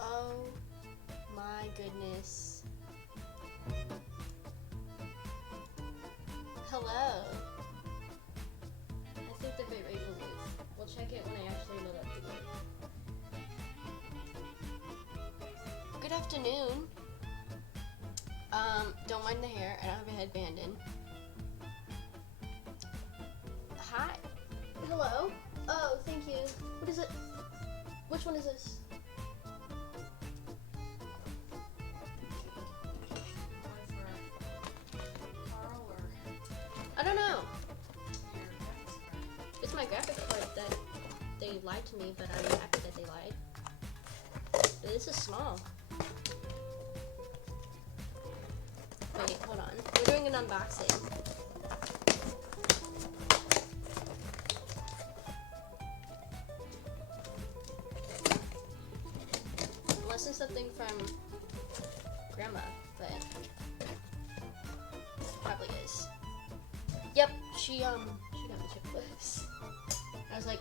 Oh my goodness. Hello. I think the bit rate will move. We'll check it when I actually load up the game. Good afternoon. Don't mind the hair. I don't have a headband in. Hi. Hello. Oh, thank you. What is it? Which one is this? I don't know. It's my graphic card that they lied to me, but I'm happy that they lied. But this is small. Wait, hold on. We're doing an unboxing. Unless it's something from Grandma, but probably is. Yep, she got me chicklets. I was like,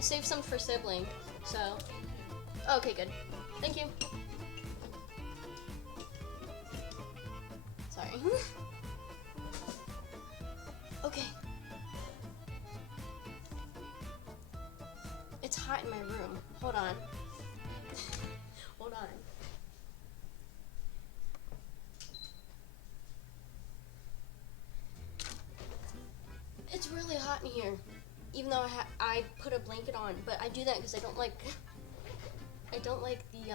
save some for sibling, so. Okay, good. Thank you. Sorry. Okay. It's hot in my room. Hold on. Hold on. It's really hot in here, even though I put a blanket on. But I do that because I don't like the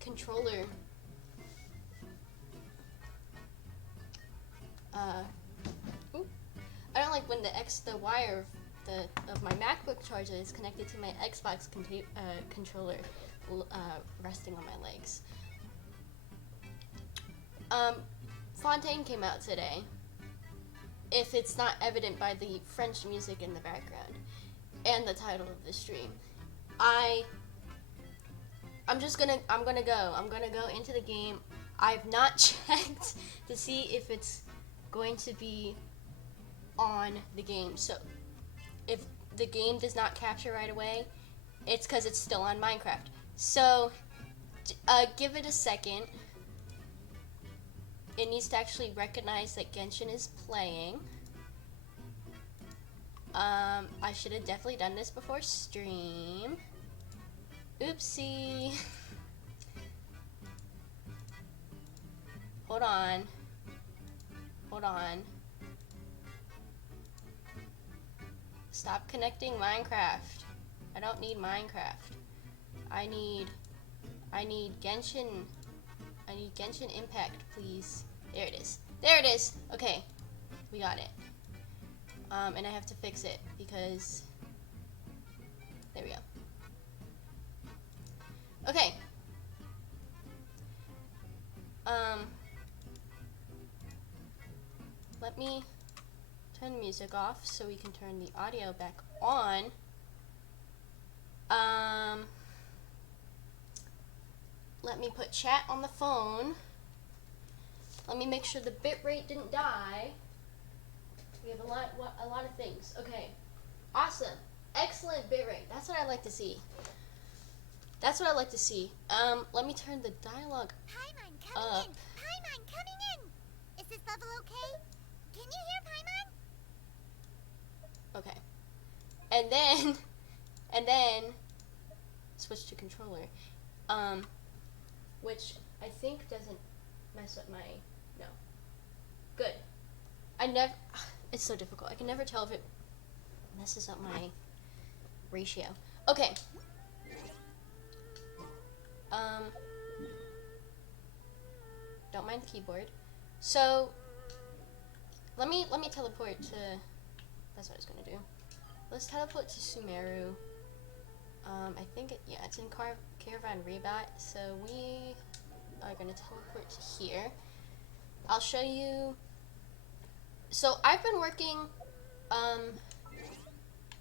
controller. I don't like when the wire of my MacBook charger is connected to my Xbox controller, resting on my legs. Fontaine came out today. If it's not evident by the French music in the background and the title of the stream, I'm gonna go into the game. I've not checked to see if it's going to be on the game. So if the game does not capture right away, it's because it's still on Minecraft. So give it a second. It needs to actually recognize that Genshin is playing. I should have definitely done this before stream. Oopsie. Hold on. Hold on. Stop connecting Minecraft. I don't need Minecraft. I need Genshin. I need Genshin Impact, please. There it is. There it is. Okay. We got it. And I have to fix it because there we go. Okay. Let me turn the music off so we can turn the audio back on. Let me put chat on the phone. Let me make sure the bitrate didn't die. We have a lot of things. Okay. Awesome. Excellent bitrate. That's what I like to see. That's what I like to see. Let me turn the dialogue up. Paimon coming in! Is this level okay? Can you hear Paimon? Okay. And then switch to controller. Which I think doesn't mess up my, no. Good. It's so difficult. I can never tell if it messes up my ratio. Okay. Don't mind the keyboard. So let me teleport to, that's what I was gonna do. Let's teleport to Sumeru. I think it's in Caravan Rebat, so we are gonna teleport to here. I'll show you. So I've been working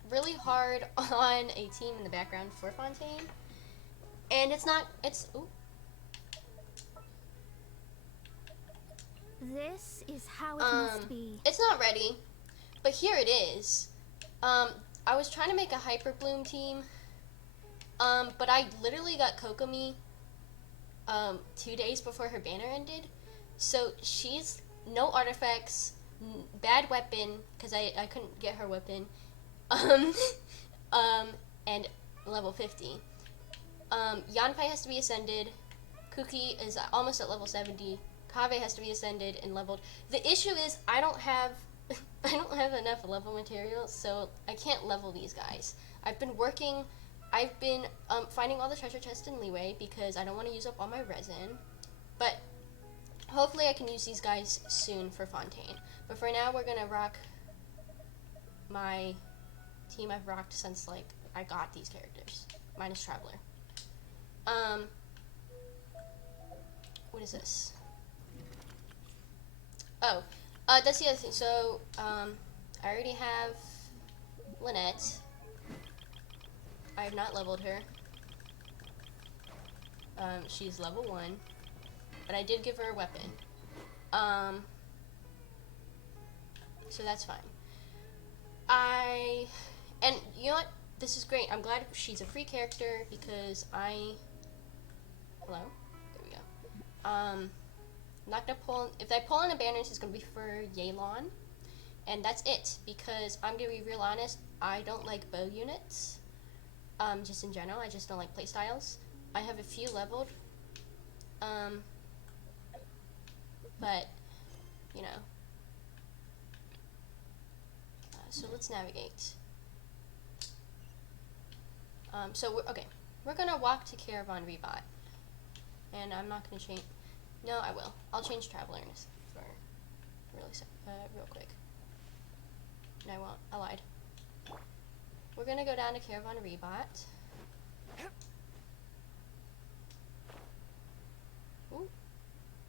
really hard on a team in the background for Fontaine, and ooh. This is how it must be. It's not ready, but here it is. I was trying to make a Hyper Bloom team, but I literally got Kokomi 2 days before her banner ended, so she's no artifacts, bad weapon because I couldn't get her weapon, and level 50. Yanfei has to be ascended. Kuki is almost at level 70. Kave has to be ascended and leveled. The issue is I don't have enough level materials, so I can't level these guys. I've been finding all the treasure chests in Leeway because I don't want to use up all my resin. But hopefully I can use these guys soon for Fontaine. But for now we're gonna rock my team I've rocked since like I got these characters. Minus Traveler. What is this? Oh, that's the other thing. So, I already have Lynette. I have not leveled her. She's level 1. But I did give her a weapon. So that's fine. And you know what? This is great. I'm glad she's a free character because hello? There we go. I'm not gonna pull, if I pull in a banner, it's gonna be for Yelan. And that's it, because I'm gonna be real honest, I don't like bow units. Just in general, I just don't like playstyles. I have a few leveled. But, you know. So let's navigate. We're gonna walk to Caravan Rebot. And I'm not gonna change, no, I will. I'll change Travelers for real quick. No, I won't. I lied. We're gonna go down to Caravan Rebot. Ooh,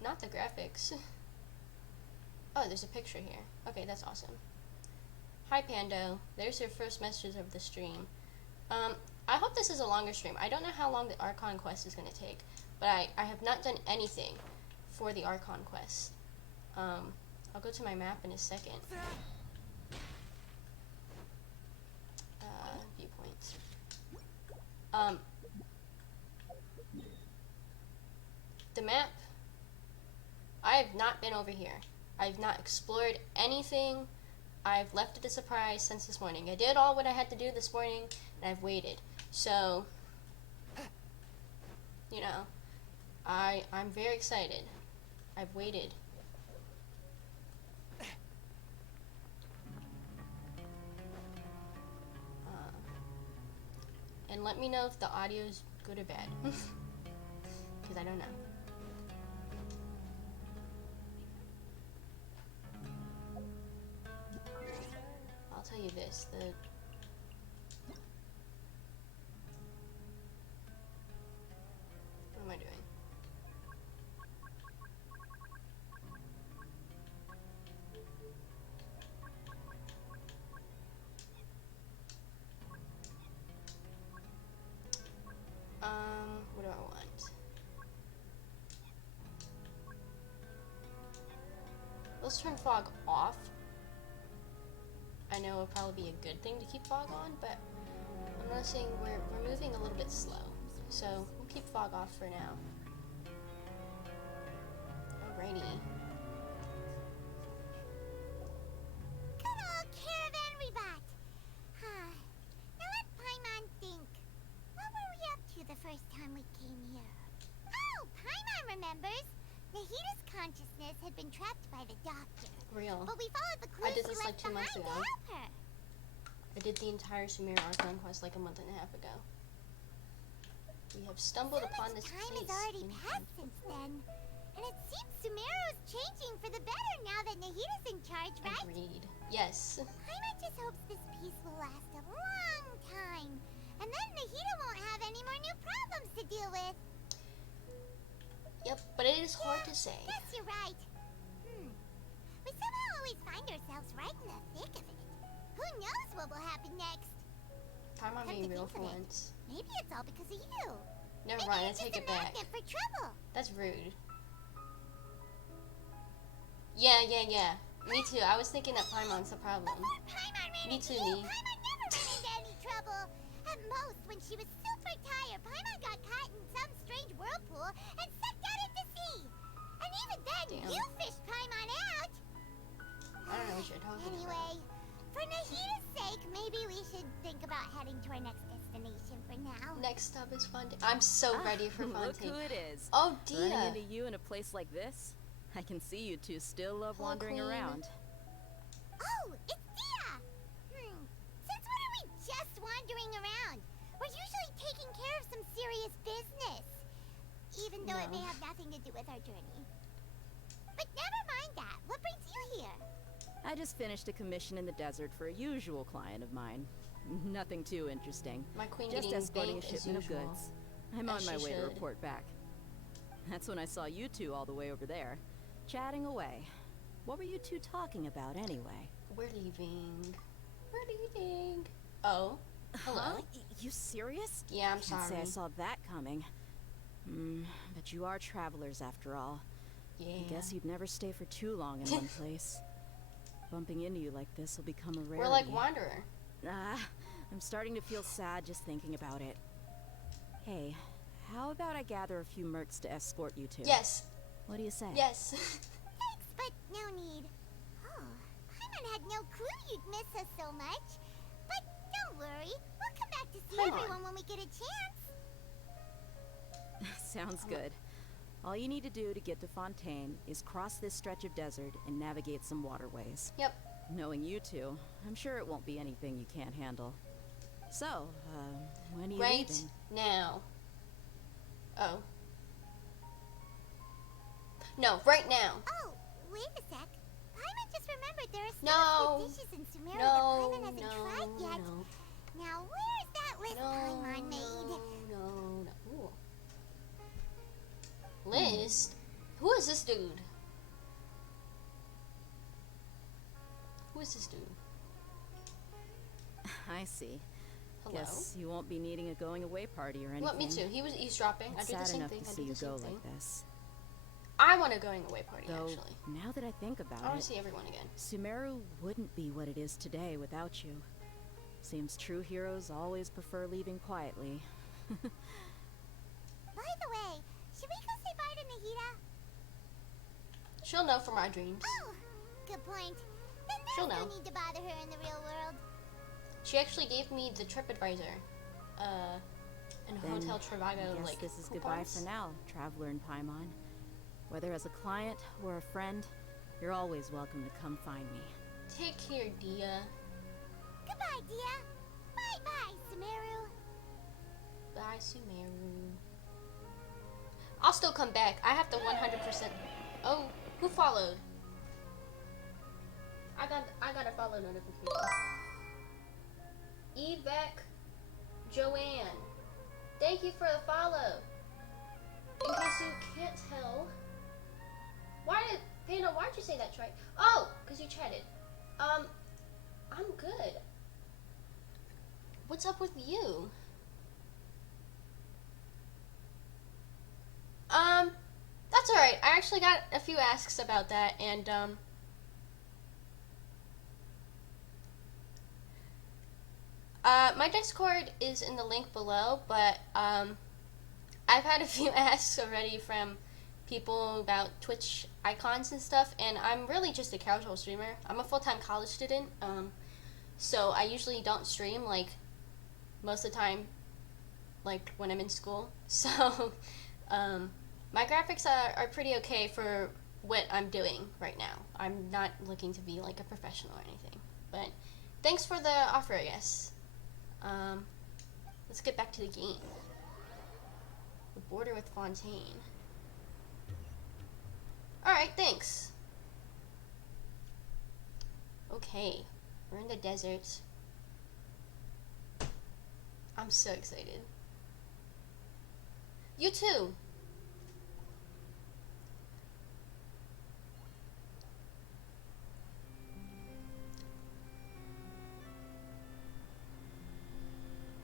not the graphics. Oh, there's a picture here. Okay, that's awesome. Hi, Pando. There's your first message of the stream. I hope this is a longer stream. I don't know how long the Archon quest is gonna take, but I have not done anything for the Archon quest. I'll go to my map in a second. Viewpoints. The map, I have not been over here. I've not explored anything. I've left it a surprise since this morning. I did all what I had to do this morning, and I've waited. So, you know, I'm very excited. I've waited. And let me know if the audio's good or bad. Because I don't know. I'll tell you this, what am I doing? What do I want? Let's turn fog off. I know it'll probably be a good thing to keep fog on, but I'm noticing we're moving a little bit slow. So we'll keep fog off for now. Alrighty. Good old caravan rebot. Now let Paimon think. What were we up to the first time we came here? Oh, Paimon remembers. Nahita's consciousness had been trapped by the doctor. Real. But we followed the clues I did she this like left 2 months behind ago. to help her. I did the entire Sumeru Archon quest like a month and a half ago. We have stumbled So upon much this time place. has already passed since then. And it seems Sumeru's changing for the better now that Nahita's in charge, right? Agreed. Yes. Paimon just hopes this peace will last a long time. And then Nahita won't have any more new problems to deal with. Yep, but it is hard to say. Yes, you're right. We somehow always find ourselves right in the thick of it. Who knows what will happen next? Paimon Come being to real think for of it, once. Maybe it's all because of you. Never Maybe mind, I you're take just it a back. magnet for trouble. That's rude. Yeah. Me too. I was thinking that Paimon's the problem. Before Paimon ran Me into too, you, me. Paimon never ran into any trouble. At most, when she was super tired, Paimon got caught in some strange whirlpool and sucked out into sea. And even then, Damn. you fished Paimon out. I don't know what you're talking Anyway, for Nahita's sake, maybe we should think about heading to our next destination for now. about. Next stop is Fontaine. I'm so ready for Look Fontaine. who it is. Oh Running dear. into you in a place like this? I can see you two still love Hello, wandering Queen. around. Oh, it's Dia! Since when are we just wandering around? We're usually taking care of some serious business. Even though it may No. have nothing to do with our journey. But never mind that. What brings you here? I just finished a commission in the desert for a usual client of mine. Nothing too interesting. My queen Just getting escorting a banked as shipment of usual. goods. I'm As on my she way to should. report back. That's when I saw you two all the way over there, chatting away. What were you two talking about anyway? We're leaving. We're leaving. Oh. Hello. Huh? You serious? Yeah, I'm Can't say sorry. I saw that coming. But you are travelers after all. Yeah. I guess you'd never stay for too long in one place. Bumping into you like this will become a rarity. We're like Wanderer. I'm starting to feel sad just thinking about it. Hey, how about I gather a few mercs to escort you two? Yes. What do you say? Yes. Thanks, but no need. Oh, Paimon had no clue you'd miss us so much. But don't worry. We'll come back to see Paimon. everyone when we get a chance. Sounds good. All you need to do to get to Fontaine is cross this stretch of desert and navigate some waterways. Yep. Knowing you two, I'm sure it won't be anything you can't handle. So, when are you Right leaving? now. Oh. No, right now. Oh, wait a sec. Paimon just remembered there are still No. a few dishes in Sumeru No, that Paimon hasn't no, tried yet. no. Now, where's that list Paimon made? No. Ooh. List? Who is this dude? Who is this dude? I see. Hello? Guess you won't be needing a going away party or anything. Well, me too. He was eavesdropping. It's I did the sad same enough thing. to I see did you the same go thing. like this. I want a going away party, Though, actually. now that I think about I want it, to see everyone again. Sumeru wouldn't be what it is today without you. Seems true heroes always prefer leaving quietly. By the way, should we go say bye to Nahita? She'll know from our dreams. Oh, good point. Then She'll there's no know. need to bother her in the real world. She actually gave me the TripAdvisor, and Then Hotel Trivago, I guess like, this is goodbye coupons. for now, traveler in Paimon. Whether as a client or a friend, you're always welcome to come find me. Take care, Dia. Goodbye, Dia. Bye-bye, Sumeru. Bye, Sumeru. I'll still come back. I have to 100%. Oh, who followed? I got a follow notification. Evec Joanne. Thank you for the follow. In case you can't tell. Panda, why'd you say that, Troy? Oh, because you chatted. I'm good. What's up with you? That's alright. I actually got a few asks about that, and, my Discord is in the link below, but, I've had a few asks already from people about Twitch icons and stuff, and I'm really just a casual streamer. I'm a full-time college student, so I usually don't stream, like, most of the time, like, when I'm in school. So, my graphics are pretty okay for what I'm doing right now. I'm not looking to be, like, a professional or anything. But thanks for the offer, I guess. Let's get back to the game. The border with Fontaine. Alright, thanks. Okay, we're in the desert. I'm so excited. You too.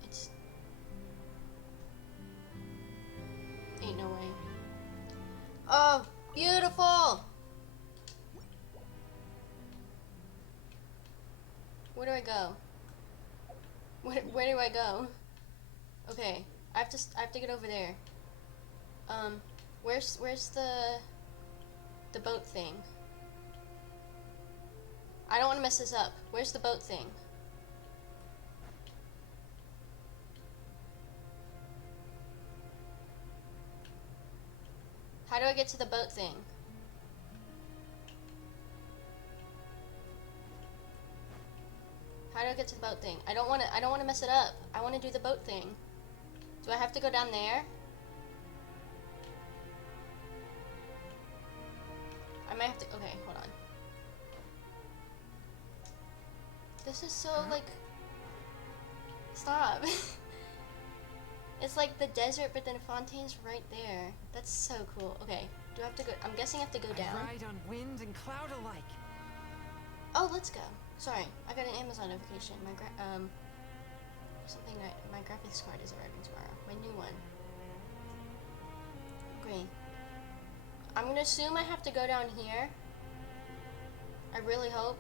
It's... Ain't no way. Oh, beautiful! Where do I go? Where do I go? Okay, I have to get over there. Where's the boat thing? I don't want to mess this up. Where's the boat thing? How do I get to the boat thing? How do I get to the boat thing? I don't want to mess it up. I want to do the boat thing. Do I have to go down there? I might have to. Okay, hold on. This is so like. Stop. It's like the desert, but then Fontaine's right there. That's so cool. Okay, do I have to go? I'm guessing I have to go down. I ride on wind and cloud alike. Oh, let's go. Sorry, I got an Amazon notification. My graphics card is arriving tomorrow. My new one. Great. I'm gonna assume I have to go down here. I really hope.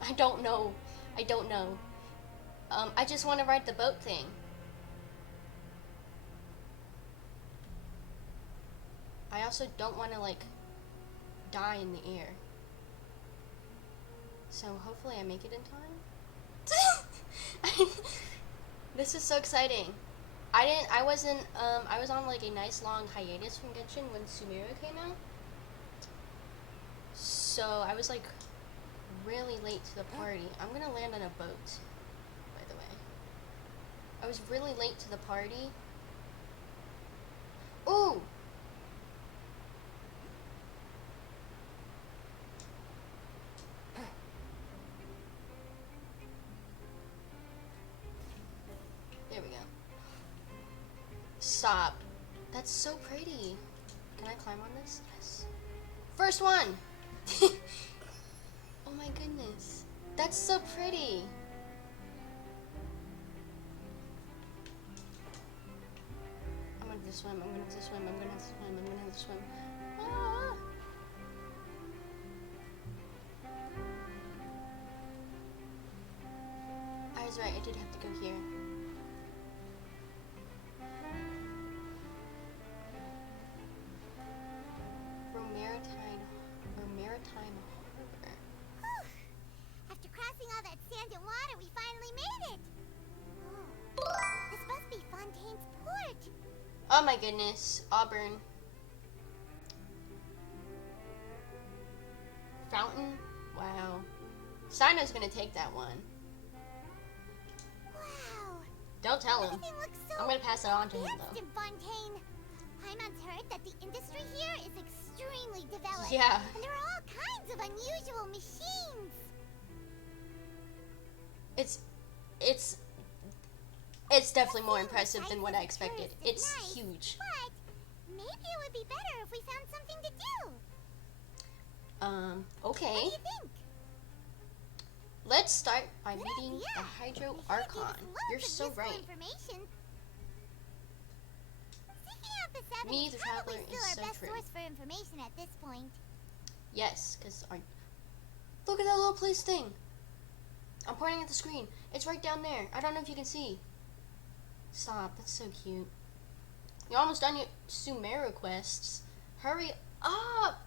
I don't know. I don't know. I just want to ride the boat thing. I also don't want to, like, die in the air. So hopefully I make it in time. This is so exciting. I was on like a nice long hiatus from Genshin when Sumeru came out. So I was like really late to the party. I'm gonna land on a boat, by the way. I was really late to the party. Ooh! There we go. Stop. That's so pretty. Can I climb on this? Yes. First one! Oh my goodness. That's so pretty. I'm gonna have to swim. I'm gonna have to swim. I'm gonna have to swim. I'm gonna have to swim. Ah! I was right. I did have to go here. Maritime Harbor. passing all that sand and water, we finally made it. Oh, this must be Fontaine's port. Oh my goodness, Auburn. Fountain? Wow. Sino's gonna take that one. Wow. Don't tell him. Everything looks so I'm gonna pass it on to him advanced though. in Fontaine. Paimon's heard that the industry here is extremely developed. Yeah. And there are all kinds of unusual machines. It's definitely more impressive than what I expected. It's Nice, huge. But maybe it would be better if we found something to do. Okay. What do you think? Let's start by Good meeting idea. the Hydro And it Archon. gives lots You're of so useful right. information. Seeking out the seven Me, is the probably Traveler, still is our so best true. source for information at this point. Yes, because look at that little place thing. I'm pointing at the screen. It's right down there. I don't know if you can see. Stop. That's so cute. You're almost done your Sumeru quests. Hurry up.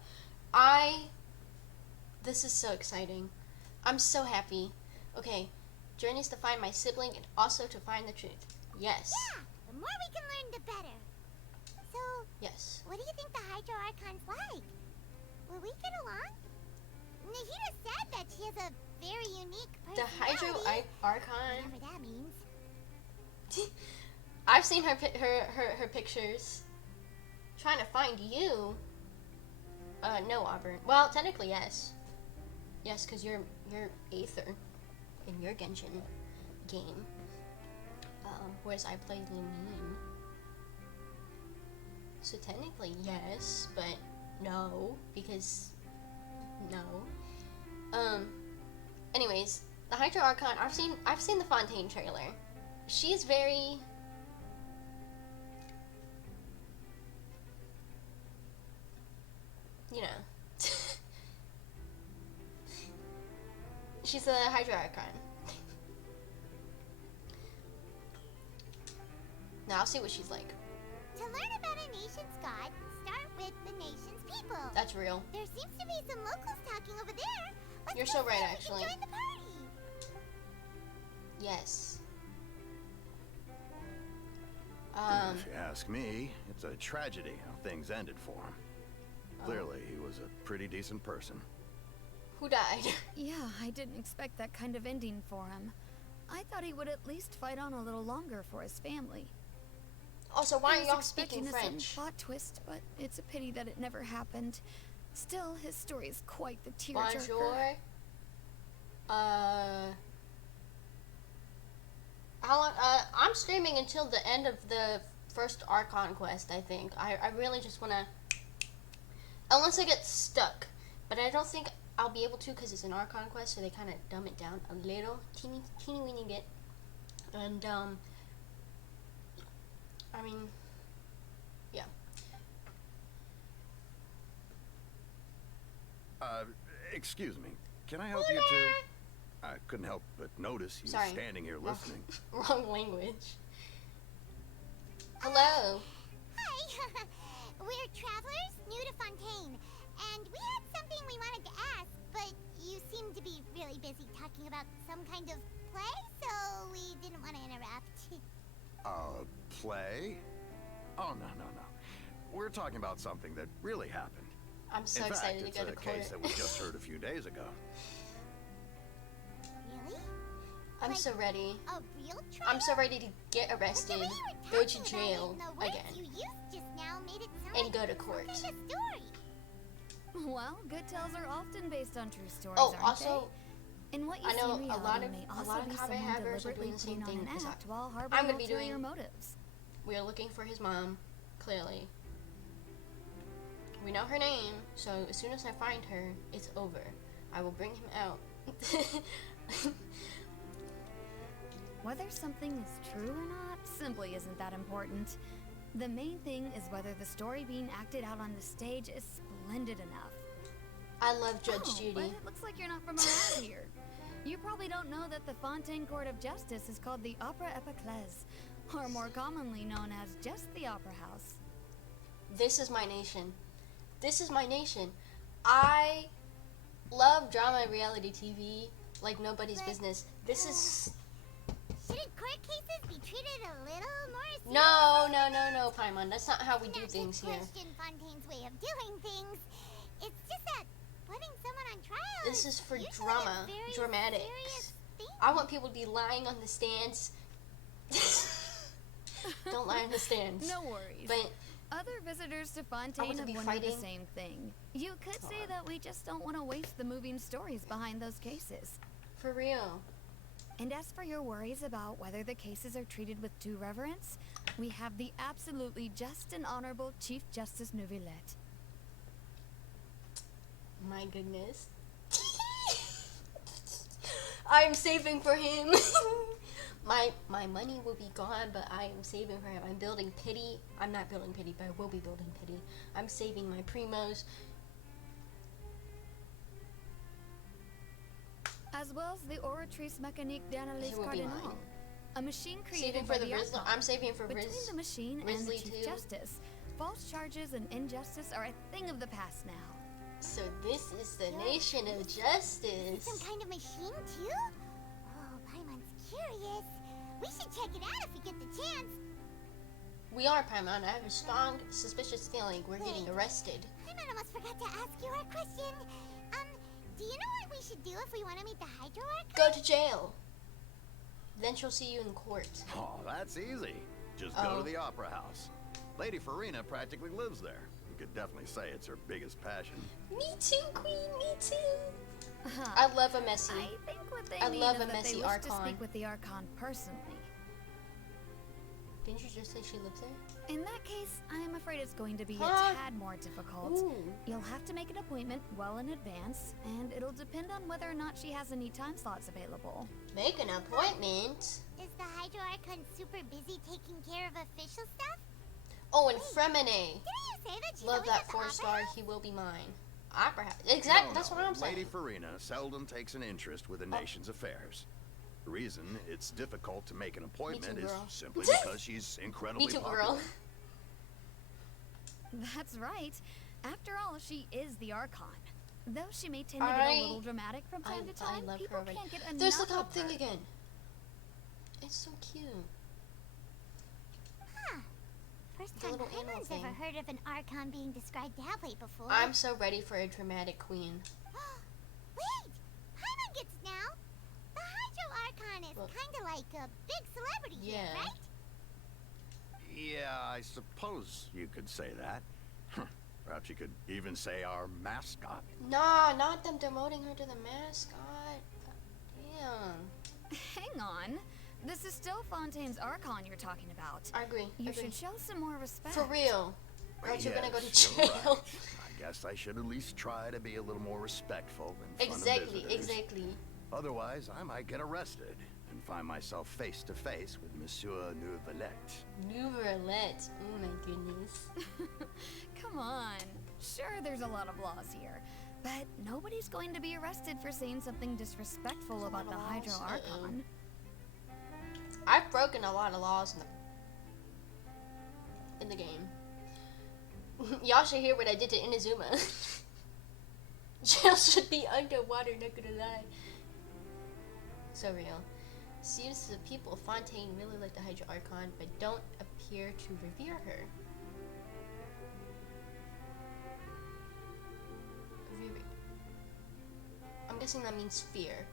This is so exciting. I'm so happy. Okay. Journeys to find my sibling and also to find the truth. Yes. Yeah, the more we can learn, the better. So, Yes. what do you think the Hydro Archon's like? Will we get along? Nahida said that she has a very unique The personality. Hydro Archon. Whatever that means. I've seen her pictures. Trying to find you. No, Auburn. Well, technically, yes. Yes, because you're Aether in your Genshin game. Whereas I play Lumine. So technically, yes, but no, because no. Anyways, the Hydro Archon. I've seen the Fontaine trailer. She's very. You know. She's a Hydro Archon. Now I'll see what she's like. To learn about a nation's god, start with the nation's people. That's real. There seems to be some locals talking over there. Let's You're go so see right, if we actually. can join the party. Yes. If you ask me, it's a tragedy how things ended for him. Clearly, he was a pretty decent person. Who died? Yeah, I didn't expect that kind of ending for him. I thought he would at least fight on a little longer for his family. Also, why I are was y'all expecting speaking a certain French? plot twist, but it's a pity that it never happened. Still, his story is quite the tearjerker. Bonjour. How long? I'm streaming until the end of the first Archon quest, I think. I really just want to... Unless I get stuck. But I don't think I'll be able to because it's an Archon quest, so they kind of dumb it down a little. Teeny weeny bit. And, I mean... Yeah. Excuse me. Can I help you too? I couldn't help but notice you Sorry. standing here listening. Wrong language. Hello. Hi. We're travelers new to Fontaine, and we had something we wanted to ask, but you seem to be really busy talking about some kind of play, so we didn't want to interrupt. Play? Oh, no. We're talking about something that really happened. I'm so In fact, excited it's to go a to court. case that we just heard a few days ago. Really? I'm Like, so ready. A real trial? I'm so ready to get But the arrested, way you were go to talking about jail it and the words again. you used just now made it sound And like go to some court. kind of story. Well, good tales are often based on true stories, Oh, aren't also, they? In what you I know see in a lot reality of- may a also lot of be combat someone hackers are deliberately doing the same putting on thing an as act while I'm harboring gonna be ulterior doing- motives. we are looking for his mom, clearly. We know her name, so as soon as I find her, it's over. I will bring him out. Whether something is true or not simply isn't that important. The main thing is whether the story being acted out on the stage is splendid enough. I love Judge But Judy. it looks like you're not from around here. You probably don't know that the Fontaine Court of Justice is called the Opera Epiclese, or more commonly known as just the Opera House. This is my nation. This is my nation. I love drama and reality TV, like nobody's business. This is Shouldn't court cases be treated a little more seriously? no, Paimon. That's not how we do Not things to here. question Fontaine's way of doing things. It's just that putting someone on trial This is for usually drama, a very dramatics. serious thing. I want people to be lying on the stands. Don't lie on the stands. No worries. But Other visitors to Fontaine to have be wondered the fighting. same thing. You could say that we just don't want to waste the moving stories behind those cases. for real. And as for your worries about whether the cases are treated with due reverence, we have the absolutely just and honorable Chief Justice Neuvillette. My goodness. I'm saving for him. my money will be gone, but I am saving for him. I'm building pity. I'm not building pity, but I will be building pity. I'm saving my primos. As well as the Oratrice Mécanique d'Analyse He will be Cardinal, mine. a machine created Saving by for the the Rizzler. Archon. I'm saving for Between Riz. the machine and the Risley Chief too. Justice, false charges and injustice are a thing of the past now. So this is the nation of Is it justice. some kind of machine too? Oh, Paimon's curious. We should check it out if we get the chance. We are, Paimon. I have a strong, suspicious feeling we're getting arrested. Paimon almost forgot to ask you our question. Do you know what we should do if we want to meet the Hydro Archon? Go to jail. Then she'll see you in court. Oh, that's easy. Just Oh. go to the Opera House. Lady Farina practically lives there. You could definitely say it's her biggest passion. Me too, Queen. Me too. Uh-huh. I love a messy. I think what they I mean love is a that messy they wish to Archon. speak with the Archon personally. Didn't you just say she lives there? In that case, I am afraid it's going to be Huh? a tad more difficult. Ooh. You'll have to make an appointment well in advance, and it'll depend on whether or not she has any time slots available. Make an appointment. Is the Hydro Archon super busy taking care of official stuff? Oh, and Fremine. Didn't you say that she's Love always that at the 4-star. Opera House? He will be mine. Opera House. Exactly. No, That's what I'm saying. Lady Farina seldom takes an interest with the nation's affairs. The reason it's difficult to make an appointment is girl. simply because she's incredibly Me too, popular. girl. That's right. After all, she is the Archon. Though she may tend to get I- a little dramatic from time to time, love her people already. can't get enough There's the of cop thing her. again. It's so cute. Huh. First The time little animal Paimon's ever thing. heard of an Archon being described that way before. I'm so ready for a dramatic queen. Wait! Paimon gets it now! The Hydro Archon is Well- kinda like a big celebrity here, Yeah. right? Yeah, I suppose you could say that. Perhaps you could even say our mascot. Nah, not them demoting her to the mascot. Damn. Hang on. This is still Fontaine's Archon you're talking about. I agree. You agree. should show some more respect. For real. Or else you're gonna go to Yes, you're jail. right. I guess I should at least try to be a little more respectful in front Exactly, of visitors. exactly. Otherwise, I might get arrested and find myself face to face with Monsieur Neuvillette. New roulette. Oh my goodness. Come on. Sure, there's a lot of laws here, but nobody's going to be arrested for saying something disrespectful about the Hydro laws? Archon. I've broken a lot of laws in the game. Y'all should hear what I did to Inazuma. Jail should be underwater, not gonna lie. So real. Seems the people of Fontaine really like the Hydro Archon, but don't appear to revere her. I'm guessing that means fear.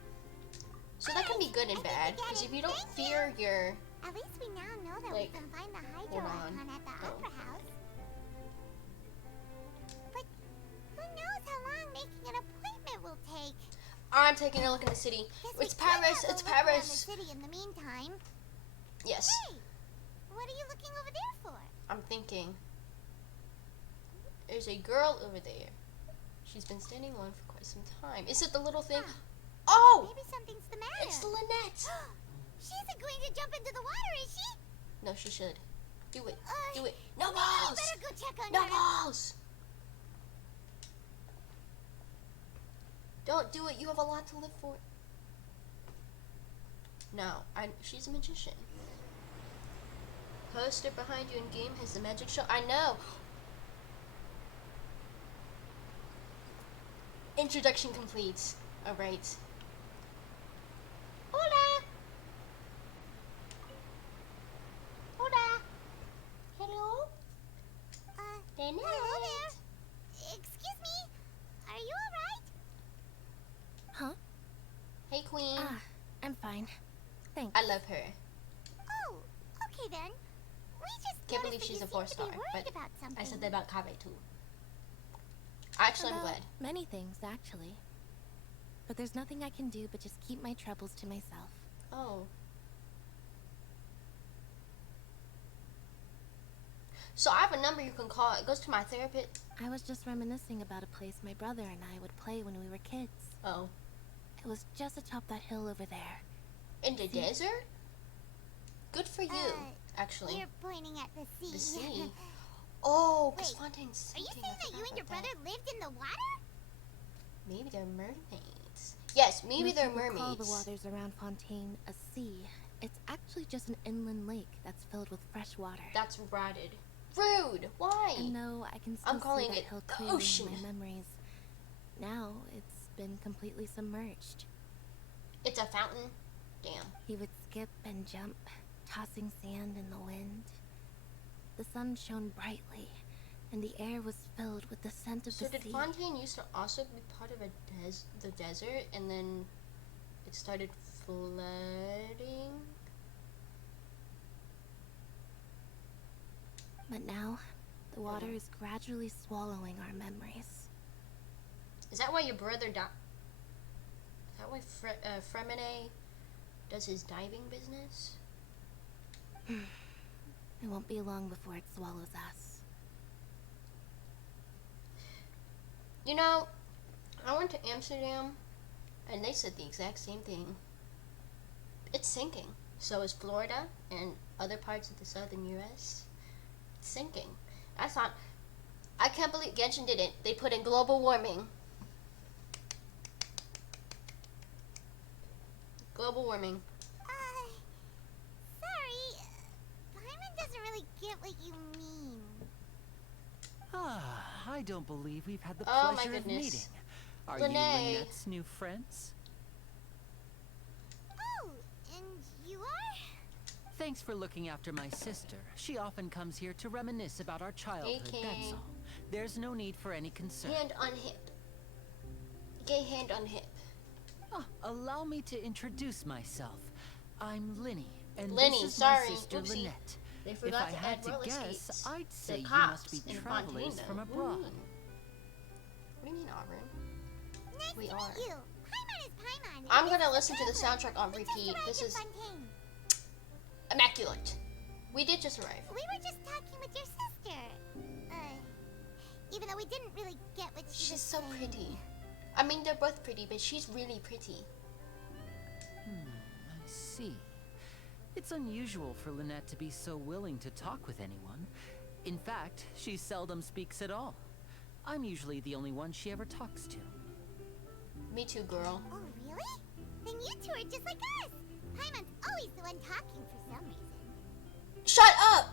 So that can be good and bad, because if you don't fear your... At least we now know that Like, we can find the Hydro hold on. Archon at the Oh. Opera House. But who knows how long making an appointment will take? I'm taking a look in the city. Guess we It's could Paris, have a it's look around the Paris. city in the meantime. Yes, Hey, what are you looking over there for? I'm thinking. There's a girl over there. She's been standing alone for quite some time. Is it the little thing? Huh. Oh! Maybe something's the matter. It's the Lynette! She isn't going to jump into the water, is she? No, she should. Do it. Uh, Do it. No maybe we balls! better go check on No her. balls! Don't do it. You have a lot to live for. No, she's a magician. Poster behind you in game has the magic show. I know. Introduction complete. Alright. love her. Oh, okay then. We just Can't noticed believe that she's you a seem to 4-star, be worried but about something. I said that about Kaveh too. Actually, I'm About glad. many things, actually. But there's nothing I can do but just keep my troubles to myself. Oh. So I have a number you can call. It goes to my therapist. I was just reminiscing about a place my brother and I would play when we were kids. Oh. It was just atop that hill over there. In the desert? Good for you, actually. You're pointing at the sea. The sea? Oh, because Wait, Fontaine's Are you sinking. saying I that you forgot and your about brother that. lived in the water? Maybe they're mermaids. Yes, maybe Most they're people call mermaids. the waters around Fontaine a sea. It's actually just an inland lake that's filled with fresh water. That's rotted. Rude. Why? And no, I can I'm still calling see that it hill the clearly ocean. in my memories. Now it's been completely submerged. It's a fountain. Damn. He would skip and jump, tossing sand in the wind. The sun shone brightly, and the air was filled with the scent of So the did sea. Fontaine used to also be part of the desert, and then it started flooding? But now, the water is gradually swallowing our memories. Is that why your brother died? Is that why Fremine does his diving business? It won't be long before it swallows us. You know, I went to Amsterdam, and they said the exact same thing. It's sinking. So is Florida and other parts of the southern U.S. It's sinking. That's not... I can't believe Genshin did it. They put in global warming. Global warming. Sorry. Paimon doesn't really get what you mean. I don't believe we've had the Oh, my pleasure of goodness. meeting. Are Lene. you Lynette's new friends? Oh, and you are? Thanks for looking after my sister. She often comes here to reminisce about our childhood, Okay. that's all. There's no need for any concern. Hand on hip. Gay hand on hip. Allow me to introduce myself. I'm Linny, and Lenny, this is sorry, my sister oopsie. Lynette. They If forgot I to had add to roller guess, skates. I'd say The you cops must be in travelers Fontaine, from though. abroad. What do you mean, Auburn? Nice We to are. meet you. Paimon is Paimon. and I'm this gonna is listen to the traveler. soundtrack on We just repeat. arrived This in is Fontaine. immaculate. We did just arrive. We were just talking with your sister. Even though we didn't really get what she She's was so saying. pretty. I mean, they're both pretty, but she's really pretty. I see. It's unusual for Lynette to be so willing to talk with anyone. In fact, she seldom speaks at all. I'm usually the only one she ever talks to. Me too, girl. Oh, really? Then you two are just like us. Paimon's always the one talking for some reason. Shut up!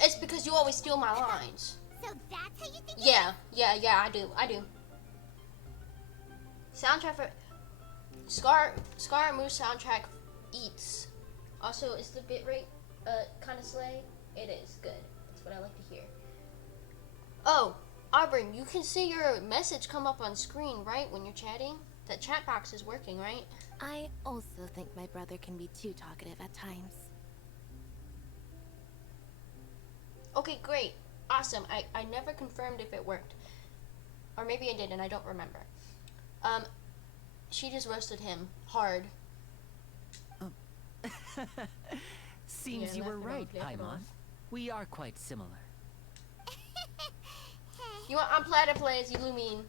It's because you always steal my lines. So that's how you think it Yeah, I do. Soundtrack for Scar and Moose soundtrack eats. Also, is the bitrate kind of slay? It is good. That's what I like to hear. Oh, Auburn, you can see your message come up on screen, right, when you're chatting? That chat box is working, right? I also think my brother can be too talkative at times. Okay, great. Awesome. I never confirmed if it worked. Or maybe I did and I don't remember. She just roasted him hard. Seems Yeah, you were laugh it right, off, laugh it Paimon. off. We are quite similar. You want on platypus, you mean?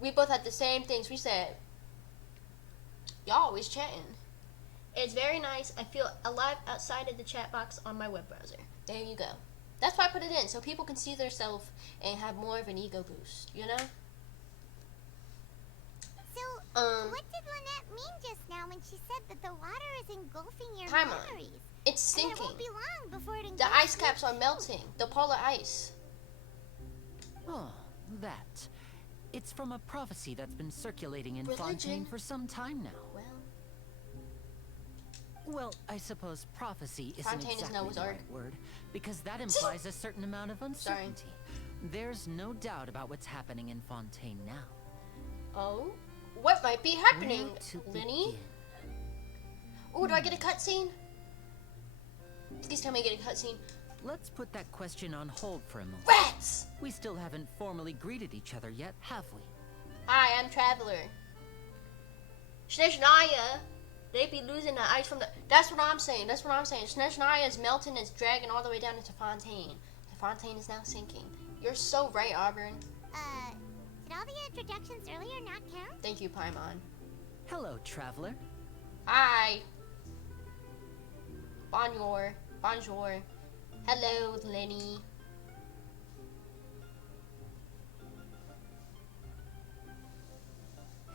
We both had the same things. We said, y'all always chatting. It's very nice. I feel alive outside of the chat box on my web browser. There you go. That's why I put it in, so people can see themselves and have more of an ego boost, you know? So, what did Lynette mean just now when she said that the water is engulfing your Paimon, memories? it's And it sinking. won't be long before it The engulfs ice you caps are too. melting. The polar ice. Oh, that. It's from a prophecy that's been circulating in Religion. Fontaine for some time now. Well, Well, I suppose prophecy isn't Fontaine is exactly Noah's the Ark. right word, because that implies a certain amount of uncertainty. There's no doubt about what's happening in Fontaine now. oh, What might be happening, Where to Lenny? begin? Oh, do I get a cutscene? Please tell me I get a cutscene. Let's put that question on hold for a moment. Rats! We still haven't formally greeted each other yet, have we? Hi, I'm Traveler. Snezhnaya, they be losing the ice from the... That's what I'm saying. Snezhnaya is melting, it's dragging all the way down into Fontaine. The Fontaine is now sinking. You're so right, Auburn. Did all the introductions earlier not count? Thank you, Paimon. Hello, traveler. Hi. Bonjour. Bonjour. Hello, Lenny.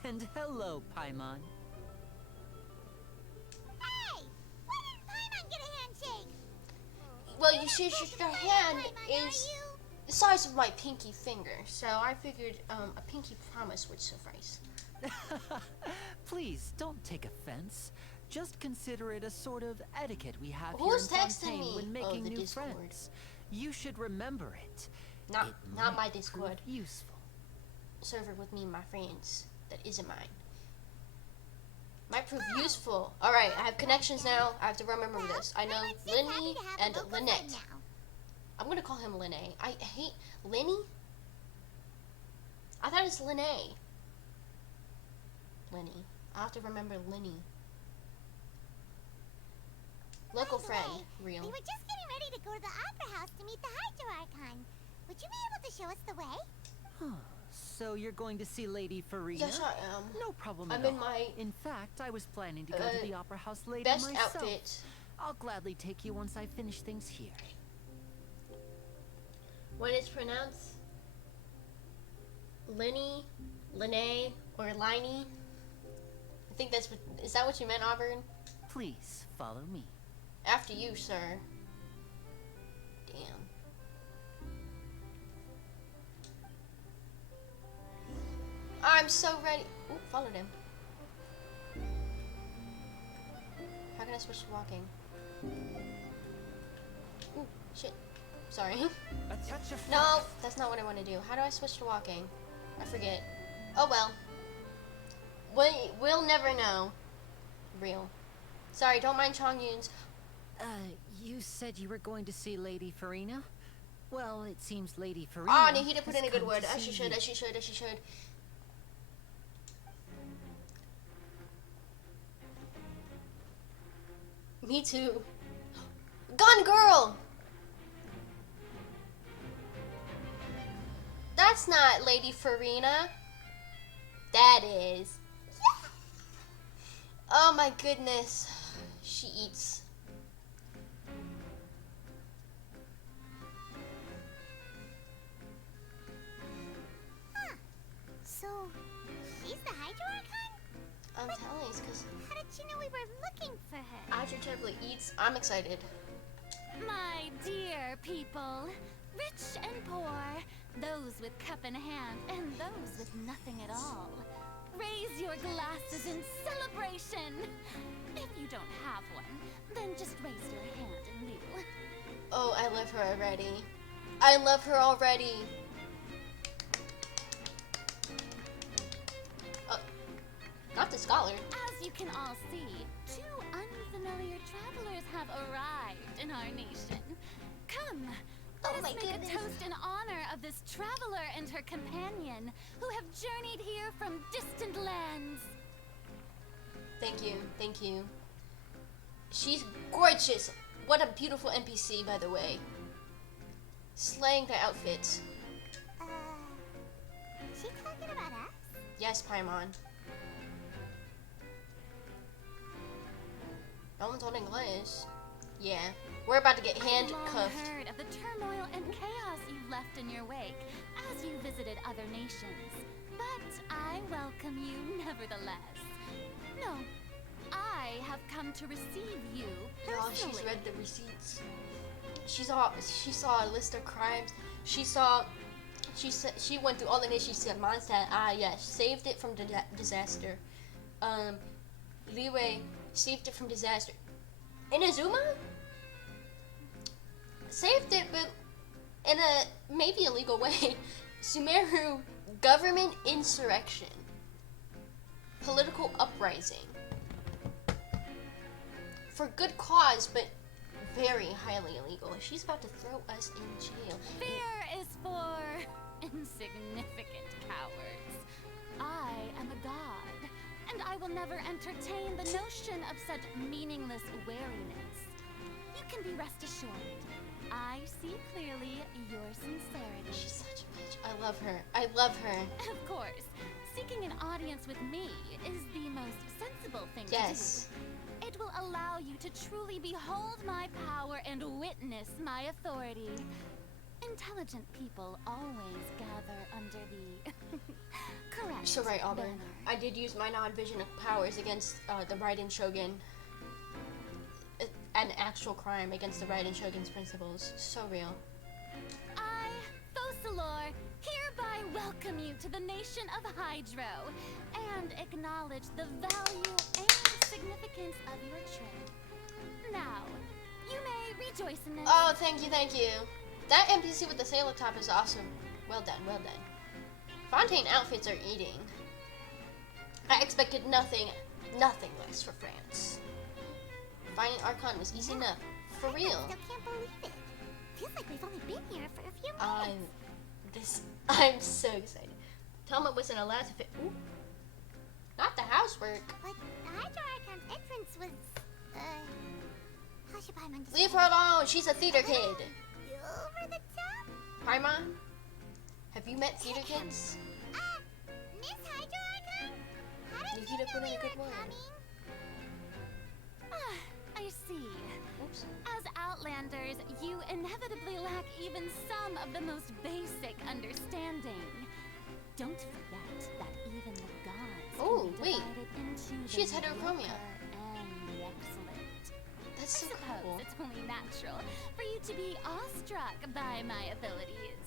And hello, Paimon. Hey! Why didn't Paimon get a handshake? Well, you see, your hand Paimon, is are you? the size of my pinky finger, so I figured a pinky promise would suffice. Please, don't take offense. Just consider it a sort of etiquette we have Who's here in texting Fontaine me? when Oh, making the new Discord. friends. You should remember it. Not It my might Discord. prove useful. Server with me and my friends. That isn't mine. Might prove useful. Alright, I have connections now. I have to remember this. I know Paimon's just happy Lenny to have a and local friend Lynette. now. I'm gonna call him Linné. I hate Lenny. I thought it's Linné. Lenny. I have to remember Lenny. Local By the friend. way, Real. We were just getting ready to go to the Opera House to meet the Hydro Archon. Would you be able to show us the way? So you're going to see Lady Farina? Yes, I am. No problem I'm at in all. my In fact, I was planning to go to the Opera House later best myself. outfit. I'll gladly take you once I finish things here. When it's pronounced Lenny, Linné, or Liney. I think that's what. Is that what you meant, Auburn? Please follow me. After you, sir. Damn. I'm so ready. Ooh, followed him. How can I switch to walking? Ooh, shit. Sorry. A touch of No, that's not what I want to do. How do I switch to walking? I forget. Oh well. We'll never know. Real. Sorry, don't mind Chongyun's. You said you were going to see Lady Farina? Well, it seems Lady Farina. Ah, oh, he did put has in a good come word. to As she see should, you. as she should, as she should. Me too. Gun girl! That's not Lady Farina. That is. Oh my goodness. She eats. So, she's the Hydro Archon? I'm telling you, because How did she know we were looking for her? Azure Traveler eats. I'm excited. My dear people, rich and poor, those with cup in hand and those with nothing at all, raise your glasses in celebration. If you don't have one, then just raise your hand in lieu. Oh, I love her already. I love her already. Not the scholar. As you can all see, two unfamiliar travelers have arrived in our nation. Come, let Oh us my make goodness. a toast in honor of this traveler and her companion who have journeyed here from distant lands. Thank you, thank you. She's gorgeous. What a beautiful NPC, by the way. Slaying the outfits. She talking about us? Yes, Paimon. No one's on English. Yeah, we're about to get I've long handcuffed. heard of the turmoil and chaos you left in your wake as you visited other nations, but I welcome you nevertheless. No, I have come to receive you Y'all, personally. she's read the receipts. She saw a list of crimes. She went through all the names. She said, Mondstadt, yes, saved it from disaster. Liyue saved it from disaster. Inazuma saved it, but in a maybe illegal way. Sumeru government insurrection. political uprising. For good cause, but very highly illegal. She's about to throw us in jail. Fear is for insignificant cowards. I am a god, and I will never entertain the notion of such meaningless wariness. You can be rest assured. I see clearly your sincerity. She's such a bitch. I love her. I love her. Of course, seeking an audience with me is the most sensible thing Yes. to do. It will allow you to truly behold my power and witness my authority. Intelligent people always gather under the correct So right, Auburn. banner. I did use my non-vision powers against the Raiden Shogun. An actual crime against the Raiden Shogun's principles. So real. I, Fosalor, hereby welcome you to the nation of Hydro and acknowledge the value and significance of your trip. Now, you may rejoice in this. Oh, thank you, thank you. That NPC with the sailor top is awesome. Well done, well done. Fontaine outfits are eating. I expected nothing less for France. Finding Archon was easy enough. For I real. still can't believe it. Feels like we've only been here for a few minutes. I'm so excited. Thelma wasn't allowed to fit. Ooh. Not the housework. But the Hydro Archon's entrance was, how should Paimon describe Leave her alone. She's a theater kid. Over the top? Paimon, have you met theater kids? Miss Hydro Archon? How did Need you you to put know in we a good were word. coming? I see. Oops. As Outlanders, you inevitably lack even some of the most basic understanding. Don't forget that even the gods Oh, can be wait. divided into the She's heterochromia. mediocre and the excellent. That's I so suppose cool. it's only natural for you to be awestruck by my abilities.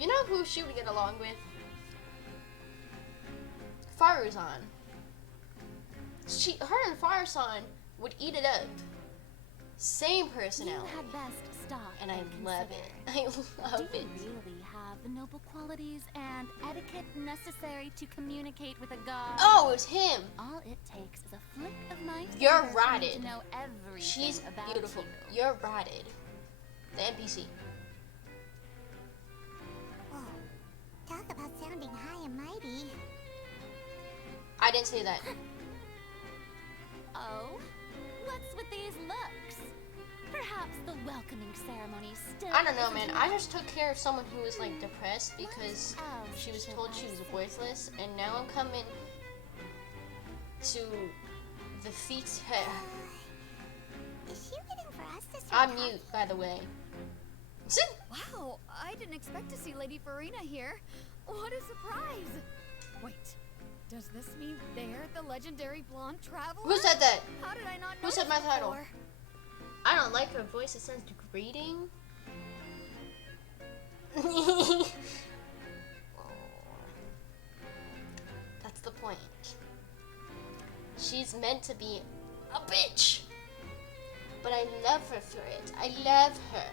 You know who she would get along with? Faruzan. Her and Faruzan would eat it up. Same You personality. had best stop And I and love consider. it. I love Do it. you really have the noble qualities and etiquette necessary to communicate with a god? Oh, it's him. All it takes is a flick of my You're finger for me rotted. to know everything She's about beautiful. you. You're rotted. The NPC. Whoa. Talk about sounding high and mighty. I didn't say that. Oh? What's with these looks? Perhaps the welcoming ceremony still I don't know, isn't man. enough. I just took care of someone who was like depressed because she was told she was worthless, and now I'm coming to defeat her. Is she waiting for us to start I'm talking? mute, by the way. Wow, I didn't expect to see Lady Farina here. What a surprise! Wait, does this mean they're the legendary blonde traveler? Who said that? How did I not Who notice said my title? before? I don't like her voice. It sounds degrading. That's the point. She's meant to be a bitch. But I love her for it. I love her.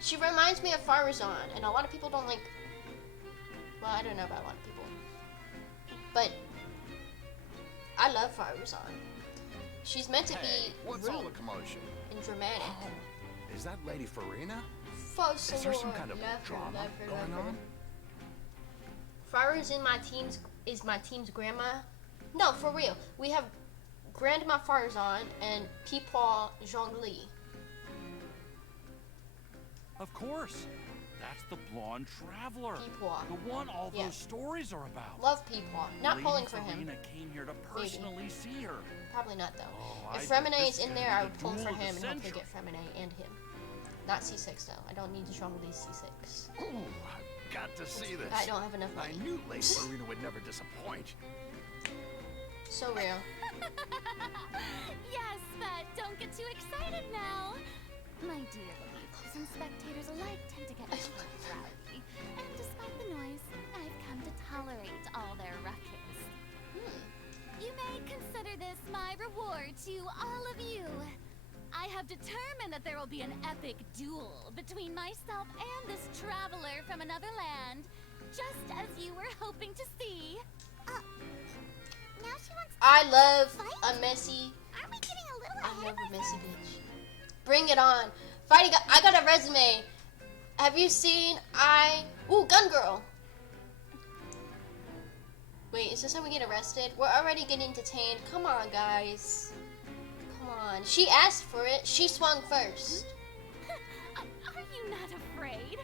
She reminds me of Faruzan, and a lot of people don't like... Well, I don't know about a lot of people. But I love Faruzan. She's meant to Hey, be what's all the rude commotion? and dramatic. Is that Lady Farina? Fosalor, Is there some kind of love her, drama love her, going love her. on? Farah's in my team's is my team's grandma. No, for real. We have Grandma Farzan and Peepaw Zhongli. Of course. That's the blonde traveler. Peepaw. The one all Yeah. those stories are about. Love Peepaw. Not Lady pulling for him. Farina came here to personally see her. Probably not though. Oh, If I bet Fremine this is in is there, gonna I be would the pull for duel of the him and hopefully century. get Fremine and him. Not C6 though. I don't need Zhongli's C6. Ooh, I've got to see this. I don't have enough I money. knew Lady Farina would never disappoint. So real. Yes, but don't get too excited now. My dear believers and spectators alike tend to get quite rowdy. And despite the noise, I've come to tolerate all their ruckus. You may consider this my reward to all of you. I have determined that there will be an epic duel between myself and this traveler from another land, just as you were hoping to see. now she wants to I love fight? a messy. Aren't we getting a little I ahead love of a messy ourselves? bitch. Bring it on. Fighting. I got a resume. Have you seen Ooh, Gun Girl. Wait, is this how we get arrested? We're already getting detained. Come on, guys. Come on. She asked for it. She swung first. Are you not afraid?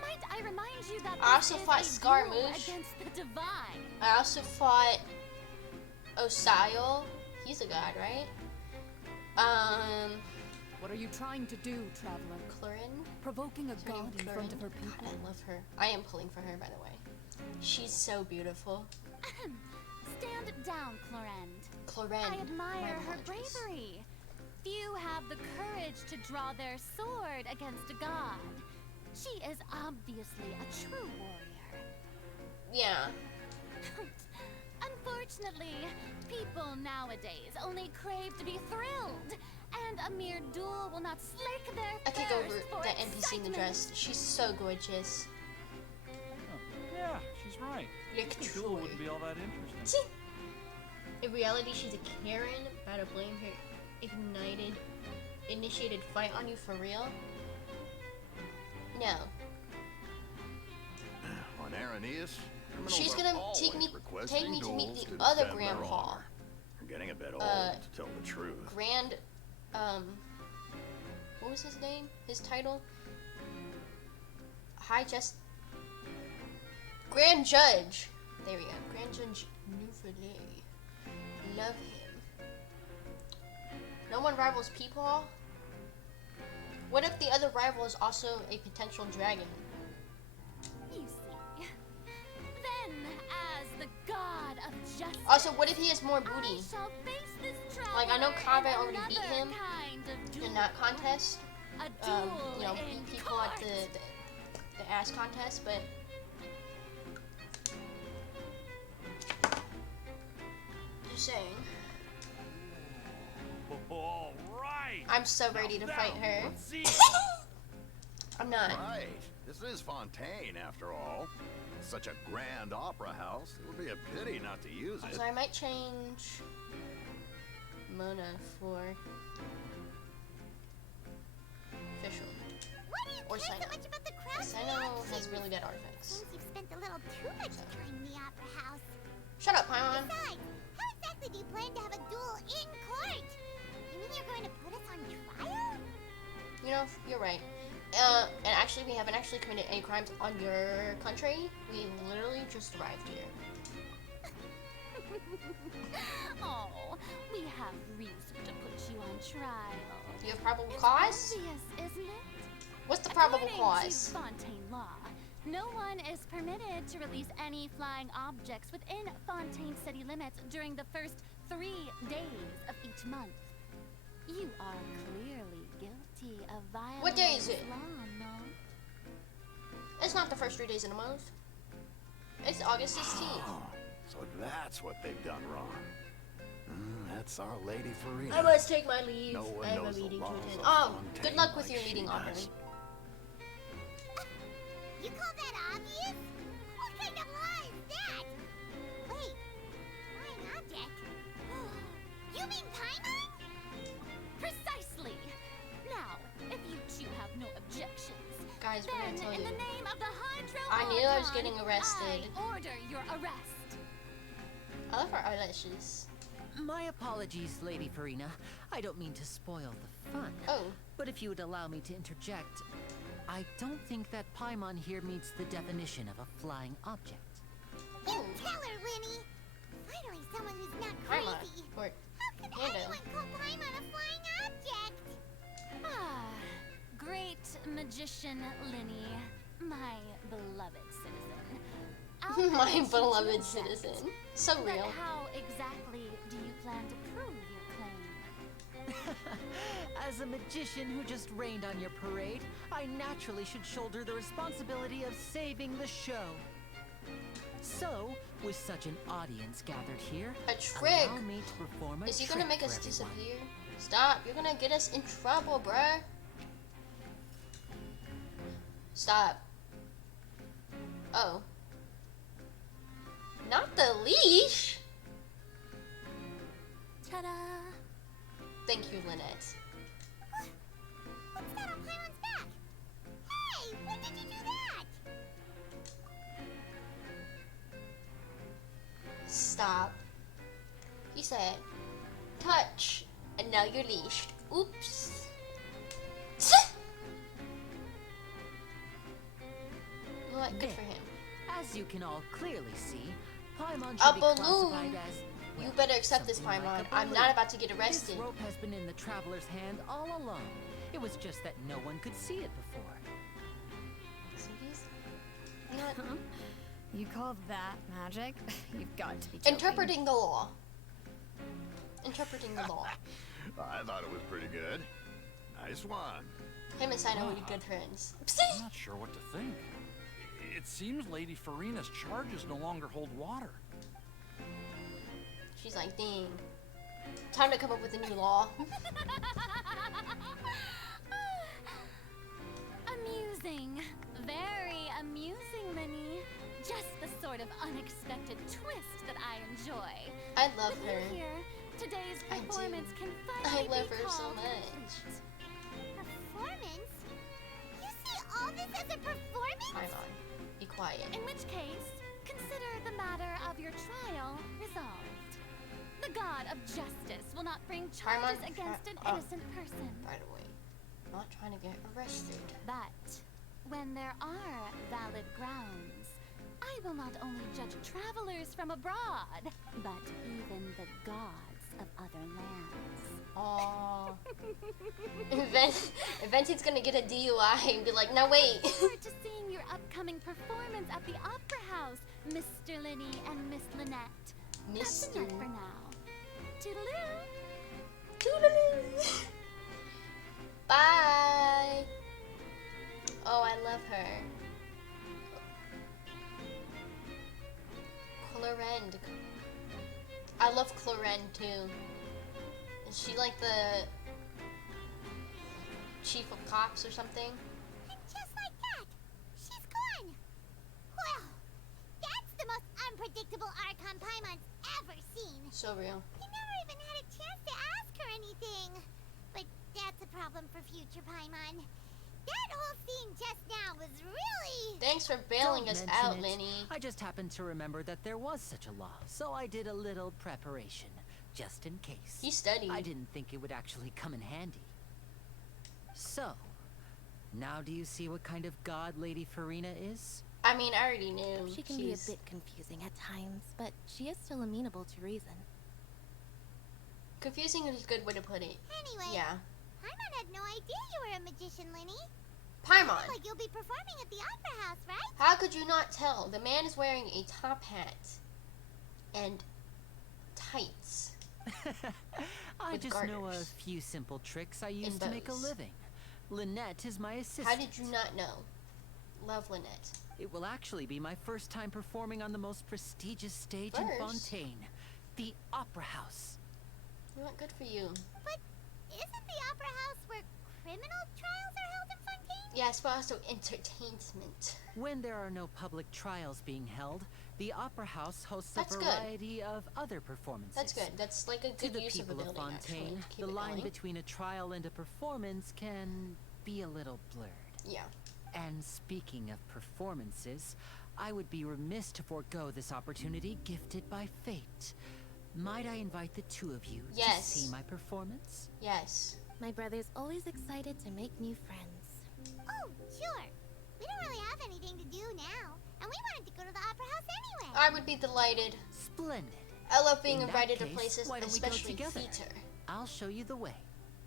Might I remind you that I also this fought is a Scaramouche. duel against the divine. I also fought Osio. He's a god, right? What are you trying to do, traveler? Clorin. Provoking a Is her name god in front of her God, people? I love her. I am pulling for her, by the way. She's so beautiful. Stand down, Clorend. Clorin. I admire My her apologies. bravery. Few have the courage to draw their sword against a god. She is obviously a true warrior. Yeah. Unfortunately, people nowadays only crave to be thrilled, and a mere duel will not slake their I could go thirst over for the NPC in the excitement. dress. She's so gorgeous. Yeah, she's right. Look The true. duel wouldn't be all that interesting. See? In reality, she's a Karen. About to blame her initiated fight on you for real? No. On Aranias, criminals She's are gonna always take me to requesting meet duels the to other defend their grandpa. honor. They're getting a bit old, Uh, to tell the truth. Grand, what was his name? His title? Grand Judge. There we go. Grand Judge Newfoundland. Love him. No one rivals Peepaw? What if the other rival is also a potential dragon? You see. Then, as the god of justice, Also, what if he has more booty? I shall face this Like, I know traveler Kaveh in already beat another him kind of duel. in that contest. A duel You know, in beat people at court. the ass contest, but just saying. All right. I'm so ready to Now, fight her. let's see. I'm not. Right. This is Fontaine, after all. Such a grand opera house. It would be a pity not to use it. So I might change Mona for official. Why do you Or care so Sino. much about the crowd? Sino has really good artifacts. Seems you've spent a little too much time in the opera house. Shut up, Paimon. Besides, how exactly do you plan to have a duel in court? You mean you're going to put us on trial? You know, you're right. And actually, we haven't actually committed any crimes on your country. We literally just arrived here. Oh, we have reason to put you on trial. You have probable It's cause? obvious, isn't it? What's the probable According cause? to Fontaine law, no one is permitted to release any flying objects within Fontaine city limits during the first 3 days of each month. You are clearly guilty of violating What day is it? this law, no? It's not the first 3 days in a month. It's August 16th. Oh, so that's what they've done wrong. That's Our Lady Farina. I must take my leave. No one I have a knows the meeting to laws attend. of Oh, Fontaine good luck with like your she meeting, does. Aubrey. You call that obvious? What kind of law is that? Wait, flying object? You mean Paimon? Precisely! Now, if you two have no objections, Guys, we're then gonna tell in you. the name of the Hydro I knew I was Archon, getting arrested. I order your arrest. I love her eyelashes. My apologies, Lady Farina. I don't mean to spoil the fun. Oh, But if you would allow me to interject, I don't think that Paimon here meets the definition of a flying object. You Oh. tell her, Winnie. Finally, someone who's not Paimon. crazy. Or How could Panda. anyone call Paimon a flying object? Ah, great magician Linny, my beloved citizen. I'll my grant you beloved two citizen. objects. So But real. how exactly do you plan to prove your claim? As a magician who just rained on your parade, I naturally should shoulder the responsibility of saving the show. So, with such an audience gathered here, A trick. allow me to perform a Is he trick gonna make for us everyone. disappear? Stop. You're gonna get us in trouble, bruh. Stop. Oh. Not the leash. Ta-da! Thank you, Lynette. What's that on Paimon's back? Hey, when did you do that? Stop. He said, touch, and now you're leashed. Oops. What? Good for him. As you can all clearly see, Paimon A should be balloon. classified as... You well, better accept this, something Paimon. like a I'm balloon. not about to get arrested. This rope has been in the traveler's hand all along. It was just that no one could see it before. Serious? Not You call that magic? You've got to be joking. interpreting the law. Interpreting the law. I thought it was pretty good. Nice one. Him and Sino would be good friends. I'm not sure what to think. It seems Lady Farina's charges no longer hold water. She's like, dang. Time to come up with a new law. Amusing. Very amusing, Minnie. Just the sort of unexpected twist that I enjoy. I love With her. you here, today's I do. performance can I finally love be her so called much. complete. Performance? You see all this as a performance? Paimon, be quiet. In which case, consider the matter of your trial resolved. The god of justice will not bring charges Paimon, against an oh. innocent person. By the way, I'm not trying to get arrested. But when there are valid grounds, I will not only judge travelers from abroad, but even the gods of other lands. Aww. Venti's gonna get a DUI and be like, no wait. Look forward to seeing your upcoming performance at the Opera House, Mr. Linny and Miss Lynette. That's Mr. enough for now. Toodaloo! Toodaloo. Bye. Oh, I love her. Clorend. I love Clorend too. Is she like the chief of cops or something? And just like that, she's gone. Well, that's the most unpredictable Archon Paimon's ever seen. So real. He never even had a chance to ask her anything. But that's a problem for future Paimon. That whole scene just now was really... Thanks for bailing Don't us mention out, it. Lenny. I just happened to remember that there was such a law, so I did a little preparation, just in case. He studied. I didn't think it would actually come in handy. So, now do you see what kind of god Lady Farina is? I mean, I already knew. She can be a bit confusing at times, but she is still amenable to reason. Confusing is a good way to put it. Anyway, Yeah. Paimon had no idea you were a magician, Linny. Paimon, Like you'll be performing at the Opera House, right? how could you not tell? The man is wearing a top hat and tights. I With just know a garters. few simple tricks I use to make a bows. living. Lynette is my assistant. How did you not know? Love Lynette. It will actually be my first time performing on the most prestigious stage in First? Fontaine, the Opera House. You know what? Good for you. But isn't the Opera House where criminal trials are held in Fontaine? Yes, but also entertainment. When there are no public trials being held, the Opera House hosts That's a good. variety of other performances. That's good. That's like a To good the use of a people of building, actually. Fontaine, Keep the it line going. between a trial and a performance can be a little blurred. Yeah. And speaking of performances, I would be remiss to forego this opportunity gifted by fate. Might I invite the two of you Yes. to see my performance? Yes. My brother's always excited to make new friends. Oh, sure. We don't really have anything to do now, and we wanted to go to the Opera House anyway. I would be delighted. Splendid. I love being In that invited to case, places, why don't we go especially together? theater. I'll show you the way.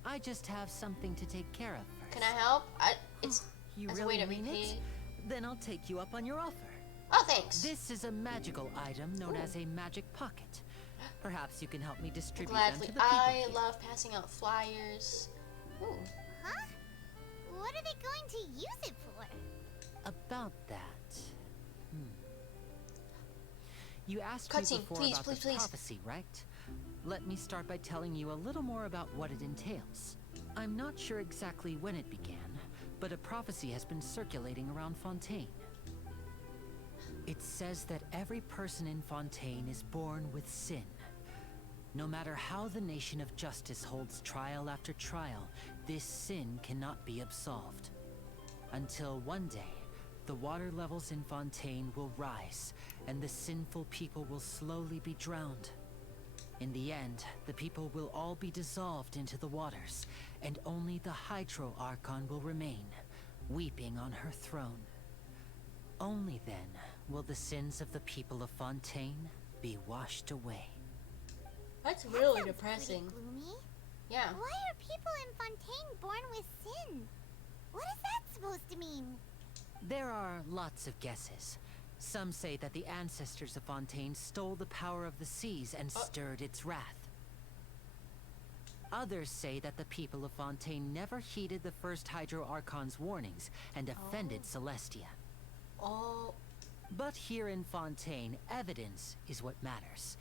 I just have something to take care of first. Can I help? It's You as really a way to mean repay. it? Then I'll take you up on your offer. Oh, thanks. This is a magical item known Ooh. as a magic pocket. Perhaps you can help me distribute them Gladly. to the people I here. love passing out flyers. Ooh. Huh? What are they going to use it for? About that. You asked Cutscene, me before please, about please, the please. prophecy, right? Let me start by telling you a little more about what it entails. I'm not sure exactly when it began, but a prophecy has been circulating around Fontaine. It says that every person in Fontaine is born with sin. No matter how the nation of justice holds trial after trial, this sin cannot be absolved. Until one day, the water levels in Fontaine will rise, and the sinful people will slowly be drowned. In the end, the people will all be dissolved into the waters, and only the Hydro Archon will remain, weeping on her throne. Only then will the sins of the people of Fontaine be washed away. That's That really sounds depressing. pretty gloomy. Yeah. Why are people in Fontaine born with sin? What is that supposed to mean? There are lots of guesses. Some say that the ancestors of Fontaine stole the power of the seas and stirred its wrath. Others say that the people of Fontaine never heeded the first Hydro Archon's warnings and offended Celestia. Oh. But here in Fontaine, evidence is what matters.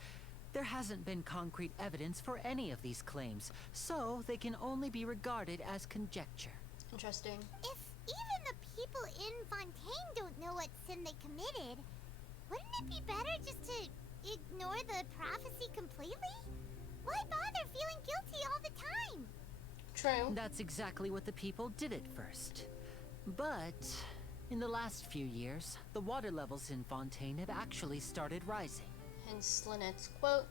There hasn't been concrete evidence for any of these claims, so they can only be regarded as conjecture. Interesting. If even the people in Fontaine don't know what sin they committed, wouldn't it be better just to ignore the prophecy completely? Why bother feeling guilty all the time? True. That's exactly what the people did at first. But in the last few years, the water levels in Fontaine have actually started rising. Hence Lynette's quote.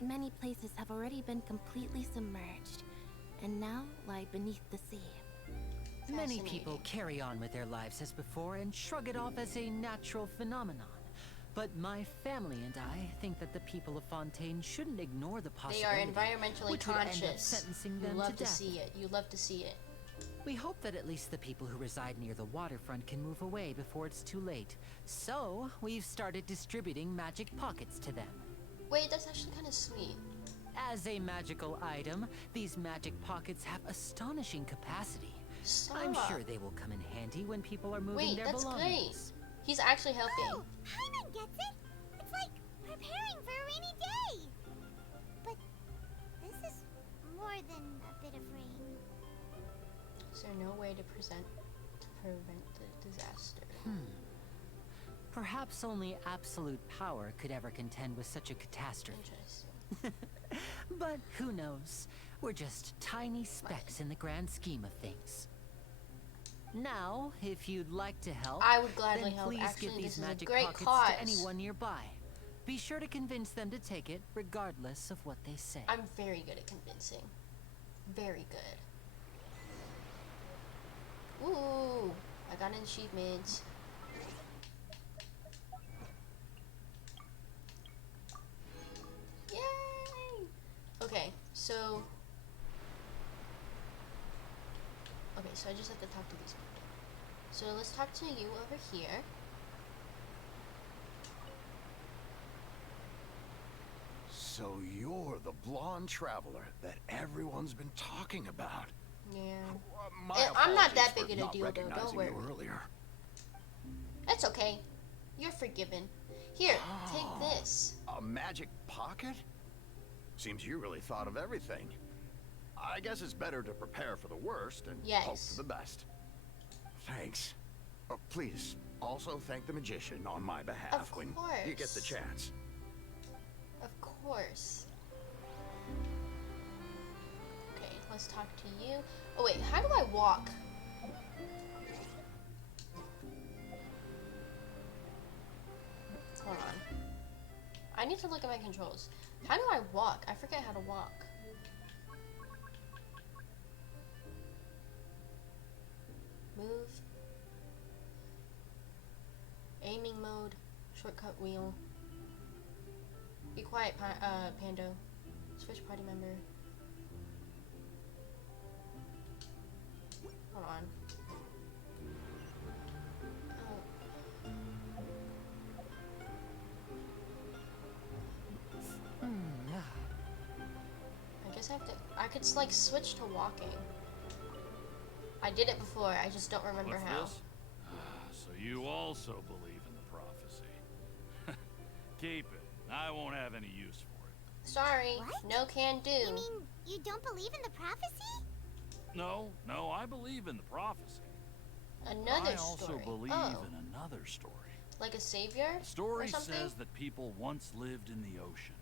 Many places have already been completely submerged, and now lie beneath the sea. Many people carry on with their lives as before and shrug it off as a natural phenomenon. But my family and I think that the people of Fontaine shouldn't ignore the They are possibility, environmentally which would end up conscious. sentencing You them love to to death. see it. You love to see it. We hope that at least the people who reside near the waterfront can move away before it's too late. So, we've started distributing magic pockets to them. Wait, that's actually kind of sweet. As a magical item, these magic pockets have astonishing capacity. I'm Stop. sure they will come in handy when people are moving Wait, their that's belongings. great. He's actually helping. Oh, Paimon gets it. It's like preparing for a rainy day. But this is more than a bit of rain. Is there no way to prevent the disaster? Perhaps only absolute power could ever contend with such a catastrophe. Interesting. But who knows? We're just tiny specks in the grand scheme of things. Now, if you'd like to help, I would gladly then help. please Actually, give this these is a magic great pockets cause. to anyone nearby. Be sure to convince them to take it, regardless of what they say. I'm very good at convincing. Very good. Ooh, I got an achievement. Yay! Okay, so... Okay, so I just have to talk to these people. So let's talk to you over here. So you're the blonde traveler that everyone's been talking about. Yeah. My I'm not that apologies big for of a deal, though. Don't recognizing worry. you earlier. That's okay. You're forgiven. Here, take this. A magic pocket? Seems you really thought of everything. I guess it's better to prepare for the worst and hope Yes. for the best. Thanks. Please, also thank the magician on my behalf Of when you get the course. chance. Of course. Okay, let's talk to you. Oh wait, how do I walk? Hold on. I need to look at my controls. How do I walk? I forget how to walk. Move. Aiming mode. Shortcut wheel. Be quiet, Pando. Switch party member. Hold on. Oh. I guess I have to. I could like switch to walking. I did it before. I just don't remember What's how. this? So you also believe in the prophecy. Keep it. I won't have any use for it. Sorry, What? no can do. You mean you don't believe in the prophecy? No, I believe in the prophecy. Another I also story. believe Oh, in another story. Like a savior? The story or something? says that people once lived in the ocean.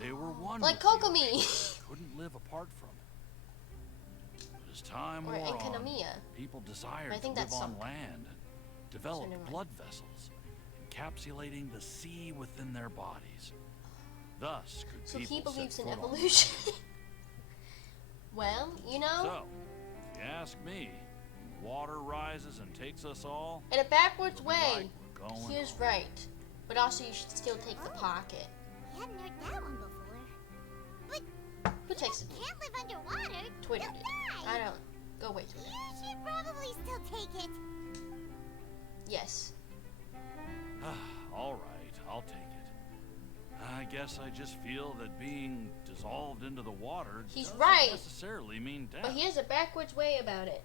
They were one Like with the Kokomi. ocean, couldn't live apart from it. But as time Or wore on, Enkanomiya. people desired I to think live that's on sunk. land and So developed never mind. blood vessels, encapsulating the sea within their bodies. Thus, could So people he believes set in foot on evolution. Well, you know, So, if you ask me, when water rises and takes us all, in a backwards it'll be way, like we're going he is home. right. But also, you should still take the pocket. I hadn't heard that one before. But Who takes it? can't live underwater. Twitter You'll did. die. I don't. Go away, Twitter. You should probably still take it. Yes. All right, I'll take it. I guess I just feel that being dissolved into the water He's doesn't right. necessarily mean death. But he has a backwards way about it.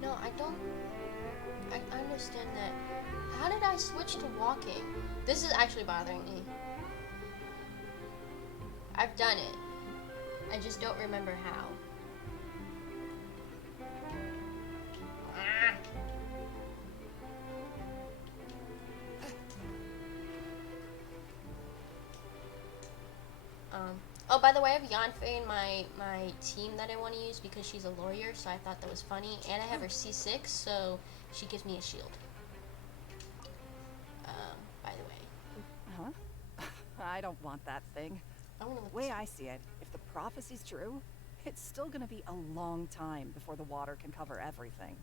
No, I don't. I understand that. How did I switch to walking? This is actually bothering me. I've done it. I just don't remember how. Ah. Oh, by the way, I have Yanfei in my team that I want to use because she's a lawyer, so I thought that was funny. And I have her C6, so she gives me a shield. By the way. Huh? I don't want that thing. I want to The look way I see it, if the prophecy's true, it's still gonna be a long time before the water can cover everything.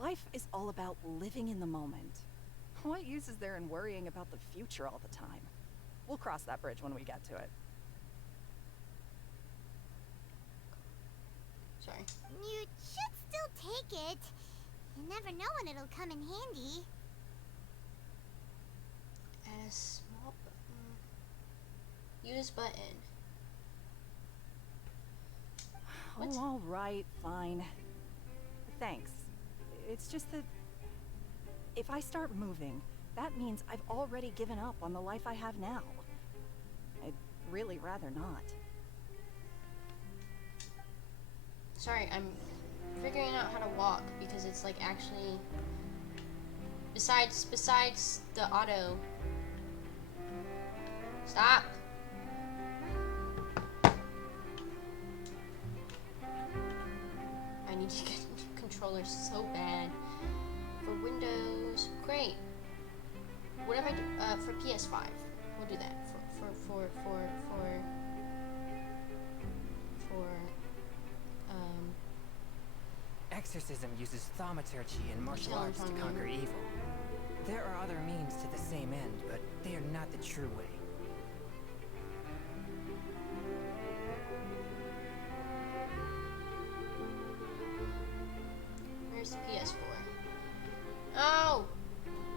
Life is all about living in the moment. What use is there in worrying about the future all the time? We'll cross that bridge when we get to it. Sorry. You should still take it. You never know when it'll come in handy. Add a small button. Use button. What? Oh, all right, fine. Thanks. It's just that if I start moving, that means I've already given up on the life I have now. I'd really rather not. Sorry, I'm figuring out how to walk because it's like actually besides the auto. Stop. I need to get a new controller so bad. For Windows, great. What am I do? For PS5, we'll do that. Exorcism uses thaumaturgy and martial Tell him arts to something. conquer evil. There are other means to the same end, but they are not the true way. Where's the PS4? Oh!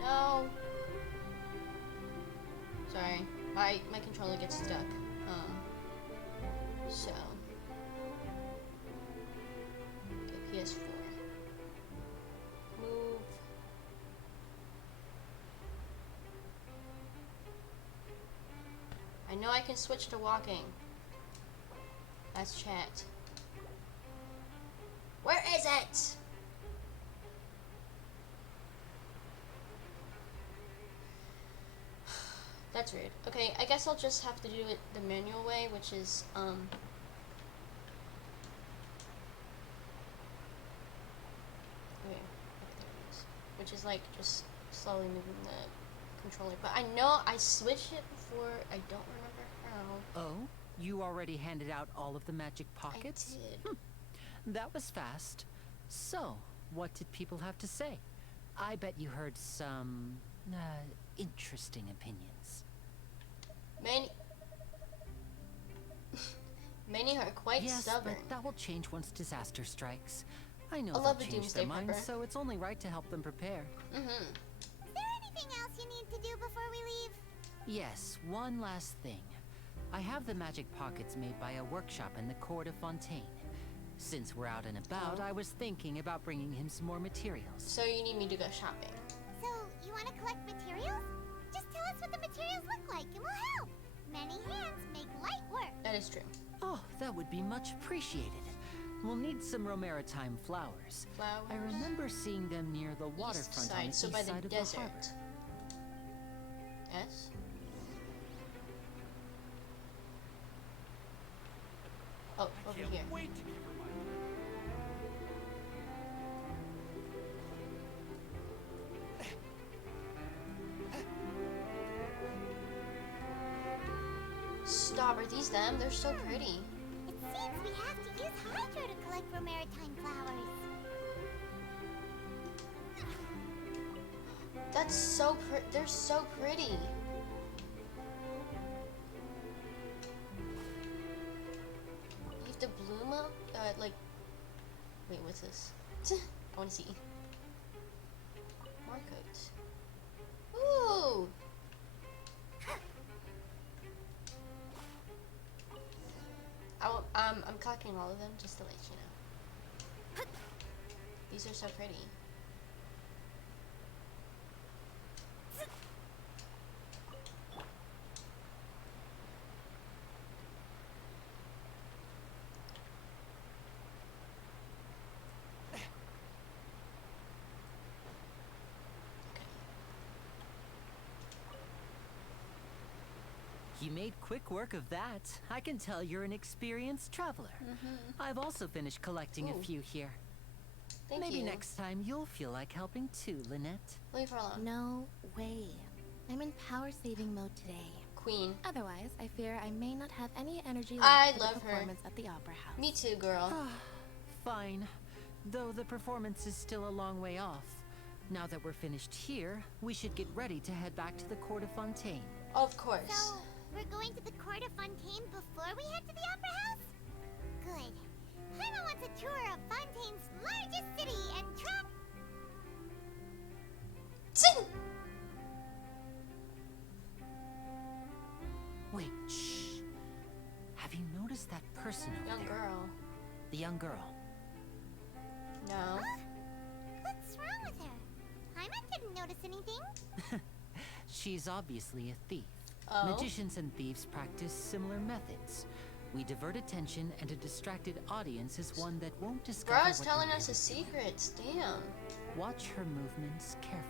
No! Sorry, my controller gets stuck. So okay, PS4. Move. I know I can switch to walking. That's chat. Where is it? That's weird. Okay, I guess I'll just have to do it the manual way, which is, okay, there it is. Which is like just slowly moving the controller. But I know I switched it before, I don't remember how. Oh? You already handed out all of the magic pockets? I did. That was fast. So, what did people have to say? I bet you heard some, interesting opinions. Many are quite Yes, stubborn. but that will change once disaster strikes. I know I love they'll the change Doomsday their minds, Prepper. so it's only right to help them prepare. Mm-hmm. Is there anything else you need to do before we leave? Yes, one last thing. I have the magic pockets made by a workshop in the court of Fontaine. Since we're out and about, I was thinking about bringing him some more materials. So you need me to go shopping. So, you want to collect materials? Just tell us what the materials look like and we'll help. Many hands make light work. That is true. Oh, that would be much appreciated. We'll need some Romaritime flowers. Flowers. I remember seeing them near the waterfront on the so east by the side of desert. the harbor. Yes? Oh, over Can't here. wait to give her my Stop, are these them? They're so pretty. It seems we have to use Hydro to collect Romaritime flowers. That's so they're so pretty. You have to bloom up? Like, wait, what's this? I wanna see. Marcoat. Ooh! I'm collecting all of them just to let you know. These are so pretty. You made quick work of that. I can tell you're an experienced traveler. I've also finished collecting a few here. Thank Maybe you. next time you'll feel like helping too, Lynette. Leave her alone. No way. I'm in power saving mode today. Queen. Otherwise, I fear I may not have any energy left I for love the her. performance at the Opera House. Me too, girl. Fine. Though the performance is still a long way off. Now that we're finished here, we should get ready to head back to the Court of Fontaine. Of course. So, we're going to the Court of Fontaine before we head to the Opera House? Good. Paimon wants a tour of Fontaine's largest city and Wait, shh. Have you noticed that person over Young there? girl. The young girl. No. What's wrong with her? Paimon didn't notice anything. She's obviously a thief. Oh. Magicians and thieves practice similar methods. We divert attention, and a distracted audience is one that won't discover Bruh's what telling you're us the here to do. secrets. Damn. Watch her movements carefully.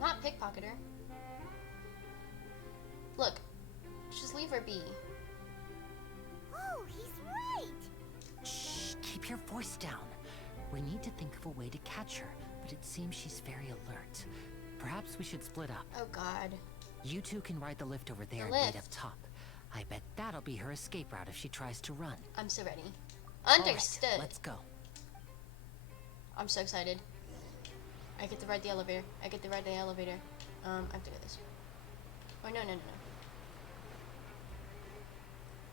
Not pickpocketer. Look. Just leave her be. Oh, he's right. Shh, keep your voice down. We need to think of a way to catch her, but it seems she's very alert. Perhaps we should split up. Oh god. You two can ride the lift over there and Lift. wait up top. I bet that'll be her escape route if she tries to run. I'm so ready. All right, Understood. let's go. I'm so excited. I get to ride the elevator. I get to ride the elevator. I have to go this way. Oh, no. I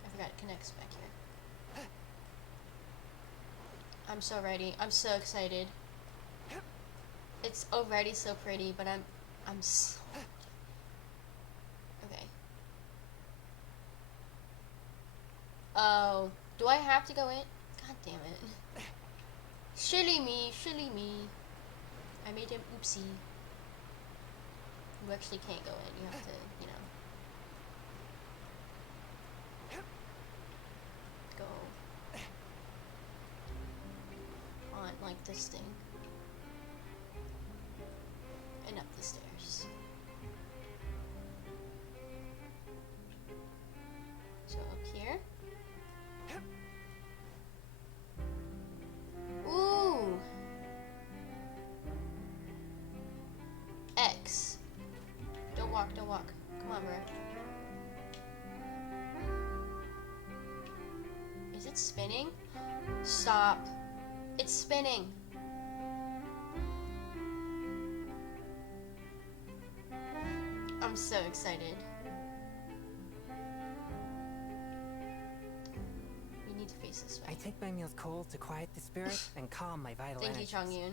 forgot it connects back here. I'm so ready. I'm so excited. It's already so pretty, but I'm so... Okay. Oh, do I have to go in? God damn it. Silly me. I made an oopsie. You actually can't go in. You have to, you know. Go on like this thing. And up the stairs. So up here. Ooh. X. Don't walk. Come on, bro. Is it spinning? Stop. It's spinning. I'm so excited. We need to face this I way. take my meals cold to quiet the spirit and calm my vital Thank you, energies. Chongyun.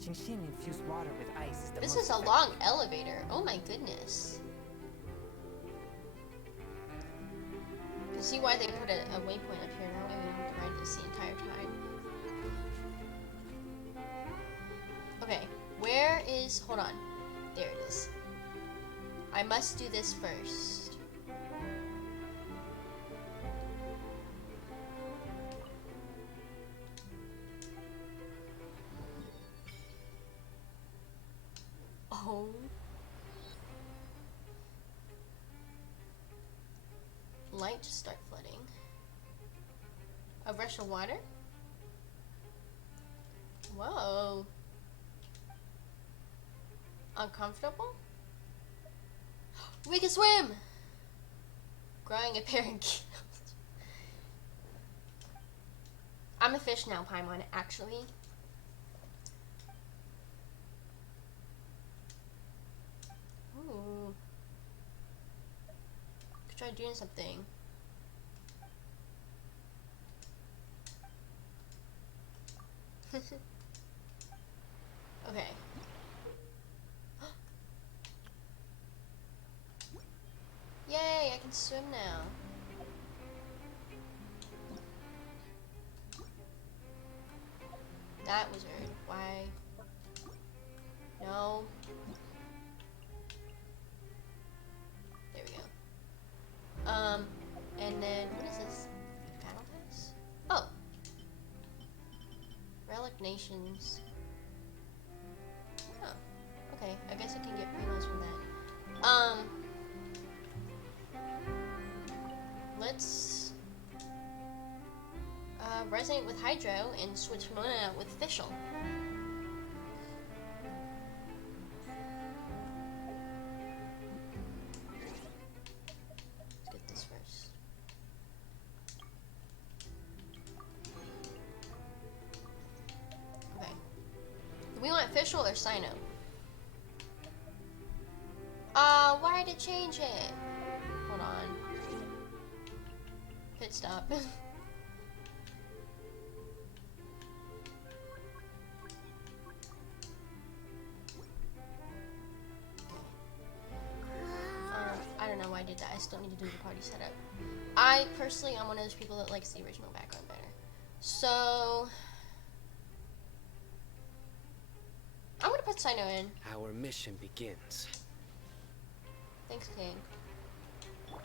Jinshin infused water with ice is the This most is a effective. long elevator. Oh my goodness. You see why they put a waypoint up here? That way we don't have to ride this the entire time. Okay, where is... Hold on. There it is. I must do this first. light to start flooding. A rush of water? Whoa. Uncomfortable? We can swim! Growing a pair of gills. I'm a fish now, Paimon, actually. Ooh. Could try doing something. Okay. Yay, I can swim now. That was weird. Why? No. There we go. And then, what is this? Battle Pass? Oh. Relic Nations. Oh. Okay, I guess I can get primos from that. Let's resonate with Hydro and switch Mona with Fischl. Let's get this first. Okay. Do we want Fischl or Sino? Why did it change it? Hold on. Pit stop. I don't know why I did that. I still need to do the party setup. I personally am one of those people that likes the original background better. So I'm gonna put Sino in. Our mission begins. Thanks, King.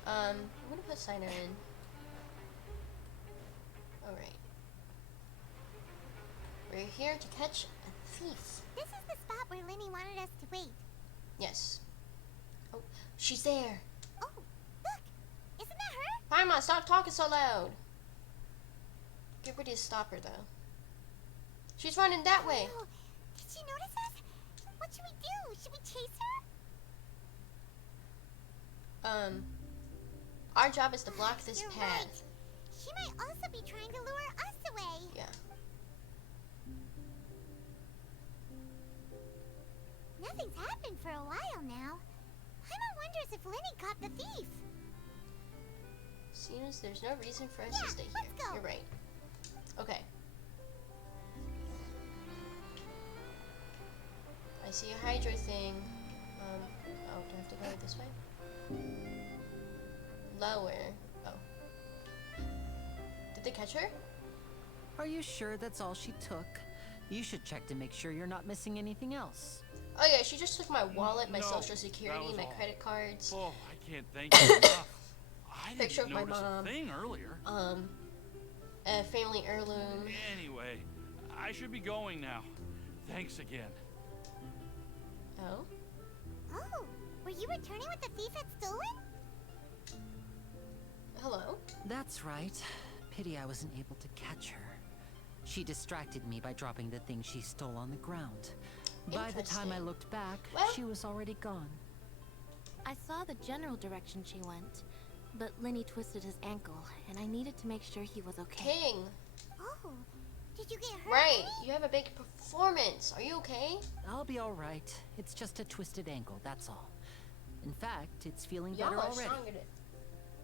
I'm gonna put Sino in. Alright. We're here to catch a thief. This is the spot where Lenny wanted us to wait. Yes. Oh, she's there. Oh, look! Isn't that her? Paimon, stop talking so loud. Get ready to stop her, though. She's running that way. Oh, did she notice us? What should we do? Should we chase her? Our job is to block this You're path. right. She might also be trying to lure us away. Yeah. Nothing's happened for a while now. Paimon wonders if Lenny caught the thief. Seems there's no reason for us to stay here. let's go. You're right. Okay. I see a Hydro thing. Oh, do I have to go this way? Lower. Oh. Did they catch her? Are you sure that's all she took? You should check to make sure you're not missing anything else. Oh yeah, she just took my wallet, my No, social that security, was my all. credit cards, Oh, I can't thank you enough. I Picture didn't of my notice mom. a thing earlier. A family heirloom. Anyway, I should be going now. Thanks again. Oh? Oh, were you returning what the thief had stolen? Hello? That's right. Pity I wasn't able to catch her. She distracted me by dropping the thing she stole on the ground. By the time I Interesting. looked back, Well- she was already gone. I saw the general direction she went, but Lenny twisted his ankle, and I needed to make sure he was okay. King. Oh, did you get hurt? Right, you have a big performance. Are you okay? I'll be all right. It's just a twisted ankle, that's all. In fact, it's feeling Y'all better are already.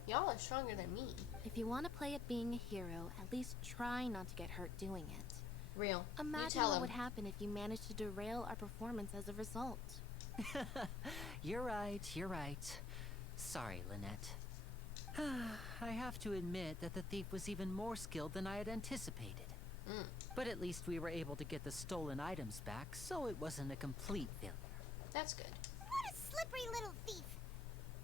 Y'all are stronger than me. If you want to play at being a hero, at least try not to get hurt doing it. Real. You Imagine tell what him. would happen if you managed to derail our performance as a result. You're right, you're right. Sorry, Lynette. I have to admit that the thief was even more skilled than I had anticipated. But at least we were able to get the stolen items back, so it wasn't a complete failure. That's good. What a slippery little thief.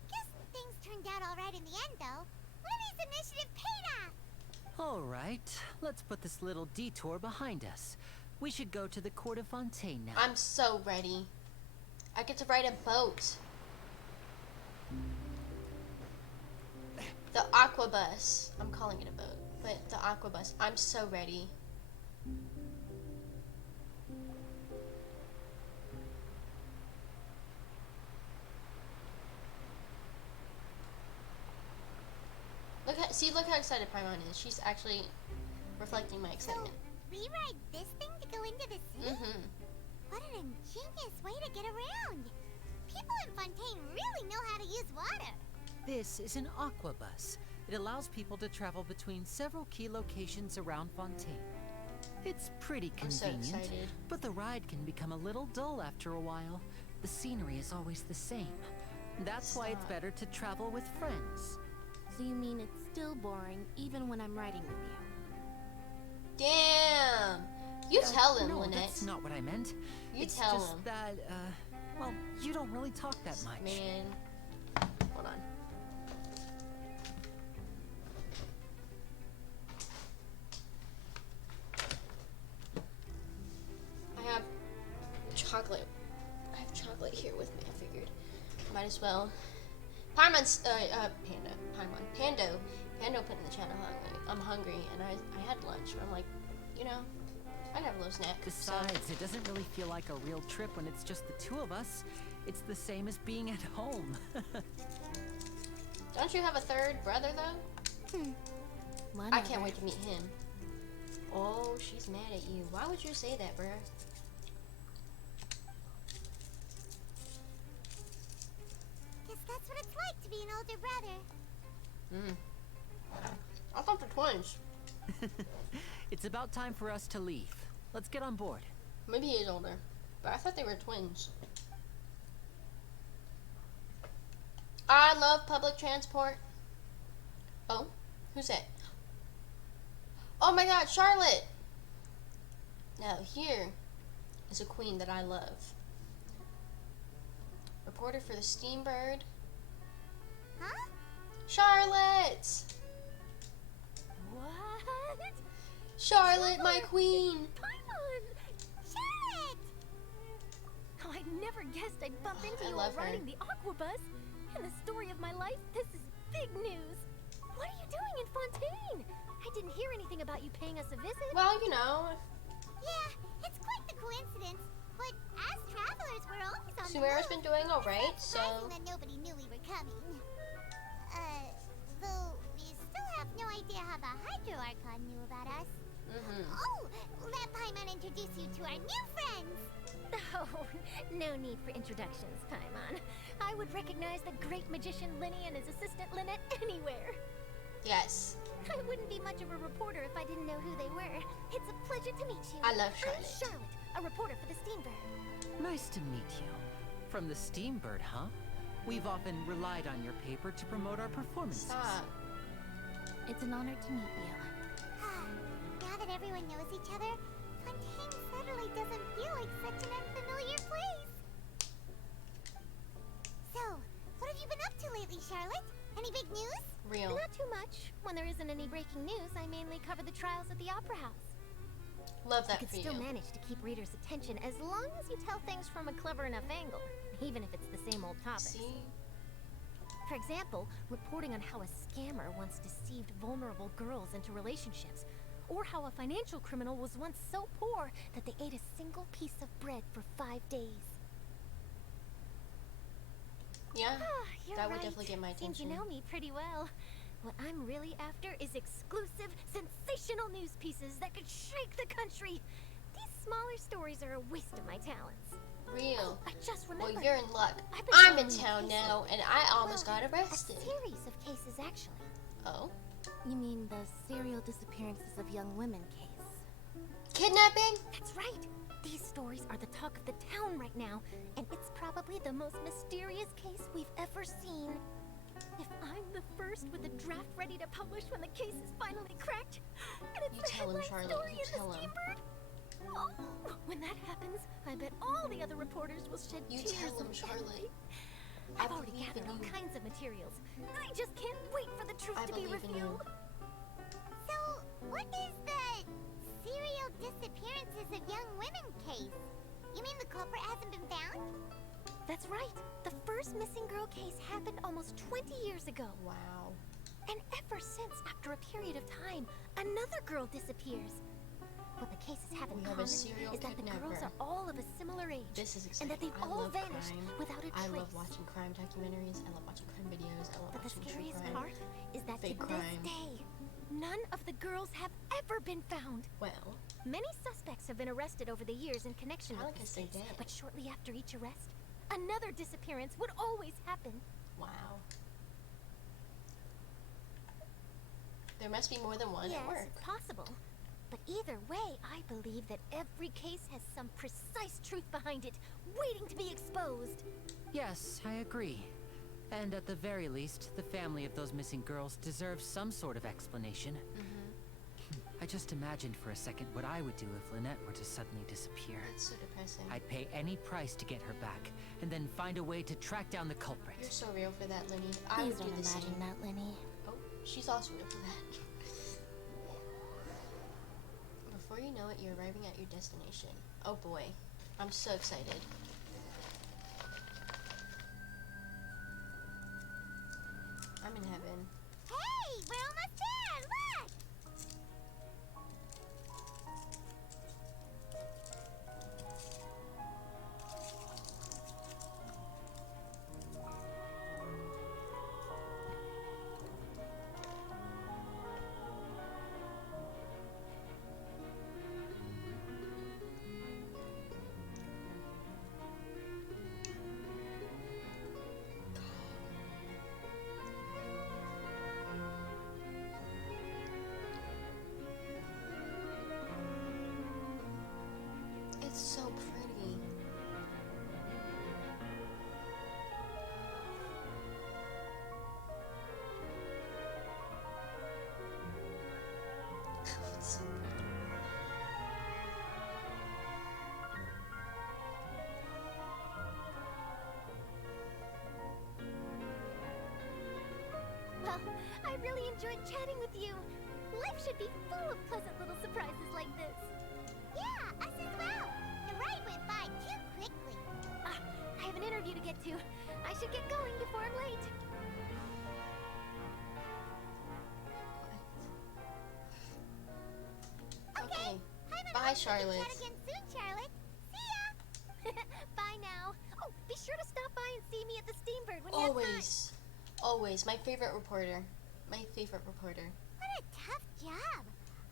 Guess things turned out all right in the end, though. Lenny's initiative paid off. All right, let's put this little detour behind us. We should go to the Court of Fontaine now. I'm so ready. I get to ride a boat. The aqua aquabus. I'm calling it a boat, but the aquabus. I'm so ready. Look how excited Paimon is. She's actually reflecting my excitement. So, we ride this thing to go into the sea? Mm-hmm. What an ingenious way to get around. People in Fontaine really know how to use water. This is an aquabus. It allows people to travel between several key locations around Fontaine. It's pretty I'm so convenient, excited. but the ride can become a little dull after a while. The scenery is always the same. That's why it's better to travel with friends. So you mean it's still boring even when I'm riding with you? Damn! You tell him, No, Lynette. that's not what I meant. You it's tell just him. that, well, you don't really talk that much. Man. Hold on. I have chocolate. I have chocolate here with me, I figured. Might as well. Paimon's, Pando put in the chat, I'm hungry, and I had lunch, but I'm like, you know, I'd have a little snack. Besides, it doesn't really feel like a real trip when it's just the two of us. It's the same as being at home. Don't you have a third brother, though? I can't wait to meet him. Oh, she's mad at you. Why would you say that, bruh? Guess that's what it's like to be an older brother. I thought they're twins. It's about time for us to leave. Let's get on board. Maybe he is older, but I thought they were twins. I love public transport. Oh, who's that? Oh my god, Charlotte! Now here is a queen that I love. Reporter for the Steambird. Huh? Charlotte! What? Charlotte, my queen! Paimon! Charlotte! Oh, I never guessed I'd bump into I you love while her. riding the aquabus. In the story of my life, this is big news. What are you doing in Fontaine? I didn't hear anything about you paying us a visit. Well, you know, Yeah, it's quite the coincidence. But as travelers, we're always on Sumeru's the been move. doing alright, It's so... not surprising that nobody knew we were coming. Though we still have no idea how the Hydro Archon knew about us. Oh, let Paimon introduce you to our new friends. Oh, no need for introductions, Paimon. I would recognize the great magician Linny and his assistant Lynette anywhere. Yes. I wouldn't be much of a reporter if I didn't know who they were. It's a pleasure to meet you. I love I'm Charlotte. Charlotte, a reporter for the Steambird. Nice to meet you. From the Steambird, huh? We've often relied on your paper to promote our performances. Stop. It's an honor to meet you. Now that everyone knows each other, Fontaine suddenly doesn't feel like such an unfamiliar place. So, what have you been up to lately, Charlotte? Any big news? Real. Not too much. When there isn't any breaking news, I mainly cover the trials at the Opera House. Love that You for can you. still manage to keep readers' attention as long as you tell things from a clever enough angle, even if it's the same old topics. See? For example, reporting on how a scammer once deceived vulnerable girls into relationships, or how a financial criminal was once so poor that they ate a single piece of bread for 5 days. Yeah, You're that would right. definitely get my Seems attention. you know me pretty well. What I'm really after is exclusive, sensational news pieces that could shake the country. These smaller stories are a waste of my talents. Real. I just Well, remembered. you're in luck. I've been I'm in following town cases. now, and I almost Well, got arrested. A series of cases, actually. Oh? You mean the serial disappearances of young women case? Kidnapping? That's right. These stories are the talk of the town right now, and it's probably the most mysterious case we've ever seen. If I'm the first with a draft ready to publish when the case is finally cracked, and it's You the tell him, headline Charlotte, story you in the tell him. Steambird, oh, when that happens, I bet all the other reporters will shed You tears tell him, of Charlotte. envy. I I've already believe in gathered all you. kinds of materials. I just can't wait for the truth I to be believe in you. revealed. So, what is the serial disappearances of young women case? You mean the culprit hasn't been found? That's right. The first missing girl case happened almost 20 years ago. Wow. And ever since, after a period of time, another girl disappears. What the cases have in We have a common serial is that the girls kidnapper. are all of a similar age. This is and exciting. that they've I all love vanished crime. without a trace. I love watching crime documentaries. I love watching crime videos. I love But the watching true scariest crime. part is that to fake this crime. day, none of the girls have ever been found. Well, Many suspects have been arrested over the years in connection Probably with 'cause this they're case, dead. but shortly after each arrest, another disappearance would always happen. wow. There must be more than one Yes, at work. it's possible. But either way, I believe that every case has some precise truth behind it, waiting to be exposed. Yes, I agree. And at the very least, the family of those missing girls deserves some sort of explanation. I just imagined for a second what I would do if Lynette were to suddenly disappear. It's so depressing. I'd pay any price to get her back, and then find a way to track down the culprit. You're so real for that, Lenny. I Please would do don't the imagine same. that, Lenny. Oh, she's also real for that. Before you know it, you're arriving at your destination. Oh boy. I'm so excited. I'm in heaven. Hey, we're almost there. Look. It's so pretty. It's so pretty. Well, I really enjoyed chatting with you. Life should be full of pleasant little surprises like this. Yeah, us as well. The ride went by too quickly. Ah, I have an interview to get to. I should get going before I'm late. Okay. I'm Bye, Charlotte. Chat again soon, Charlotte. See ya. Bye now. Oh, be sure to stop by and see me at the Steambird when you have time. Always. Always. My favorite reporter. My favorite reporter. What a tough job.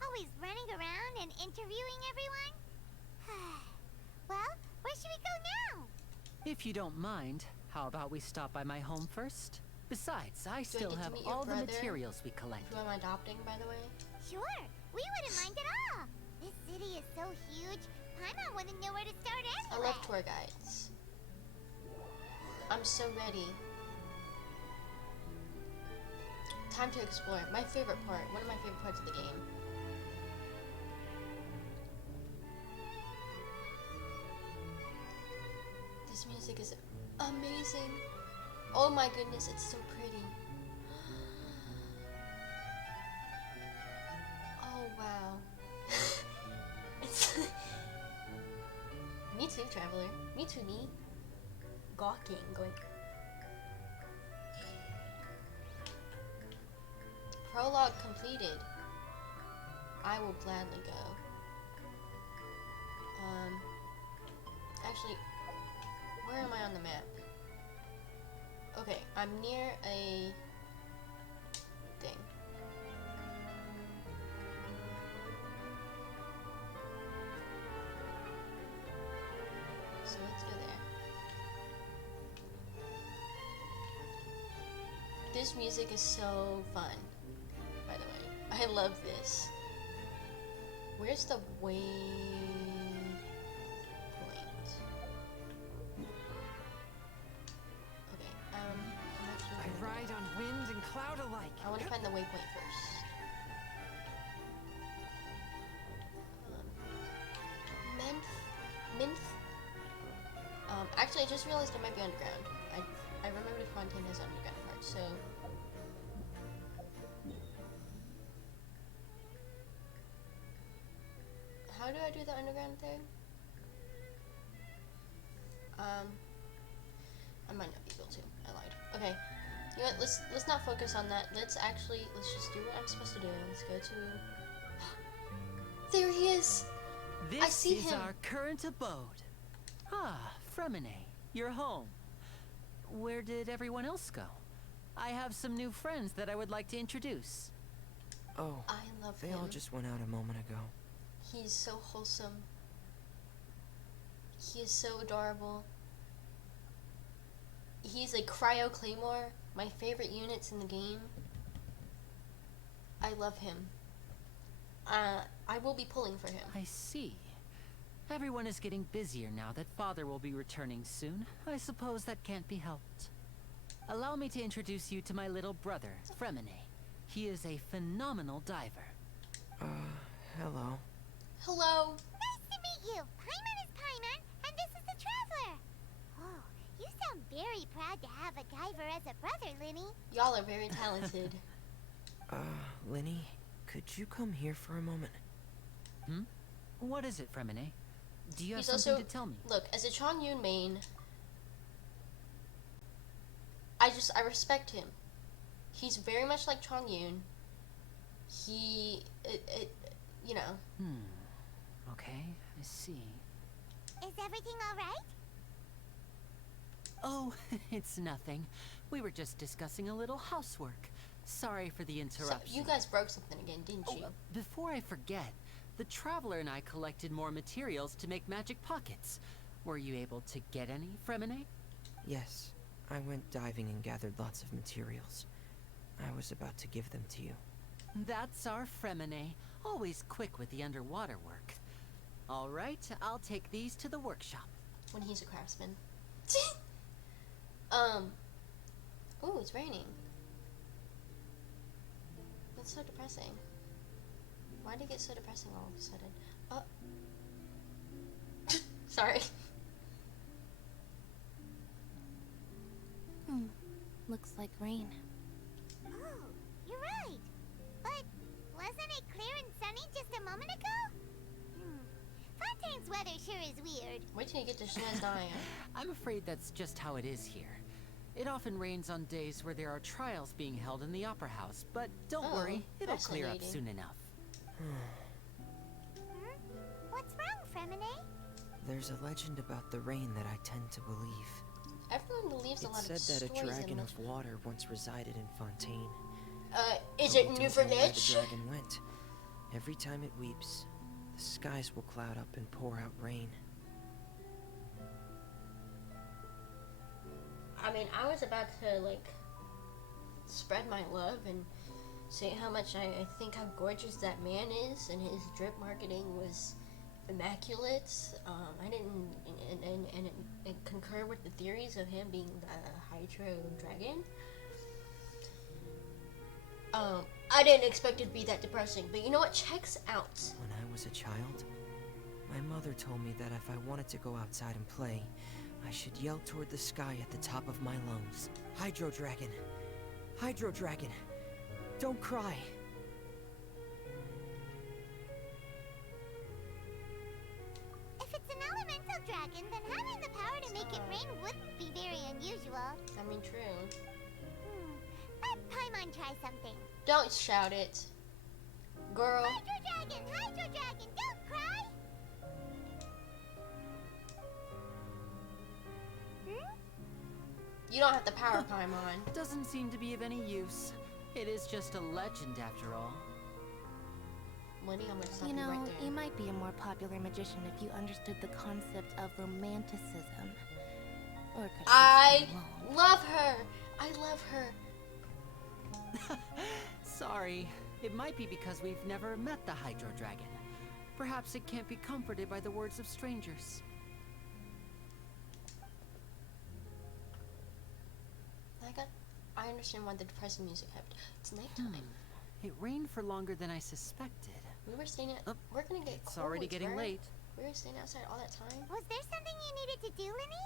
Always running around and interviewing everyone. Well, where should we go now? If you don't mind, how about we stop by my home first? Besides, I still get to have meet your all the brother? materials we collected. Who I'm adopting, by the way. Sure, we wouldn't mind at all. This city is so huge, Paimon wouldn't know where to start I anyway. love tour guides. I'm so ready. Time to explore. My favorite part. One of my favorite parts of the game. This music is amazing. Oh my goodness, it's so pretty. Oh wow. It's me too, traveler. Me too, me. Gawking, going. Prologue completed. I will gladly go. Actually, where am I on the map? Okay, I'm near a thing. So let's go there. This music is so fun, by the way. I love this. Where's the waypoint? Okay, I'm actually I ride on wind and cloud alike. I want to find the waypoint first. Minth. Actually, I just realized it might be underground. I remembered Fontaine has underground parts, so. How do I do the underground thing? I might not be able to. I lied. Okay. You know what, let's not focus on that. Let's just do what I'm supposed to do. Let's go to... There he is! This I see is him. our current abode. Ah, Fremine, you're home. Where did everyone else go? I have some new friends that I would like to introduce. Oh, I love they him. all just went out a moment ago. He's so wholesome. He is so adorable. He's a Cryo Claymore, my favorite units in the game. I love him. I will be pulling for him. I see. Everyone is getting busier now that Father will be returning soon. I suppose that can't be helped. Allow me to introduce you to my little brother, Fremine. He is a phenomenal diver. Hello. Hello. Nice to meet you. Paimon is Paimon, and this is the Traveler. Oh, you sound very proud to have a diver as a brother, Linny. Y'all are very talented. Linny, could you come here for a moment? Hmm? What is it, Fremine? Do you have He's something also, to tell me? look, as a Chongyun main, I respect him. He's very much like Chongyun. You know. Okay, I see. Is everything all right? Oh, it's nothing. We were just discussing a little housework. Sorry for the So interruption. you guys broke something again, didn't you? Before I forget, the Traveler and I collected more materials to make magic pockets. Were you able to get any, Fremine? Yes, I went diving and gathered lots of materials. I was about to give them to you. That's our Fremine, always quick with the underwater work. All right, I'll take these to the workshop. When he's a craftsman. Ooh, it's raining. That's so depressing. Why did it get so depressing all of a sudden? Sorry. Looks like rain. Oh, you're right. But wasn't it clear and sunny just a moment ago? Fontaine's weather sure is weird. Wait till you get to Sneznia. I'm afraid that's just how it is here. It often rains on days where there are trials being held in the Opera House, but don't worry, it'll clear up soon enough. What's wrong, Fremine? There's a legend about the rain that I tend to believe. Everyone believes a lot of It said that a stories dragon and of water once resided in Fontaine. is But it we New don't know where the Village? dragon went. Every time it weeps, the skies will cloud up and pour out rain. I mean, I was about to, like, spread my love and say how much I think how gorgeous that man is, and his drip marketing was immaculate. I didn't, and concur with the theories of him being the Hydro Dragon. I didn't expect it to be that depressing, but you know what? Checks out. When I was a child, my mother told me that if I wanted to go outside and play, I should yell toward the sky at the top of my lungs. Hydro Dragon! Hydro Dragon! Don't cry! If it's an elemental dragon, then having the power to make it rain wouldn't be very unusual. I mean, true. Let Paimon try something. Don't shout it. Girl. Hydro Dragon, don't cry! You don't have the power Paimon. Doesn't seem to be of any use. It is just a legend after all. Lenny, I'm gonna stop You you know, right there. you might be a more popular magician if you understood the concept of romanticism. Or could I love her. I love her. Sorry, it might be because we've never met the Hydro Dragon. Perhaps it can't be comforted by the words of strangers. I understand why the depressing music happened. It's nighttime. It rained for longer than I suspected. We were staying at. We're gonna get. It's already getting right? late. We were staying outside all that time. Was there something you needed to do, Linny?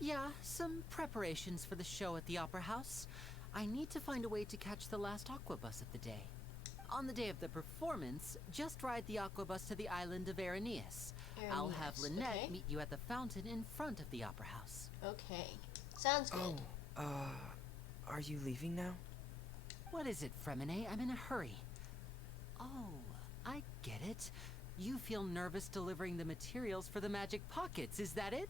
Yeah, some preparations for the show at the Opera House. I need to find a way to catch the last aqua bus of the day. On the day of the performance, just ride the aqua bus to the island of Araneus. I'll have Lynette meet you at the fountain in front of the Opera House. Okay. Sounds good. Are you leaving now? What is it, Fremine? I'm in a hurry. Oh, I get it. You feel nervous delivering the materials for the magic pockets, is that it?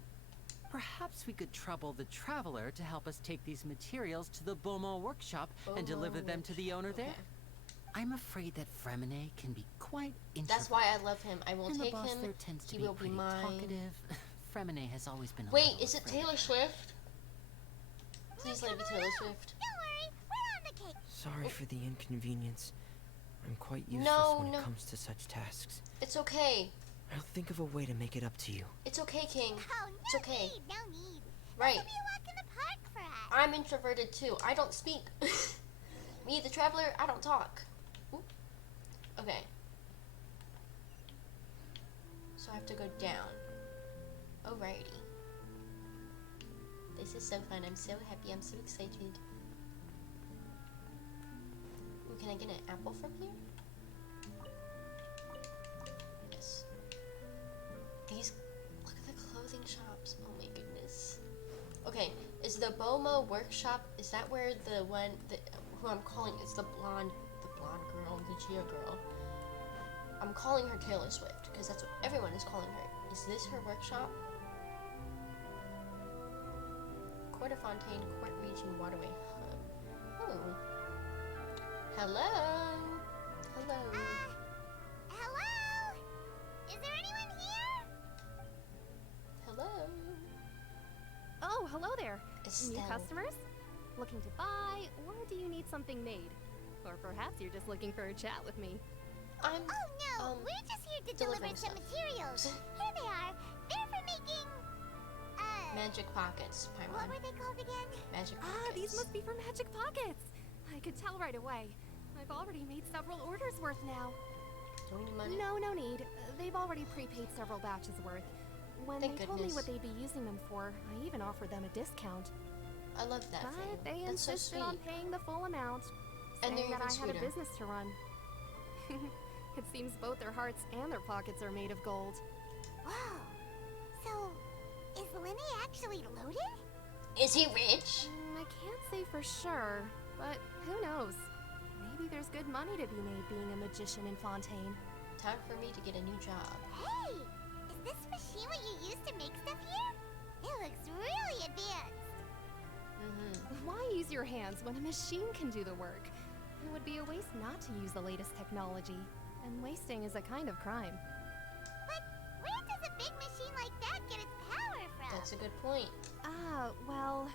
Perhaps we could trouble the traveler to help us take these materials to the Beaumont workshop and deliver them to the owner there. I'm afraid that Fremine can be quite introverted. That's why I love him. I will And take the boss him. there tends to He be will be pretty mine. talkative. Fremine has always been a Wait, little is it afraid. Taylor Swift? Please let it be Taylor Swift. Don't worry, we're on the case. Sorry for the inconvenience. I'm quite useless when it comes to such tasks. It's okay. I'll think of a way to make it up to you. It's okay, King. Oh, It's no okay. need, no need. Right. It'll be a walk in the park for us. I'm introverted too. I don't speak. Me, the traveler, I don't talk. Oop. Okay. So I have to go down. Alrighty. This is so fun. I'm so happy. I'm so excited. Ooh, can I get an apple from here? Yes. These, look at the clothing shops. Oh my goodness. Okay, is the Bomo workshop, is that where the one, who I'm calling is the blonde girl, the Gia girl. I'm calling her Taylor Swift, because that's what everyone is calling her. Is this her workshop? Court of Fontaine, Court Region Waterway Hub. Oh. Hello? Hello? Hello? Is there anyone here? Hello? Oh, hello there. Estelle. New customers? Looking to buy, or do you need something made? Or perhaps you're just looking for a chat with me. I'm, Oh no, we're just here to deliver some materials. Here they are. They're for making, Magic Pockets, what Paimon. were they called again? Magic Pockets. Ah, these must be for Magic Pockets. I could tell right away. I've already made several orders worth now. Do we need money? No need. They've already prepaid several batches worth. When Thank they told me goodness. what they'd be using them for, I even offered them a discount. I love that for you. But they That's so insisted sweet. on paying the full amount, And saying they're that I even had a sweeter. business to run. It seems both their hearts and their pockets are made of gold. Whoa. So, is Linny actually loaded? Is he rich? I can't say for sure, but who knows? Maybe there's good money to be made being a magician in Fontaine. Time for me to get a new job. Hey, is this machine what you use to make stuff here? It looks really advanced. Why use your hands when a machine can do the work? It would be a waste not to use the latest technology, and wasting is a kind of crime. But where does a big machine like that get its power from? That's a good point. Ah, well,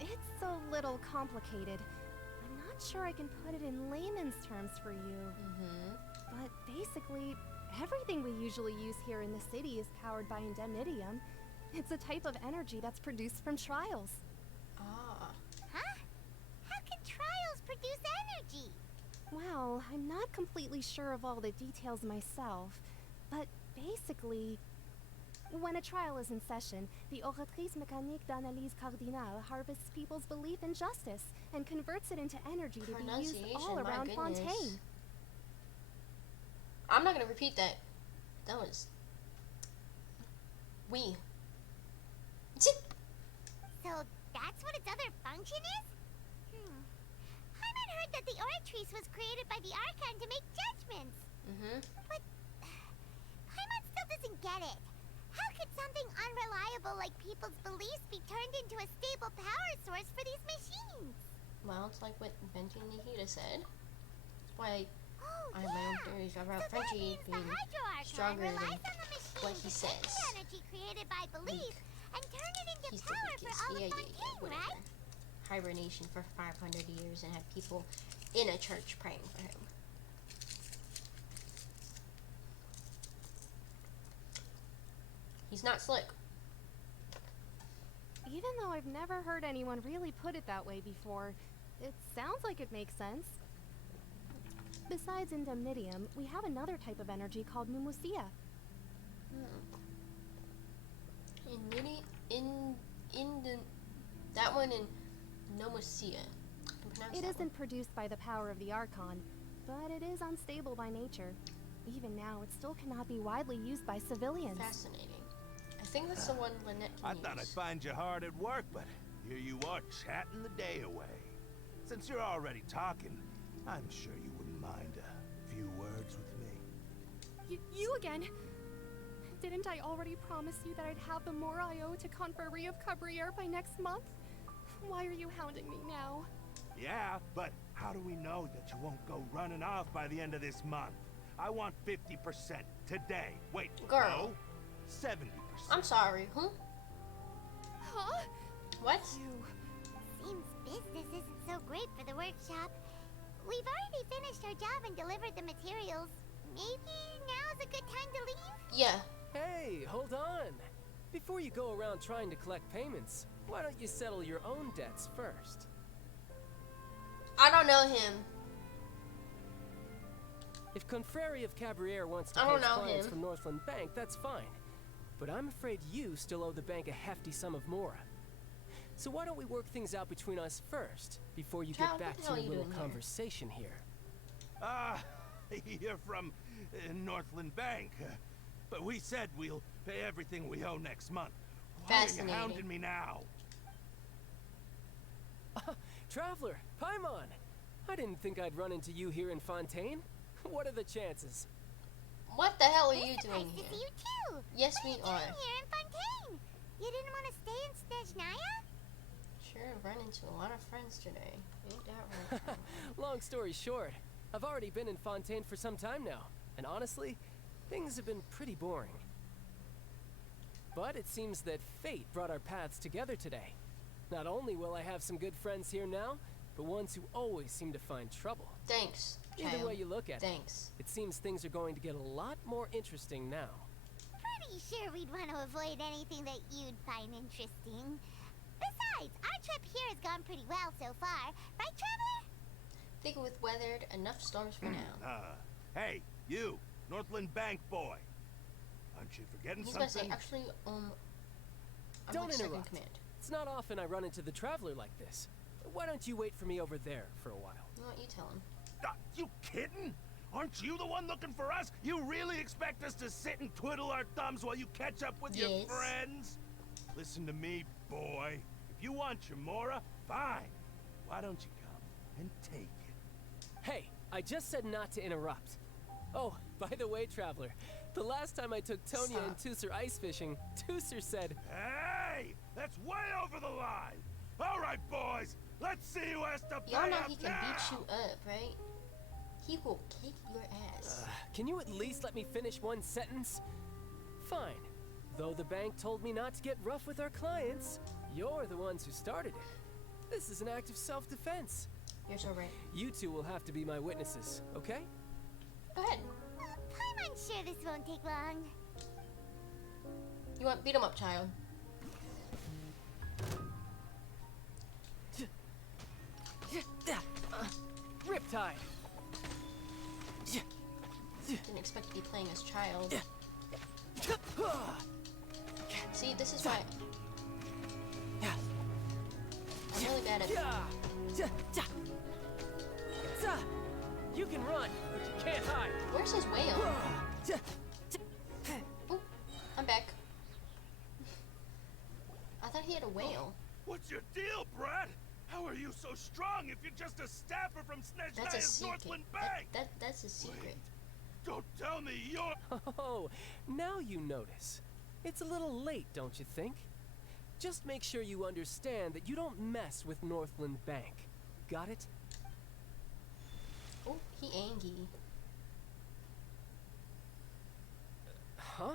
it's a little complicated. I'm not sure I can put it in layman's terms for you. But basically, everything we usually use here in the city is powered by indemnitium. It's a type of energy that's produced from trials. Ah. Huh? How can trials produce energy? Well, I'm not completely sure of all the details myself, but basically, when a trial is in session, the Oratrice Mécanique d'Analyse Cardinale harvests people's belief in justice and converts it into energy to be used all Pronunciation, my around goodness. Fontaine. I'm not gonna repeat that. That was... We. So that's what its other function is? Paimon heard that the Oratrice was created by the Archon to make judgments. But Paimon still doesn't get it. How could something unreliable like people's beliefs be turned into a stable power source for these machines? Well, it's like what Frenchie Nihita said. That's why I have my own theories about So that Frenchie means the being Hydro Archon stronger than relies on the machine what he to take says. the energy created by belief and turn it into He's the power for weakest. all Yeah, of yeah, Fontaine, yeah, whatever. right? Hibernation for 500 years and have people in a church praying for him. He's not slick. Even though I've never heard anyone really put it that way before, it sounds like it makes sense. Besides indemnitium, we have another type of energy called pneumosia. That one in Nomosia. I can pronounce It that isn't produced by the power of the Archon, but it is unstable by nature. Even now, it still cannot be widely used by civilians. Fascinating. I think that's the one Lynette can I thought I'd use. find you hard at work, but here you are chatting the day away. since you're already talking, I'm sure you wouldn't mind a few words with me. You again? Didn't I already promise you that I'd have the more I owe to Confrérie of Cabriere by next month? Why are you hounding me now? Yeah, but how do we know that you won't go running off by the end of this month? I want 50% today. Wait, girl. No, 70%. I'm sorry. Huh? What? Seems business isn't so great for the workshop. We've already finished our job and delivered the materials. Maybe now's a good time to leave? Yeah. Hey, hold on. Before you go around trying to collect payments, why don't you settle your own debts first? I don't know him. If Confrérie of Cabriere wants to I pay don't its know clients him. from Northland Bank, that's fine. But I'm afraid you still owe the bank a hefty sum of mora. So why don't we work things out between us first, before you Child, get what back the to hell your are you little doing here? conversation here? You're from Northland Bank. But we said we'll pay everything we owe next month. Why are you hounding me now? Traveler, Paimon! I didn't think I'd run into you here in Fontaine. What are the chances? What the hell are you doing Nice to here? see you too. Yes, what we are you are. doing here in Fontaine? You didn't want to stay in Snezhnaya? Sure, run into a lot of friends today. Ain't that right? Long story short, I've already been in Fontaine for some time now, and honestly, things have been pretty boring. But it seems that fate brought our paths together today. Not only will I have some good friends here now, but ones who always seem to find trouble. Thanks, child. Either way you look at Thanks. it seems things are going to get a lot more interesting now. Pretty sure we'd want to avoid anything that you'd find interesting. Besides, our trip here has gone pretty well so far. Right, Traveler? I think we've weathered enough storms for now. Hey, you, Northland Bank boy. Aren't you forgetting He's gonna something? say, actually, I'm Don't like second interrupt. command. It's not often I run into the Traveler like this. Why don't you wait for me over there for a while? You know what, you tell him. You kidding? Aren't you the one looking for us? You really expect us to sit and twiddle our thumbs while you catch up with your Yes. friends? Listen to me, boy. If you want your mora, fine. Why don't you come and take it? Hey, I just said not to interrupt. Oh, by the way, Traveler, the last time I took Tonya and Tusser ice fishing, Tusser said, Hey! That's way over the line! All right, boys, let's see who has to pay Y'all know up he can now. beat you up, right? He will kick your ass. Can you at least let me finish one sentence? Fine. Though the bank told me not to get rough with our clients, you're the ones who started it. This is an act of self-defense. You're so right. You two will have to be my witnesses, okay? Go ahead. I'm sure this won't take long. You want beat him up, child? Riptide. Didn't expect to be playing as child. See, this is why I'm really bad at You can run, but you can't hide. Where's his whale? Ooh, I'm back. I thought he had a whale. What's your deal, Brad? How are you so strong if you're just a staffer from That's a Snezhnaya's secret. Northland Bank? That's a secret. Don't tell me you're... Oh, now you notice. It's a little late, don't you think? Just make sure you understand that you don't mess with Northland Bank. Got it? Oh, he angry. Huh?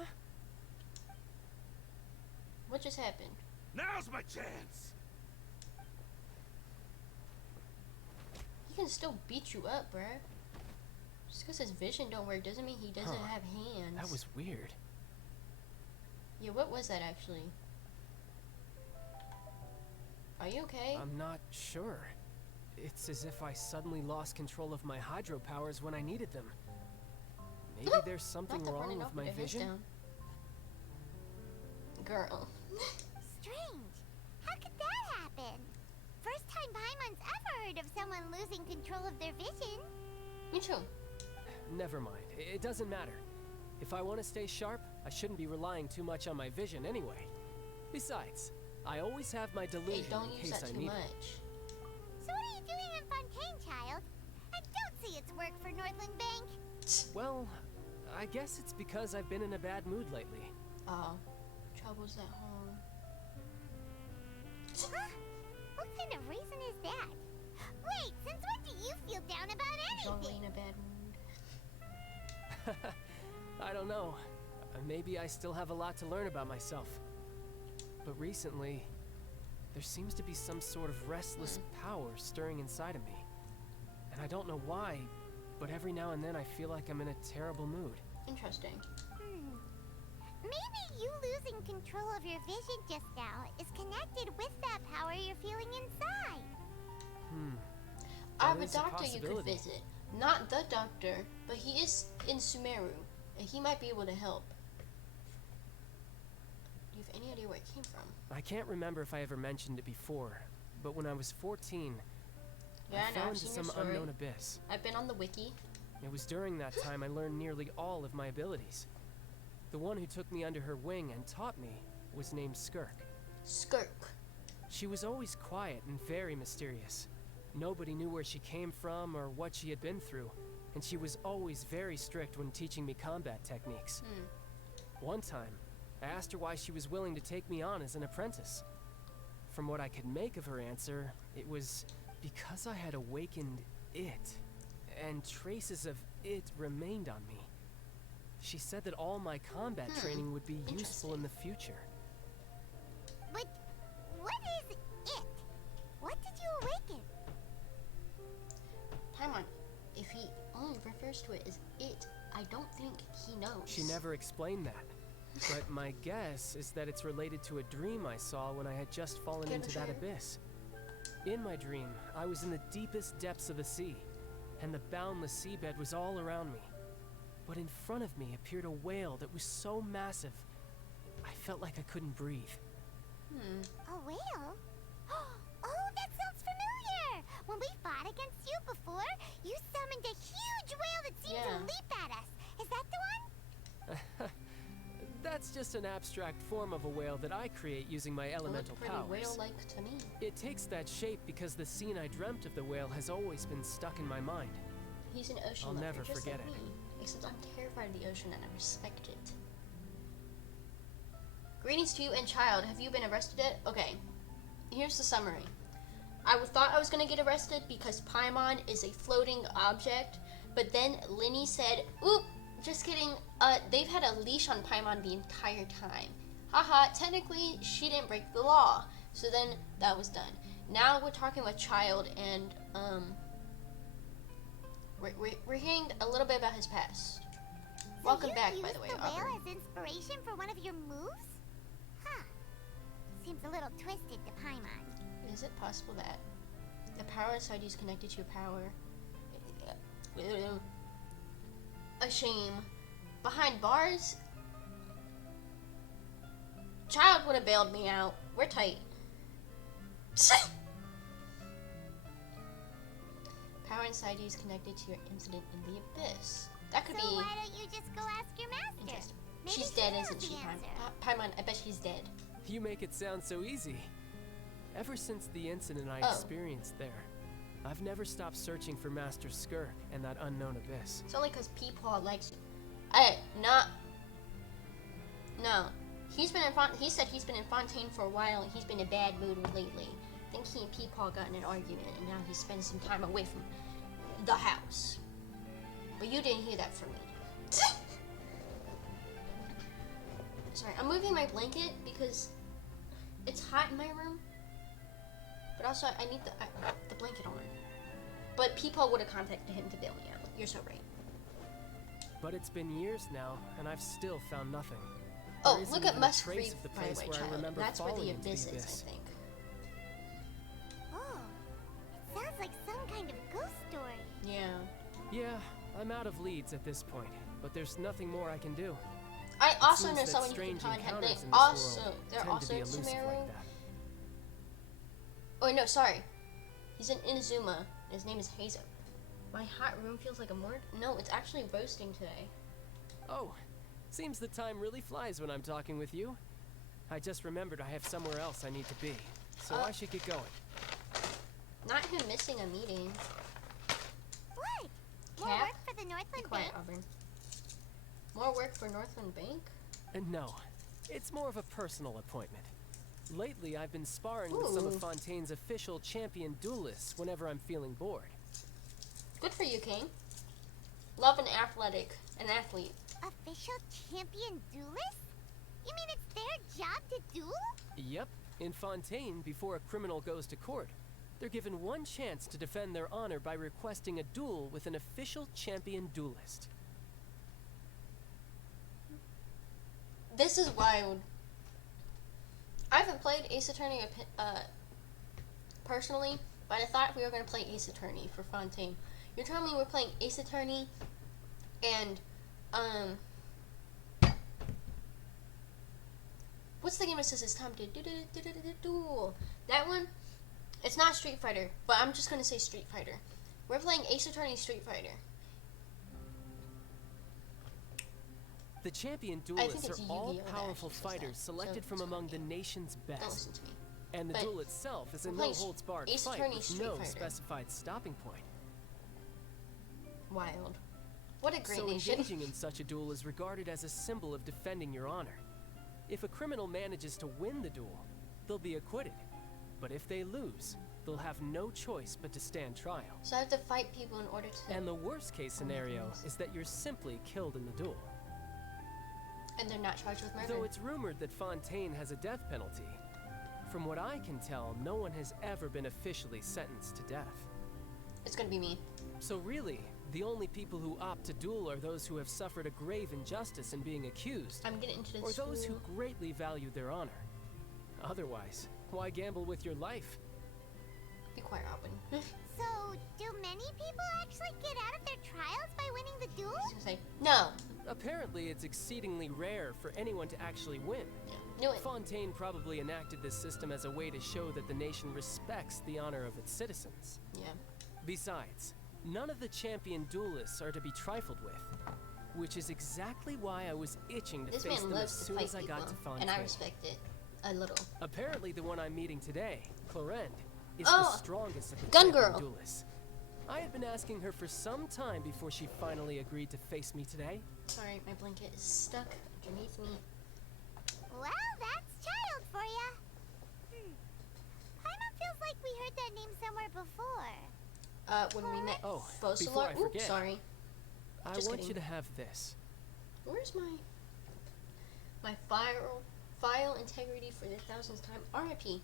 What just happened? Now's my chance! He can still beat you up, bruh. Just because his vision don't work doesn't mean he doesn't have hands. That was weird. Yeah, what was that actually? Are you okay? I'm not sure. It's as if I suddenly lost control of my hydro powers when I needed them. Maybe there's something Not the wrong running with off my with their heads vision? down. Girl. Strange. How could that happen? First time Paimon's ever heard of someone losing control of their vision. Me too. Never mind. It doesn't matter. If I want to stay sharp, I shouldn't be relying too much on my vision anyway. Besides, I always have my delusion Hey, don't in use case that I too need much. it. So what are you doing in work for Northland Bank? Well, I guess it's because I've been in a bad mood lately. Oh, troubles at home. Huh? What kind of reason is that? Wait, since when do you feel down about anything? In a bad mood. I don't know. Maybe I still have a lot to learn about myself. But recently, there seems to be some sort of restless power stirring inside of me. And I don't know why, but every now and then I feel like I'm in a terrible mood. Interesting. Maybe you losing control of your vision just now is connected with that power you're feeling inside. I have a That is a doctor you could possibility. visit. Not the doctor, but he is in Sumeru, and he might be able to help. Do you have any idea where it came from? I can't remember if I ever mentioned it before, but when I was 14, Yeah, I I know, fell I've into seen your some story. unknown abyss. I've been on the wiki. It was during that time I learned nearly all of my abilities. The one who took me under her wing and taught me was named Skirk. Skirk. She was always quiet and very mysterious. Nobody knew where she came from or what she had been through, and she was always very strict when teaching me combat techniques. One time, I asked her why she was willing to take me on as an apprentice. From what I could make of her answer, it was because I had awakened it, and traces of it remained on me. She said that all my combat training would be useful in the future. But what is it? What did you awaken? Paimon, if he only refers to it as it, I don't think he knows. She never explained that. But my guess is that it's related to a dream I saw when I had just fallen Can I into that show you? abyss. In my dream, I was in the deepest depths of the sea, and the boundless seabed was all around me. But in front of me appeared a whale that was so massive, I felt like I couldn't breathe. A whale? Oh, that sounds familiar! When we fought against you before, you summoned a huge whale that seemed to leap at us. Is that the one? That's just an abstract form of a whale that I create using my elemental pretty powers. whale-like to me. It takes that shape because the scene I dreamt of the whale has always been stuck in my mind. He's an ocean I'll lover, never just forget like it. me. Except I'm terrified of the ocean and I respect it. Greetings to you and child. Have you been arrested yet? Okay. Here's the summary. I thought I was going to get arrested because Paimon is a floating object, but then Linny said, oop, just kidding, they've had a leash on Paimon the entire time. Haha, technically she didn't break the law. So then that was done. Now we're talking with child and, we're hearing a little bit about his past. Welcome back, by the way, You used the Aubrey. whale as inspiration for one of your moves? Huh. Seems a little twisted to Paimon. Is it possible that the power inside you is connected to your power? A shame. Behind bars? Child would have bailed me out. We're tight. Power inside you is connected to your incident in the abyss. That could So be why don't you just go ask your master? interesting. Maybe She's she dead, knows isn't the she, answer. Paimon? I bet she's dead. You make it sound so easy. Ever since the incident I Oh. experienced there, I've never stopped searching for Master Skirk and that unknown abyss. It's only because Peepaw likes you. No. He said he's been in Fontaine for a while and he's been in a bad mood lately. I think he and Peepaw got in an argument and now he's spending some time away from the house. But you didn't hear that from me. Sorry, I'm moving my blanket because it's hot in my room. But also, I need the blanket on. But Peepaw would have contacted him to bail me out. You're so right. But it's been years now, and I've still found nothing. Oh, There isn't look at even a Must trace Read, of the by the place way, where I child. remember That's where falling the into abyss the is, abyss. I think. Oh, it sounds like some kind of ghost story. Yeah. Yeah, I'm out of leads at this point, but there's nothing more I can do. I also seems know that someone you can strange contact. encounters They in this also, world they're tend to also be in elusive Sumeru. like that. Oh, wait, no, sorry. He's in Inazuma. His name is Hazo. My hot room feels like a morgue? No, it's actually roasting today. Oh, seems the time really flies when I'm talking with you. I just remembered I have somewhere else I need to be, so I should get going. Not him missing a meeting. What? Cat? Northland Quiet, Bank? Auburn. More work for Northland Bank? No, it's more of a personal appointment. Lately, I've been sparring with some of Ooh. Fontaine's official champion duelists whenever I'm feeling bored. Good for you, King. Love an athlete. Official champion duelist? You mean it's their job to duel? Yep, in Fontaine, before a criminal goes to court, they're given one chance to defend their honor by requesting a duel with an official champion duelist. This is wild. I haven't played Ace Attorney personally, but I thought we were going to play Ace Attorney for Fontaine. You're telling me we're playing Ace Attorney and, what's the game that says it's time to duel? That one? It's not Street Fighter, but I'm just going to say Street Fighter. We're playing Ace Attorney Street Fighter. The champion I think duelists it's are Yu-Gi-Oh! all that powerful actually says fighters that, selected so from it's among the fine. nation's Don't best. listen to me. And the But duel itself is a we're playing no-holds-barred Ace fight Attorney with Street no Fighter. specified stopping point. Wild. What a great So nation. engaging in such a duel is regarded as a symbol of defending your honor. If a criminal manages to win the duel, they'll be acquitted. But if they lose, they'll have no choice but to stand trial. So I have to fight people in order to... And the worst case scenario is that you're simply killed in the duel. And they're not charged with murder. Though it's rumored that Fontaine has a death penalty, from what I can tell, no one has ever been officially sentenced to death. It's gonna be me. So really, the only people who opt to duel are those who have suffered a grave injustice in being accused, I'm getting into or this those who school. greatly value their honor. Otherwise, why gamble with your life? Be quiet, Robin. So, do many people actually get out of their trials by winning the duel? I was gonna say, no. Apparently, it's exceedingly rare for anyone to actually win. Knew it. Fontaine probably enacted this system as a way to show that the nation respects the honor of its citizens. Yeah. Besides, none of the champion duelists are to be trifled with, which is exactly why I was itching to This face man them as loves to soon fight as I people, got to Fontaine. and I respect it a little. Apparently, the one I'm meeting today, Clorend, is Oh, the strongest of the gun champion girl. duelists. I had been asking her for some time before she finally agreed to face me today. Sorry, my blanket is stuck underneath me. Well, that's child for ya. Paimon feels like we heard that name somewhere before. When we met Oh, Fosalar. before I Oops, forget, sorry. I Just want kidding. you to have this. Where's my file integrity for the 1000th time? RIP.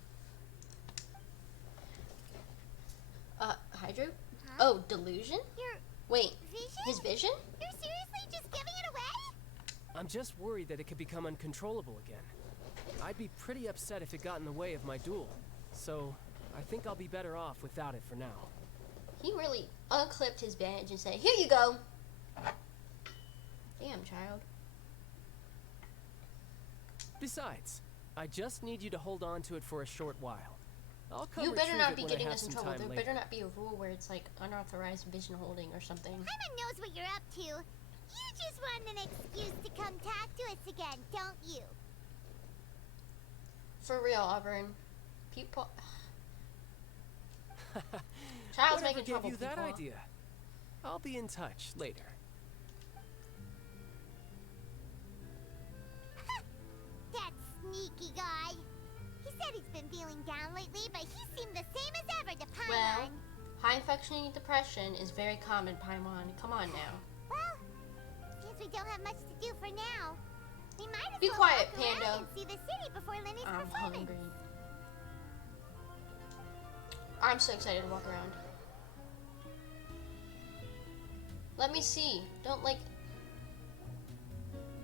Hydro? Huh? Oh, delusion? Your Wait, vision? his vision? You're seriously just giving it away? I'm just worried that it could become uncontrollable again. I'd be pretty upset if it got in the way of my duel. So, I think I'll be better off without it for now. He really unclipped his badge and said, "Here you go." Damn, child. Besides, I just need you to hold on to it for a short while. I'll come You better retrieve not it be when I getting have us in some trouble. time There later. better not be a rule where it's like unauthorized vision holding or something. Paimon knows what you're up to. You just want an excuse to come talk to us again, don't you? For real, Auburn. People. Child's Whatever making gave trouble. you that people. idea? I'll be in touch later. That sneaky guy. He said he's been feeling down lately, but he seemed the same as ever to Paimon. Well, high functioning depression is very common, Paimon. Come on now. Well, since we don't have much to do for now, we might as Be well quiet, walk around Pando. and see the city before Lenny's I'm performance. hungry. I'm so excited to walk around. Let me see. Don't like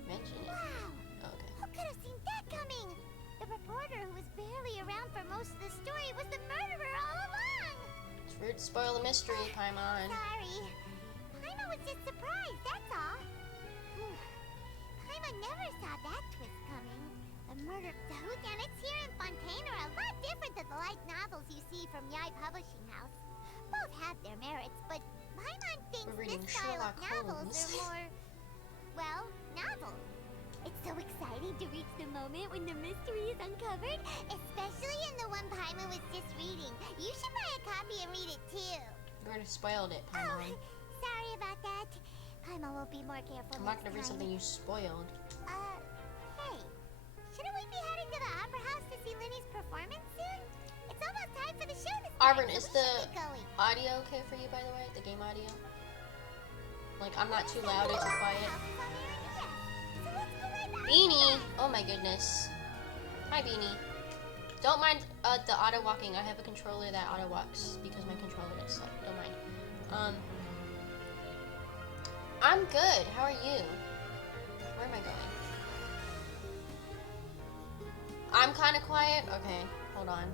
mention it. Wow! Oh, okay. Who could have seen that coming? The reporter who was barely around for most of the story was the murderer all along! It's rude to spoil the mystery, Paimon. Sorry. Paimon was just surprised, that's all. Paimon never saw that twist coming. The whodunits here in Fontaine are a lot different than the light novels you see from Yai Publishing House. Both have their merits, but Paimon thinks We're reading this style of Sherlock novels Holmes. are more, well, novel. It's so exciting to reach the moment when the mystery is uncovered, especially in the one Paimon was just reading. You should buy a copy and read it too. You already spoiled it, Oh, Paimon. sorry about that. Paimon will be more careful I'm not next gonna read time. something you spoiled. Hey, shouldn't we be heading to the opera house to see Linny's performance soon? It's almost time for the show to start. Auburn, so is we the should get going. audio okay for you, by the way? The game audio? Like, I'm not too loud or too quiet. Beanie! Oh my goodness. Hi, Beanie. Don't mind the auto walking. I have a controller that auto walks because my controller is stuck. Don't mind. I'm good. How are you? Where am I going? I'm kind of quiet. Okay, hold on.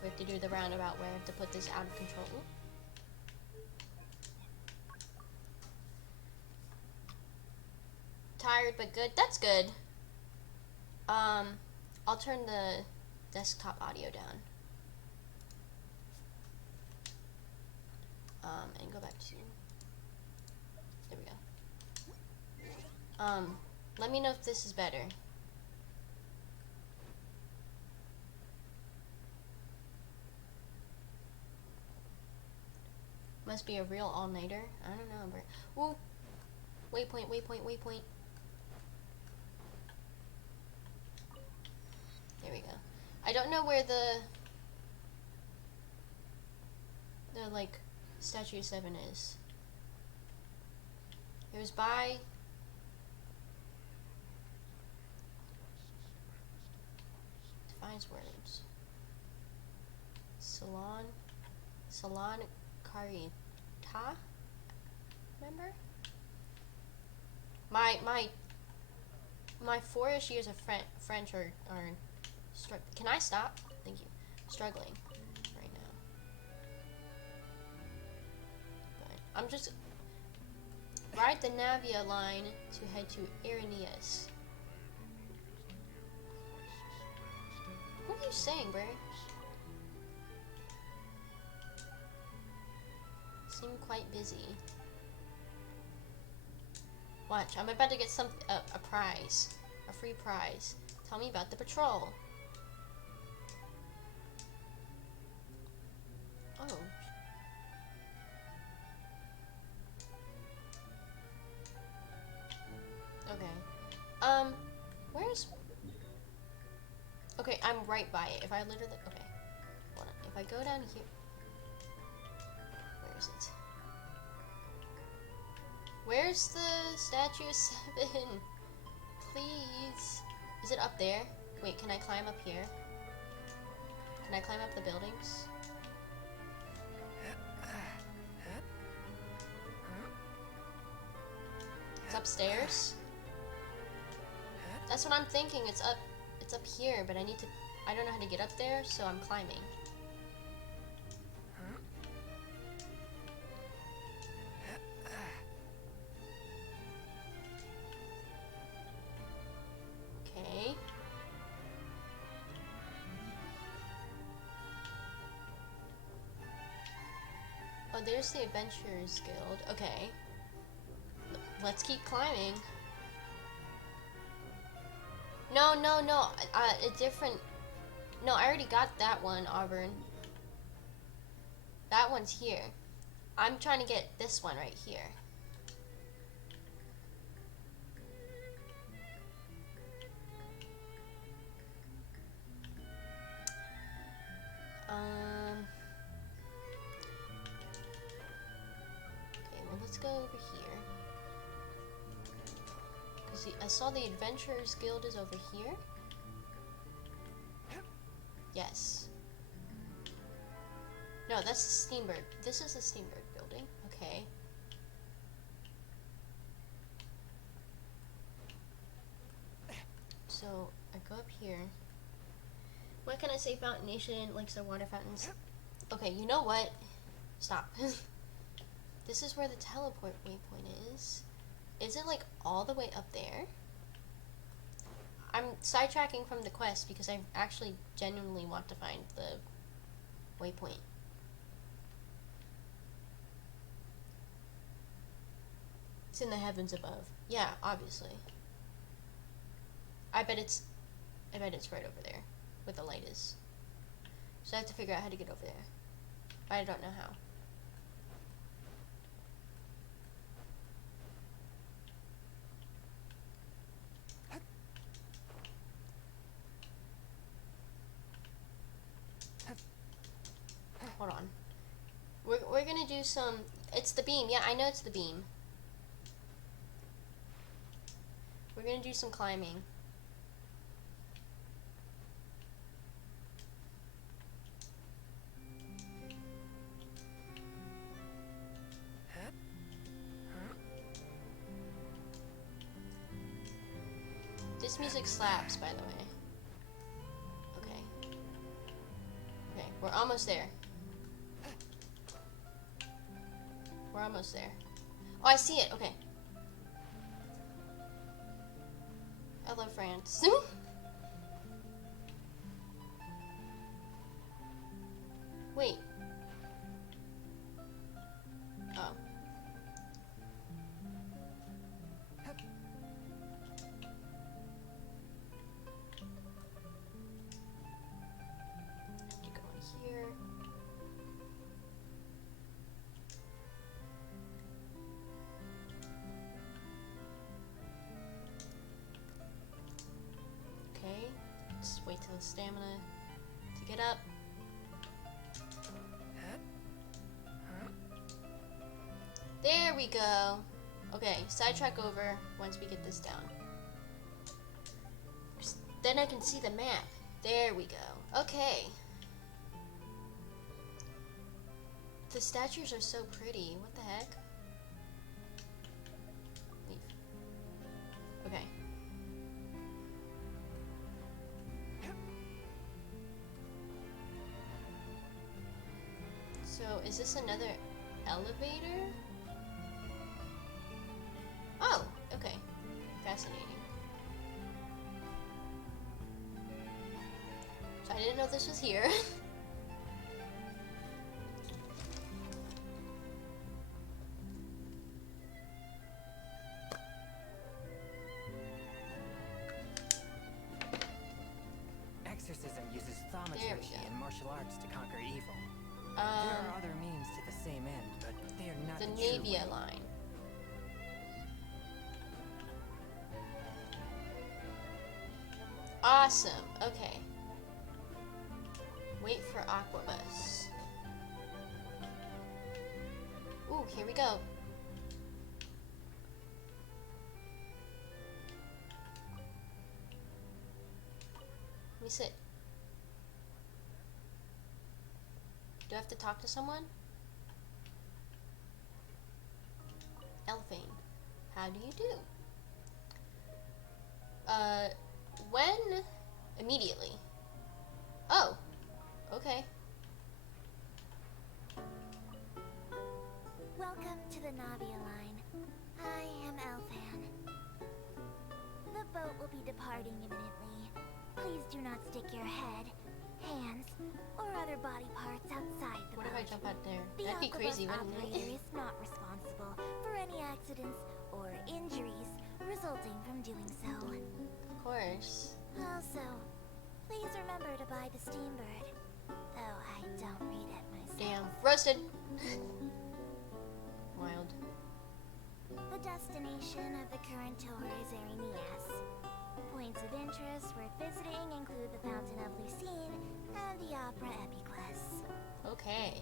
We have to do the roundabout where I have to put this out of control. Ooh. Tired but good. That's good. I'll turn the desktop audio down. And go back to, there we go. Let me know if this is better. Must be a real all-nighter. I don't know, but, ooh. Waypoint, waypoint, waypoint. There we go. I don't know where the like Statue 7 is. It was by defines words. Salon Carita. Remember? My 4-ish years of French are can I stop? Thank you. Struggling right now. But I'm just ride the Navia line to head to Irenaeus. What are you saying, bro? Seem quite busy. Watch, I'm about to get a prize, a free prize. Tell me about the patrol. Oh. Okay. Where's... Okay, I'm right by it. If I literally... Okay. Hold on. If I go down here... Where is it? Where's the Statue 7? Please. Is it up there? Wait, can I climb up here? Can I climb up the buildings? It's upstairs? That's what I'm thinking. It's up here, but I don't know how to get up there, so I'm climbing. Okay. Oh, there's the Adventurers Guild. Okay. Let's keep climbing. No. A different... No, I already got that one, Auburn. That one's here. I'm trying to get this one right here. Okay, well, let's go over here. I saw the Adventurers Guild is over here. Yes. No, that's the Steambird. This is the Steambird building. Okay. So, I go up here. What can I say? Fountain Nation likes their water fountains. Okay, you know what? Stop. This is where the teleport waypoint is. Is it like all the way up there? I'm sidetracking from the quest because I actually genuinely want to find the waypoint. It's in the heavens above. Yeah, obviously. I bet it's right over there where the light is. So I have to figure out how to get over there. But I don't know how. do some... It's the beam. Yeah, I know it's the beam. We're gonna do some climbing. This music slaps, by the way. Okay. Okay, we're almost there. We're almost there. Oh, I see it. Okay. Hello, France. Wait. Oh. You go in here. Okay. Just wait till the stamina to get up. There we go. Okay, sidetrack over once we get this down. Then I can see the map. There we go. Okay. The statues are so pretty. What the heck? Leave. Okay. So, is this another elevator? Oh, okay. Fascinating. So I didn't know this was here. Exorcism uses There we thaumaturgy go. and martial arts to conquer evil. There are other means to the same end, but they are not the the true Navia way. line. Awesome. Okay. Wait for Aquabus. Ooh, here we go. Let me sit. Do I have to talk to someone? Elfane, how do you do? When? Immediately. Oh, okay. Welcome to the Navia line. I am Elfan. The boat will be departing imminently. Please do not stick your head, hands, or other body parts outside the What if boat. I jump out there? The That'd be Aquabus crazy, wouldn't operator it? is not responsible for any accidents or injuries resulting from doing so. Of course. Also, please remember to buy the Steambird, though I don't read it myself. Damn. Roasted. Wild. The destination of the current tour is Erinias. Points of interest worth visiting include the Fountain of Lucine and the Opera Epiclese. Okay.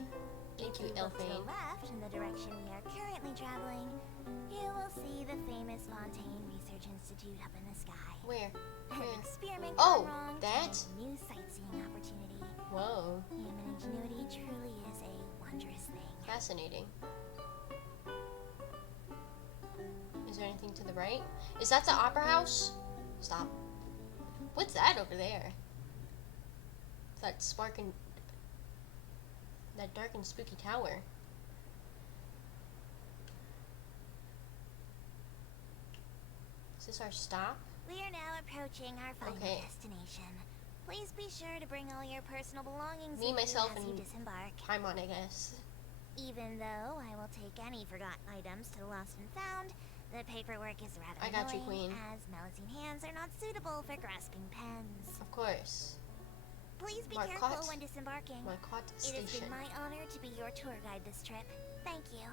Thank If you, you look to the Elfane. left in the direction we are currently traveling, you will see the famous Fontaine Research Institute up in the sky. Where? An Where? experiment Oh, gone wrong that? turned a new sightseeing opportunity. Whoa. Human ingenuity truly is a wondrous thing. Fascinating. Is there anything to the right? Is that the opera house? Stop. What's that over there? That sparking... That dark and spooky tower. Is this our stop? We are now approaching our final Okay. destination. Please be sure to bring all your personal belongings Me, with myself, you as you and disembark. Paimon, I guess. Even though I will take any forgotten items to the lost and found, the paperwork is rather I got you, annoying, Queen. as Melusine hands are not suitable for grasping pens. Of course. Please be Marcotte. careful when disembarking. Marcotte It has Station. been my honor to be your tour guide this trip. Thank you.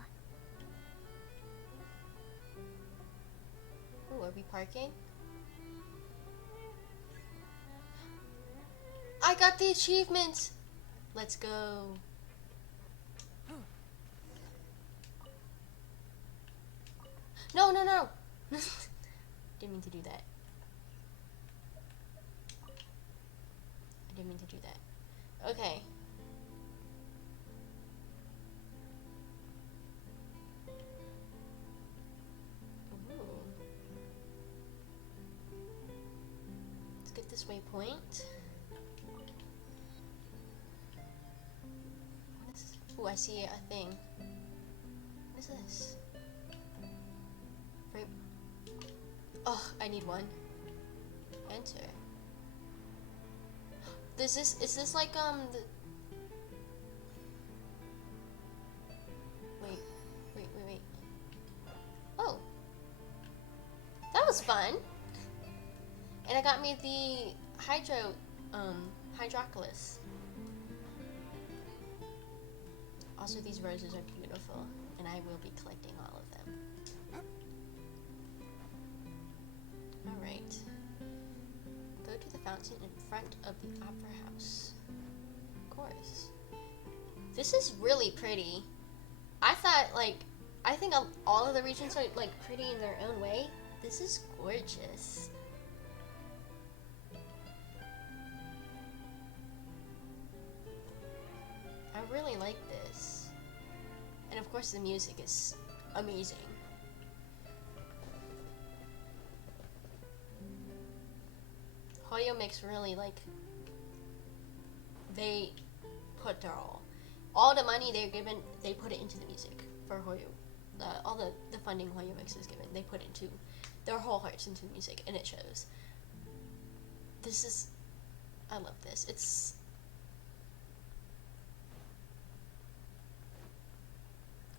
Ooh, are we parking? I got the achievement! Let's go. No, no, no. Didn't mean to do that. I didn't mean to do that. Okay. Ooh. Let's get this waypoint. What is this? Ooh, I see a thing. What is this? Right. Oh, I need one. Enter. Is this like, the... Wait. Oh. That was fun. And it got me the Hydroculus. Also, these roses are beautiful, and I will be collecting all of them. Alright. Go to the fountain in front of the opera house. Of course. This is really pretty. I thought, like, I think all of the regions are, like, pretty in their own way. This is gorgeous. I really like this. And of course the music is amazing. Hoyo makes really, like, they put their all the money they're given, they put it into the music for Hoyo. All the funding Hoyo Mix is given, they put into their whole hearts into the music, and it shows. This is, I love this. It's,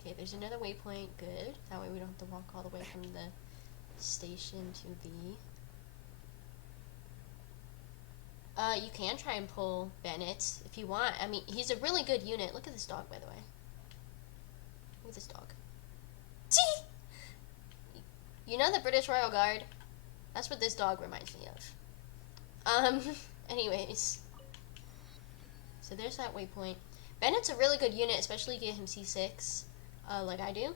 okay, there's another waypoint, good. That way we don't have to walk all the way from the station to the... you can try and pull Bennett if you want. I mean, he's a really good unit. Look at this dog, by the way. Look at this dog. You know the British Royal Guard? That's what this dog reminds me of. Anyways. So there's that waypoint. Bennett's a really good unit, especially get him C6, like I do.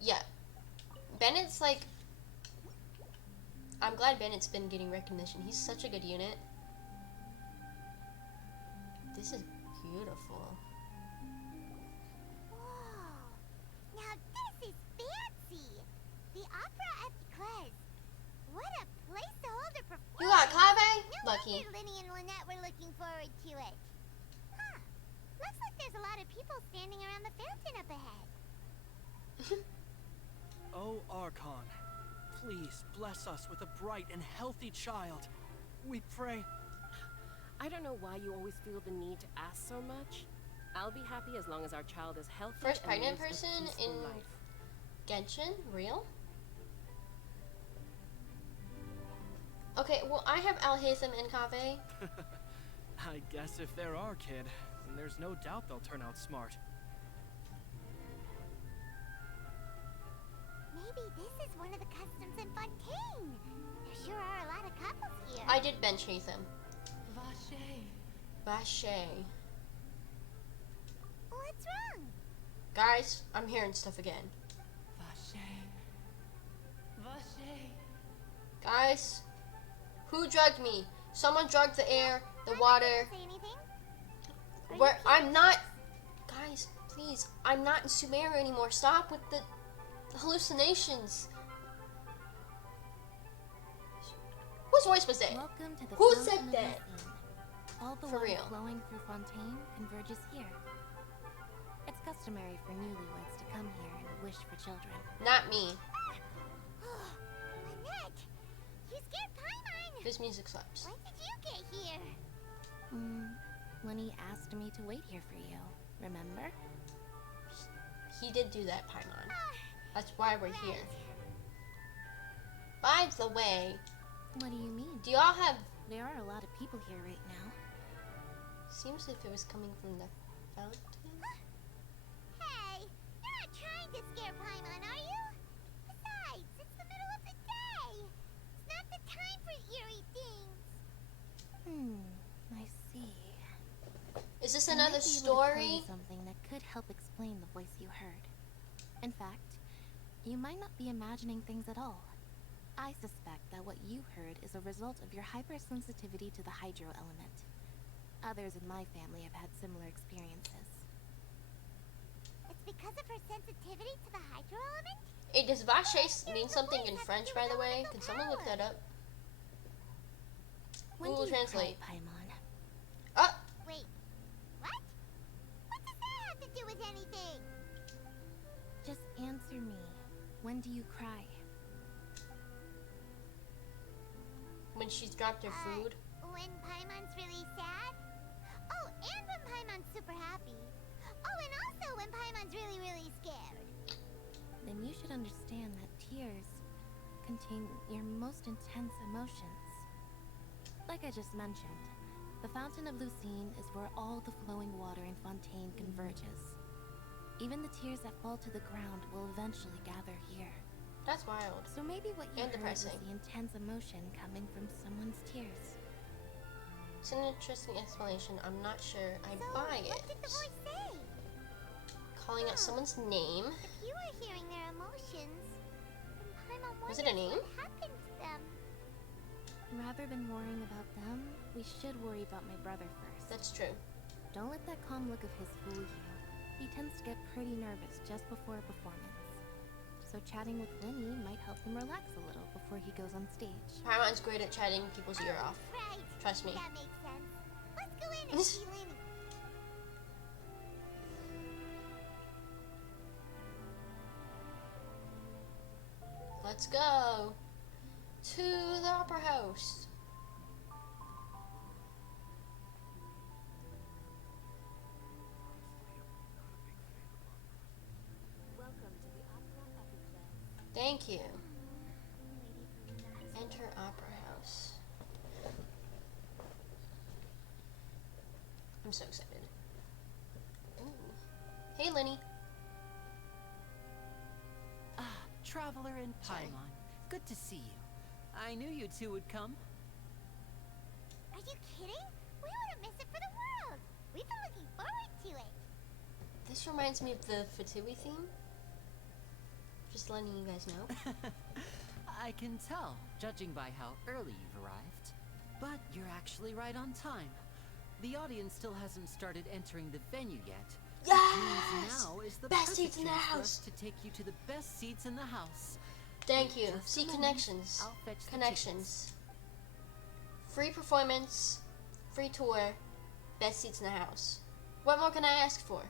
Yeah. Bennett's like... I'm glad Bennett's been getting recognition. He's such a good unit. This is beautiful. Whoa! Now this is fancy! The opera at the Cles. What a place to hold a performance! You got Kave? No Lucky. wonder Linny and Lynette were looking forward to it. Huh. Looks like there's a lot of people standing around the fountain up ahead. Oh, Archon. Please bless us with a bright and healthy child. We pray. I don't know why you always feel the need to ask so much. I'll be happy as long as our child is healthy. First and pregnant lives a person peaceful in life. Genshin? Real? Okay, well, I have Alhaitham and Kave. I guess if they're our kid, then there's no doubt they'll turn out smart. Maybe this is one of the customs in Fontaine. There sure are a lot of couples here. I did bench Hatham. Vache. Vache. What's wrong? Guys, I'm hearing stuff again. Vache. Vache. Guys, who drugged me? Someone drugged the air, the water. Say anything? Where I'm not. Guys, please, I'm not in Sumeru anymore. Stop with the hallucinations. Whose voice was that? Welcome to the Who fountain said of that? Youth. All the For water real. flowing through Fontaine converges here. It's customary for newlyweds to come here and wish for children. Not me. Lynette, you scared Paimon. This music slaps. When did you get here? Lenny asked me to wait here for you. Remember? He did do that, Paimon. Ah, That's why we're here. By the way, What do you mean? do y'all have... There are a lot of people here right now. Seems as if it was coming from the fountain. Hey, you're not trying to scare Paimon, are you? Besides, it's the middle of the day. It's not the time for eerie things. I see. Is this I another might be able to tell you story? something that could could help explain the voice you heard. In fact, you might not be imagining things at all. I suspect that what you heard is a result of your hypersensitivity to the hydro element. Others in my family have had similar experiences. It's because of her sensitivity to the hydro element? Hey, does vache mean something in French, by the way? Can someone look that up? When Google do you Translate. cry, Paimon? Wait, what? What does that have to do with anything? Just answer me. When do you cry? When she's dropped her food? When Paimon's really sad? Oh, and when Paimon's super happy. Oh, and also when Paimon's really, really scared. Then you should understand that tears contain your most intense emotions. Like I just mentioned, the Fountain of Lucine is where all the flowing water in Fontaine converges. Even the tears that fall to the ground will eventually gather here. That's wild. So maybe what you And heard was depressing. the intense emotion coming from someone's tears. It's an interesting explanation. I'm not sure I buy it. What did the voice say? Calling out someone's name. If you were hearing their emotions, then Paimon Was wonders it a name? what happened to them. Rather than worrying about them, we should worry about my brother first. That's true. Don't let that calm look of his fool you. He tends to get pretty nervous just before a performance. So chatting with Winnie might help him relax a little before he goes on stage. Paimon's great at chatting people's ear off. Right. Trust me. That makes sense. Let's go in and see Linny. Let's go to the opera house. Thank you. Enter opera house. I'm so excited. Ooh. Hey, Lenny. Traveler and Sorry. Paimon. Good to see you. I knew you two would come. Are you kidding? We wouldn't miss it for the world. We've been looking forward to it. This reminds me of the Fatui theme. Just letting you guys know. I can tell, judging by how early you've arrived. But you're actually right on time. The audience still hasn't started entering the venue yet. Which means Yes! now is the Best perfect seats in the chance for house. us to take you to the best seats in the house. Thank you. Just a See moment, connections. I'll fetch the Connections. Free performance, free tour, best seats in the house. What more can I ask for?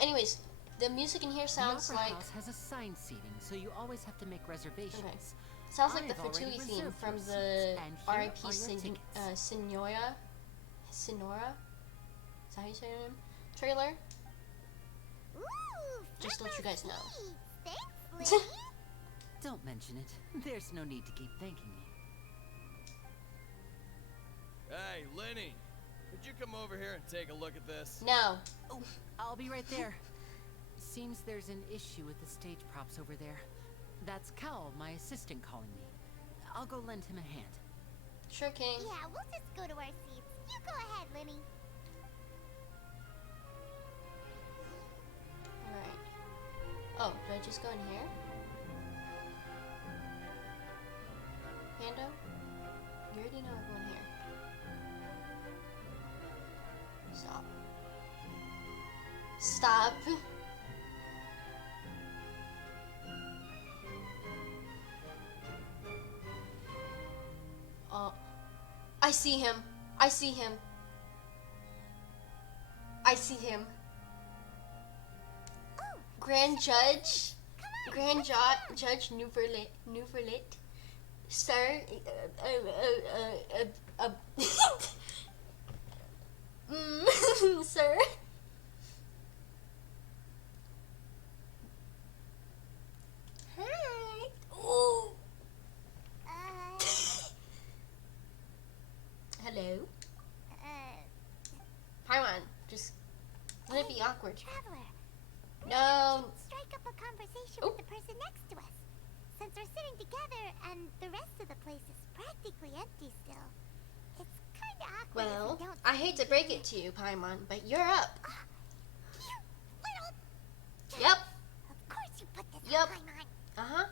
Anyways, the music in here sounds the opera like house has assigned seating, so you always have to make reservations. sounds like the I've already Fatui theme reserved from your the seats, and here R.I.P. are your tickets. Senora. Is that how you say her name? Trailer. Ooh, Just to let you guys know. sweet. Thanks, Linny. Don't mention it. There's no need to keep thanking me. Hey, Lenny, could you come over here and take a look at this? No. Oh, I'll be right there. Seems there's an issue with the stage props over there. That's Cal, my assistant, calling me. I'll go lend him a hand. Sure, King. Yeah, we'll just go to our seats. You go ahead, Linny. Alright. Oh, do I just go in here? Pando? You already know everyone here. Stop. Stop. Oh. I see him. I see him. I see him. Grand Judge, Judge Nuverlit, sir, sir. Hi. Oh. Hello. Paimon, just let it be awkward. Traveler. No. Strike up a conversation with the person next to us. Since we're sitting together and the rest of the place is practically empty still, it's kind awkward if Well, we don't I hate to break it to you, Paimon, but you're up. Yep. Of course you put this Yep. on Paimon. Uh-huh.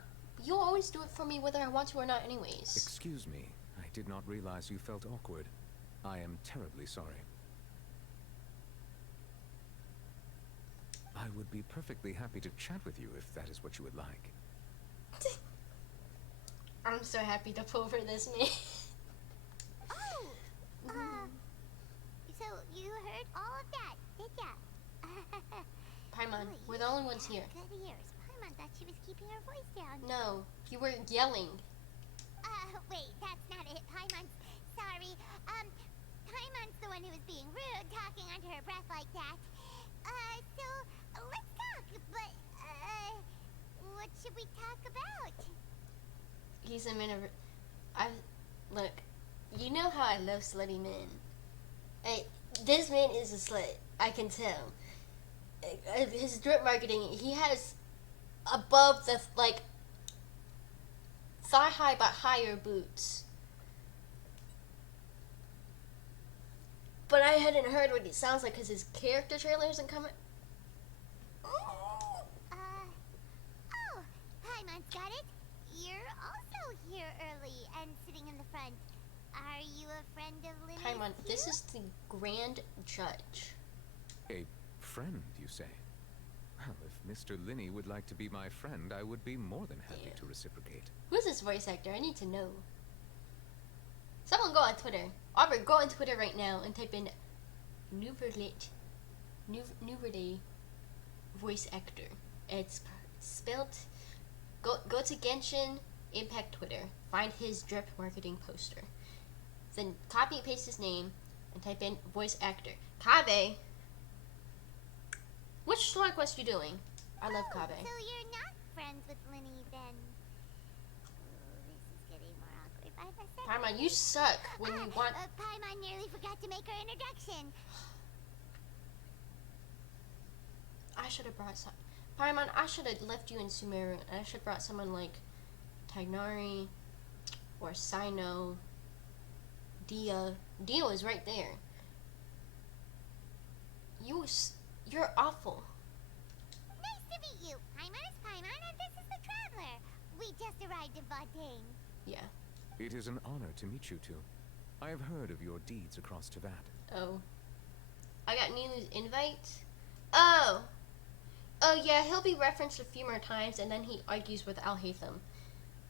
You always do it for me whether I want to or not anyways. Excuse me. I did not realize you felt awkward. I am terribly sorry. I would be perfectly happy to chat with you if that is what you would like. I'm so happy to pull for this man. So you heard all of that, did ya? Paimon, we're the only ones here. Good ears. Paimon thought she was keeping her voice down. No, you were yelling. Wait, that's not it. Paimon's sorry. Paimon's the one who was being rude, talking under her breath like that. So let's talk. But what should we talk about? He's a man of... Look, you know how I love slutty men. This man is a slut. I can tell. His drip marketing, he has above the, like, thigh-high but higher boots. But I hadn't heard what he sounds like because his character trailer isn't coming. Oh, Paimon's got it. You're also here early and sitting in the front. Are you a friend of Lily's? Paimon, this is the Grand Judge. A friend, you say? Well, if Mr. Linney would like to be my friend, I would be more than happy to reciprocate. Who's this voice actor? I need to know. Someone go on Twitter. Aubrey, go on Twitter right now and type in Nuverlit voice actor. It's spelled... Go to Genshin Impact Twitter. Find his drip marketing poster. Then copy and paste his name and type in voice actor. Kabe. Which side quest you doing? I love Kabe. So you're not friends with Linny then? Oh, this is getting more awkward by the second. Paimon, you suck when you want... Paimon nearly forgot to make her introduction. I should have brought some... Paimon, I should have left you in Sumeru. I should have brought someone like Tagnari or Sino. Dia. Dia was right there. You're awful. Nice to meet you. Paimon is Paimon and this is the Traveler. We just arrived in Fontaine. Yeah. It is an honor to meet you two. I have heard of your deeds across Teyvat. Oh. I got Nilu's invite? Oh. Oh yeah, he'll be referenced a few more times and then he argues with Alhaitham.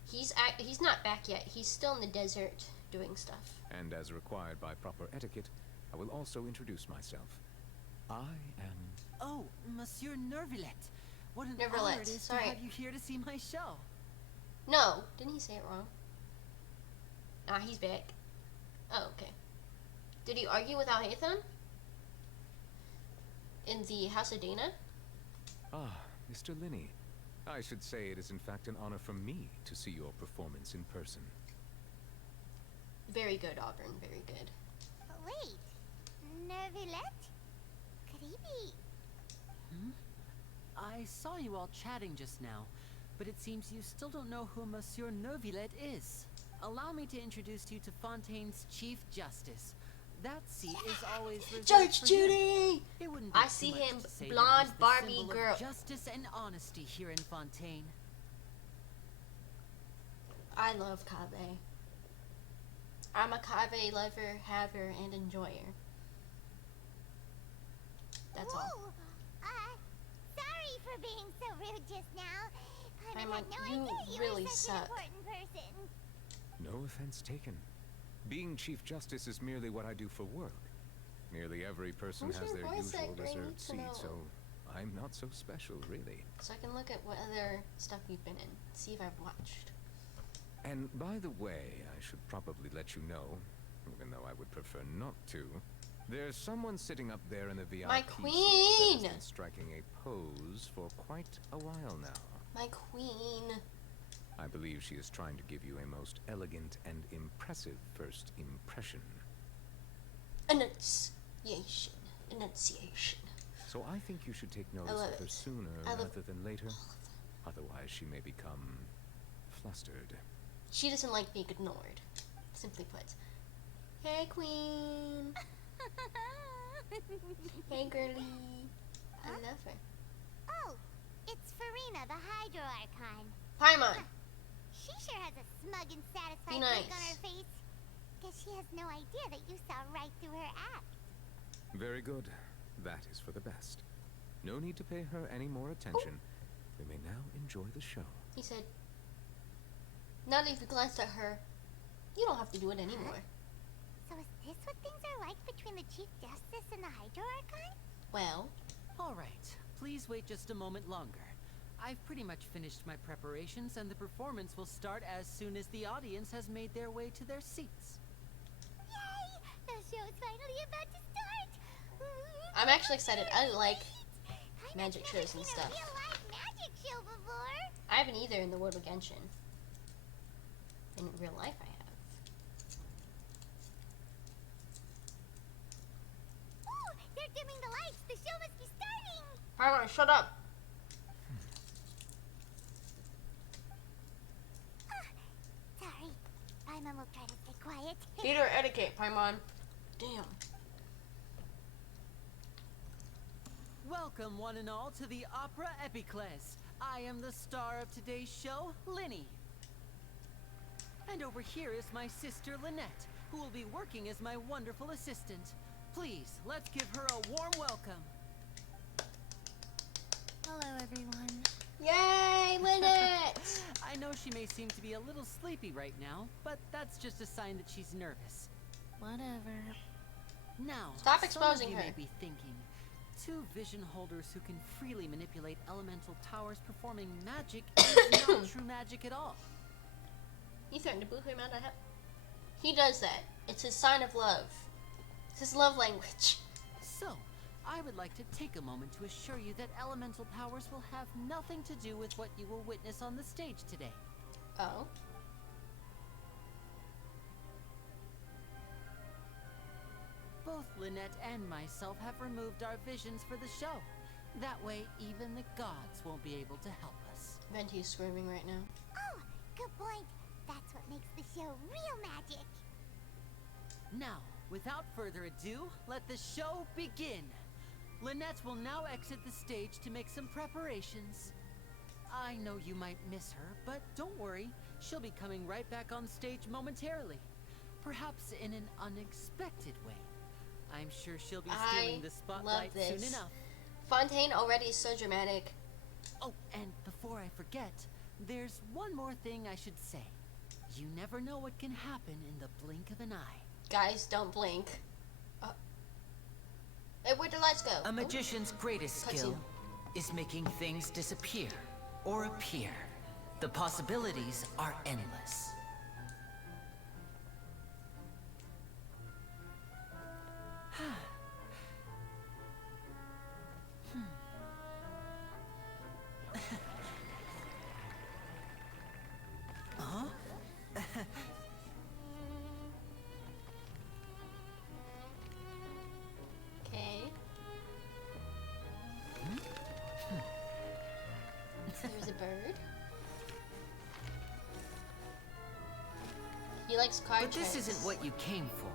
He's not back yet. He's still in the desert doing stuff. And as required by proper etiquette, I will also introduce myself. I am... Oh, Monsieur Nervillet. What an Nervillet, honor it is sorry. to have you here to see my show. No, didn't he say it wrong? Ah, he's back. Oh, okay. Did he argue with Alhaitham? In the House of Dana? Ah, Mr. Linney. I should say it is in fact an honor for me to see your performance in person. Very good, Auburn. Very good. Wait. Nervillet? Could he be... I saw you all chatting just now, but it seems you still don't know who Monsieur Nervillet is. Allow me to introduce you to Fontaine's Chief Justice. That seat is always reserved Judge for Judy! him. It wouldn't be I too see much him, to say that blonde he's the Barbie symbol of girl. Justice and honesty here in Fontaine. I love Kabe. I'm a Kabe lover, haver, and enjoyer. That's all. Whoa. Sorry for being so rude just now. Paimon had no you idea you really were such suck. an important person. No offense taken. Being Chief Justice is merely what I do for work. Nearly every person Who's has your their voice usual actor? I need reserved to seat, know. so I'm not so special, really. So I can look at what other stuff you've been in. See if I've watched. And by the way, I should probably let you know, even though I would prefer not to, there's someone sitting up there in the VIP My seat queen! that has been striking a pose for quite a while now. My queen. I believe she is trying to give you a most elegant and impressive first impression. Enunciation. Enunciation. So I think you should take notice love of her it. sooner I love rather than later. Otherwise, she may become flustered. She doesn't like being ignored. Simply put. Hey, Queen. Hey, girly. I love her. Oh, it's Farina, the Hydro Archon. Paimon. She sure has a smug and satisfied Be look on nice. her face. Guess she has no idea that you saw right through her act. Very good. That is for the best. No need to pay her any more attention. We may now enjoy the show. He said, now that you've glanced at her, you don't have to do it anymore. So is this what things are like between the Chief Justice and the Hydro Archon? Well. All right. Please wait just a moment longer. I've pretty much finished my preparations, and the performance will start as soon as the audience has made their way to their seats. Yay! The show's finally about to start! I'm actually excited. I like magic shows and stuff. I've never seen a real live magic show before. I haven't either in the world of Genshin. In real life, I have. Ooh, they're dimming the lights. The show must be starting. Paimon, shut up. Sorry. Paimon will try to stay quiet. Theater etiquette, Paimon. Damn. Welcome, one and all, to the Opera Epiclese. I am the star of today's show, Linny. And over here is my sister, Lynette, who will be working as my wonderful assistant. Please, let's give her a warm welcome. Hello, everyone. Yay, Lynette! I know she may seem to be a little sleepy right now, but that's just a sign that she's nervous. Whatever. Now, Stop some exposing of you her. may be thinking, two vision holders who can freely manipulate elemental towers performing magic is not true magic at all. You threatened to boo him out of hell. He does that. It's his sign of love. It's his love language. So, I would like to take a moment to assure you that elemental powers will have nothing to do with what you will witness on the stage today. Oh. Both Lynette and myself have removed our visions for the show. That way, even the gods won't be able to help us. Venti's screaming right now. Oh, good point. That's what makes the show real magic. Now, without further ado, let the show begin. Lynette will now exit the stage to make some preparations. I know you might miss her, but don't worry. She'll be coming right back on stage momentarily. Perhaps in an unexpected way. I'm sure she'll be stealing the spotlight soon enough. Fontaine already is so dramatic. Oh, and before I forget, there's one more thing I should say. You never know what can happen in the blink of an eye. Guys, don't blink. Hey, where'd the lights go? A magician's greatest skill is making things disappear or appear. The possibilities are endless. Huh? Okay. There's a bird. He likes card But this tricks. isn't what you came for.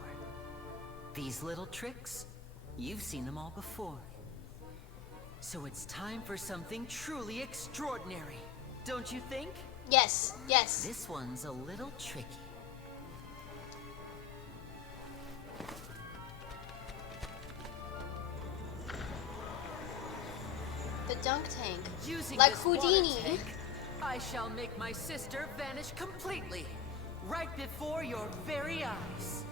These little tricks, you've seen them all before. So it's time for something truly extraordinary, don't you think? Yes, yes. This one's a little tricky. The dunk tank. Using like this water Houdini. tank, I shall make my sister vanish completely, right before your very eyes.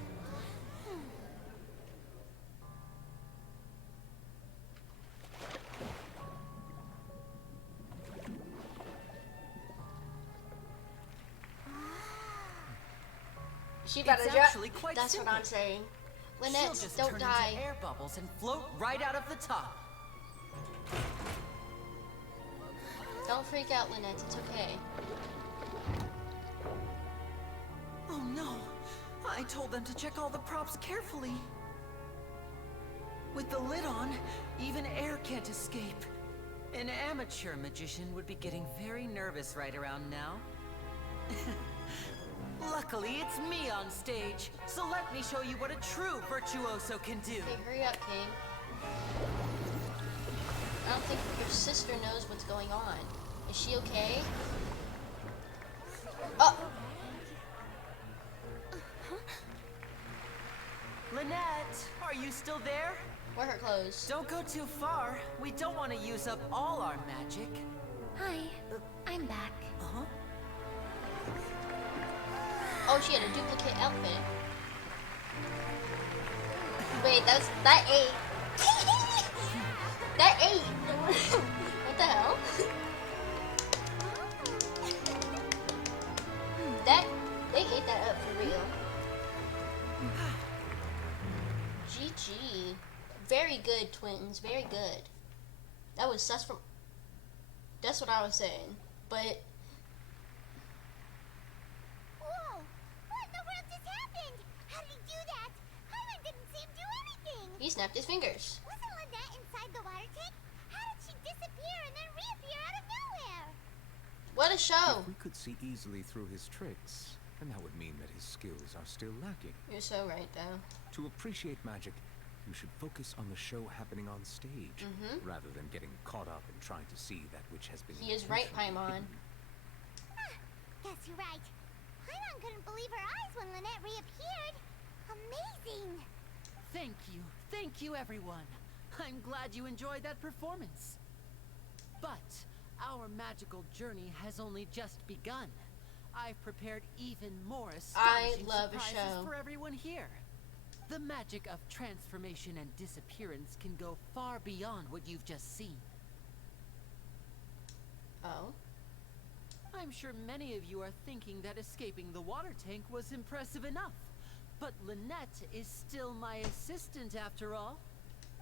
She better It's jump. actually quite That's simple. what I'm saying. She'll Lynette, just don't turn die. into air bubbles and float right out of the top. Don't freak out, Lynette. It's okay. Oh no! I told them to check all the props carefully. With the lid on, even air can't escape. An amateur magician would be getting very nervous right around now. Luckily, it's me on stage, so let me show you what a true virtuoso can do. Okay, hurry up, King. I don't think your sister knows what's going on. Is she okay? Oh! Lynette, are you still there? Wear her clothes. Don't go too far. We don't want to use up all our magic. Hi, I'm back. Uh-huh. Oh, she had a duplicate outfit. Wait, that ate. That ate. What the hell? They ate that up for real. GG. Very good, twins. Very good. That's what I was saying. But Whoa! What in the world just happened? How did he do that? Paimon didn't see him do anything. he snapped his fingers. Wasn't Lynette inside the water tank? How did she disappear and then reappear out of nowhere? What a show. If we could see easily through his tricks, then that would mean that his skills are still lacking. You're so right, though. To appreciate magic, you should focus on the show happening on stage, rather than getting caught up in trying to see that which has been He is right, intentionally Paimon. hidden. Guess you're right. Paimon couldn't believe her eyes when Lynette reappeared. Amazing. Thank you, everyone. I'm glad you enjoyed that performance. But our magical journey has only just begun. I've prepared even more astonishing love a surprises show. for everyone here. The magic of transformation and disappearance can go far beyond what you've just seen. Oh? I'm sure many of you are thinking that escaping the water tank was impressive enough. But Lynette is still my assistant after all.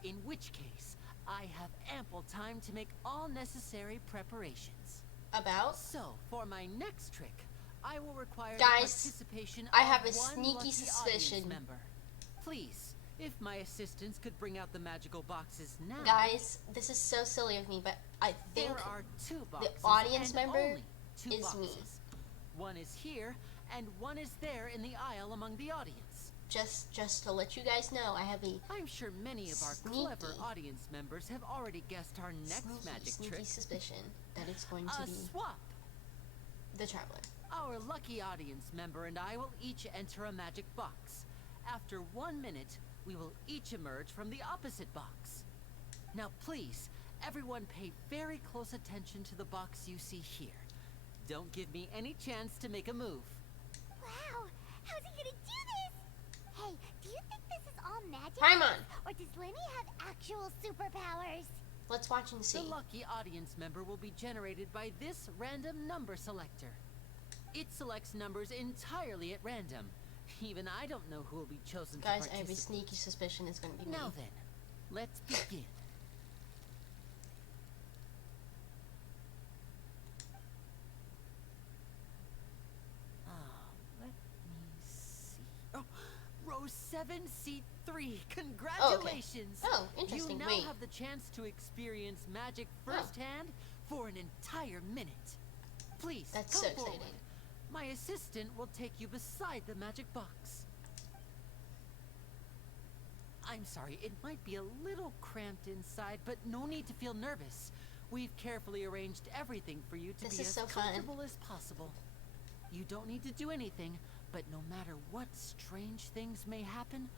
In which case, I have ample time to make all necessary preparations. About? So, for my next trick, I will require the Guys, participation I have of a one sneaky lucky suspicion. audience member. Please, if my assistants could bring out the magical boxes now. Guys, this is so silly of me, but I think There are two boxes, the audience and member only two is boxes. me. One is here, and one is there in the aisle among the audience. Just to let you guys know, I have a I'm sure many of our clever audience members have already guessed our next magic sneaky trick. suspicion that it's going to A be swap. the Traveler. Our lucky audience member and I will each enter a magic box. After 1 minute, we will each emerge from the opposite box. Now please, everyone pay very close attention to the box you see here. Don't give me any chance to make a move. Wow, how's he gonna do this? Hey, do you think this is all magic? Paimon! Or does Lenny have actual superpowers? Let's watch and see. The lucky audience member will be generated by this random number selector. It selects numbers entirely at random. Even I don't know who will be chosen Guys, to I have a participate. sneaky suspicion it's going to be me. Now then, let's begin. Let me see. Oh, row 7, seat 3. Congratulations! Oh, interesting. You now Wait. have the chance to experience magic firsthand for an entire minute. Please, That's come so forward. exciting. My assistant will take you beside the magic box. I'm sorry, it might be a little cramped inside, but no need to feel nervous. We've carefully arranged everything for you to This be is as so fun. comfortable as possible. You don't need to do anything, but no matter what strange things may happen,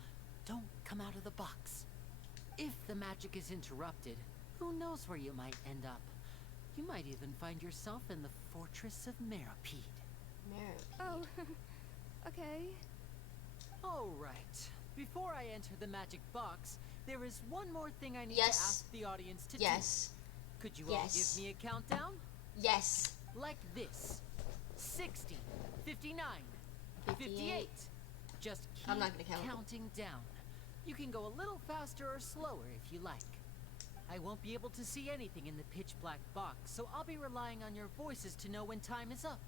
don't come out of the box. If the magic is interrupted, who knows where you might end up? You might even find yourself in the Fortress of Meropide. Oh, okay. All right. Before I enter the magic box, there is one more thing I need Yes. to ask the audience to Yes. do. Could you all Yes. give me a countdown? Yes. Like this. 60, 59, 58. 58. Just keep I'm not gonna count. counting down. You can go a little faster or slower if you like. I won't be able to see anything in the pitch black box, so I'll be relying on your voices to know when time is up.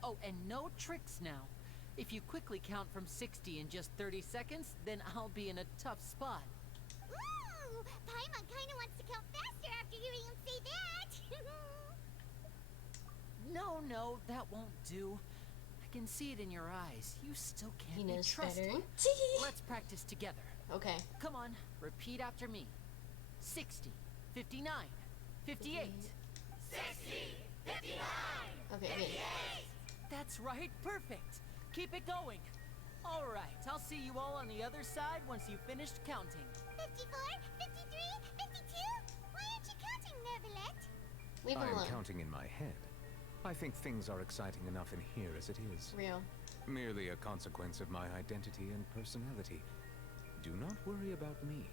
Oh, and no tricks now. If you quickly count from 60 in just 30 seconds, then I'll be in a tough spot. Ooh, Paimon kinda wants to count faster after hearing him say that. No, that won't do. I I can see it in your eyes. You still can't He be knows trusted. better. Let's practice together. Okay. Come on, repeat after me. 60, 59, 58. 60, 59, Okay, okay. That's right, perfect. Keep it going. All right, I'll see you all on the other side once you've finished counting. 54, 53, 52. Why aren't you counting, Nervalet? Leave him I'm alone. counting in my head. I think things are exciting enough in here as it is. Real. Merely a consequence of my identity and personality. Do not worry about me.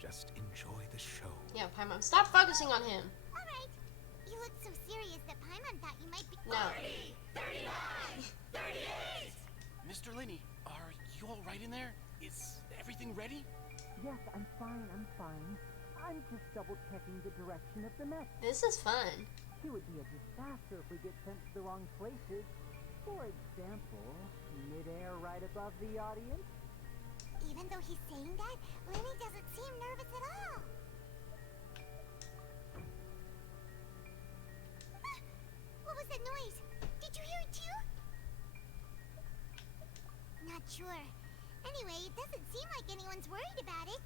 Just enjoy the show. Yeah, Paimon, stop focusing on him. Alright. You look so serious that Paimon thought you might be... No. 40, 39, 38. Mr. Linney, are you all right in there? Is everything ready? Yes, I'm fine, I'm fine. I'm just double-checking the direction of the message. This is fun. It would be a disaster if we get sent to the wrong places. For example, midair right above the audience. Even though he's saying that, Lenny doesn't seem nervous at all. Ah, what was that noise? Did you hear it too? Not sure. Anyway, it doesn't seem like anyone's worried about it.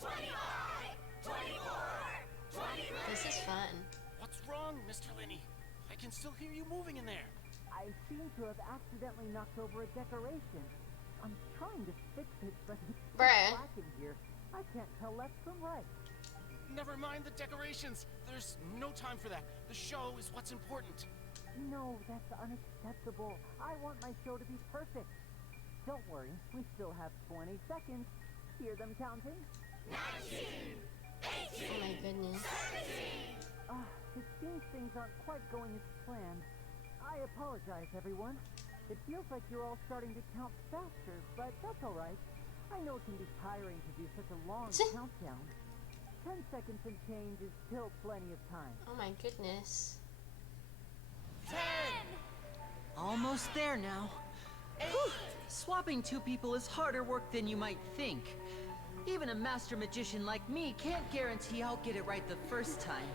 25! 24! 23! This is fun. What's wrong, Mr. Linney? I can still hear you moving in there. I seem to have accidentally knocked over a decoration. I'm trying to fix it, but it's so Bruh. black in here. I can't tell left from right. Never mind the decorations. There's no time for that. The show is what's important. No, that's unacceptable. I want my show to be perfect. Don't worry, we still have 20 seconds. Hear them counting? 19! 18! Oh my goodness. 17! It seems things aren't quite going as planned. I apologize, everyone. It feels like you're all starting to count faster, but that's all right. I know it can be tiring to do such a long countdown. 10 seconds and change is still plenty of time. Oh my goodness. 10! Almost there now. Whew. Swapping two people is harder work than you might think. Even a master magician like me can't guarantee I'll get it right the first time.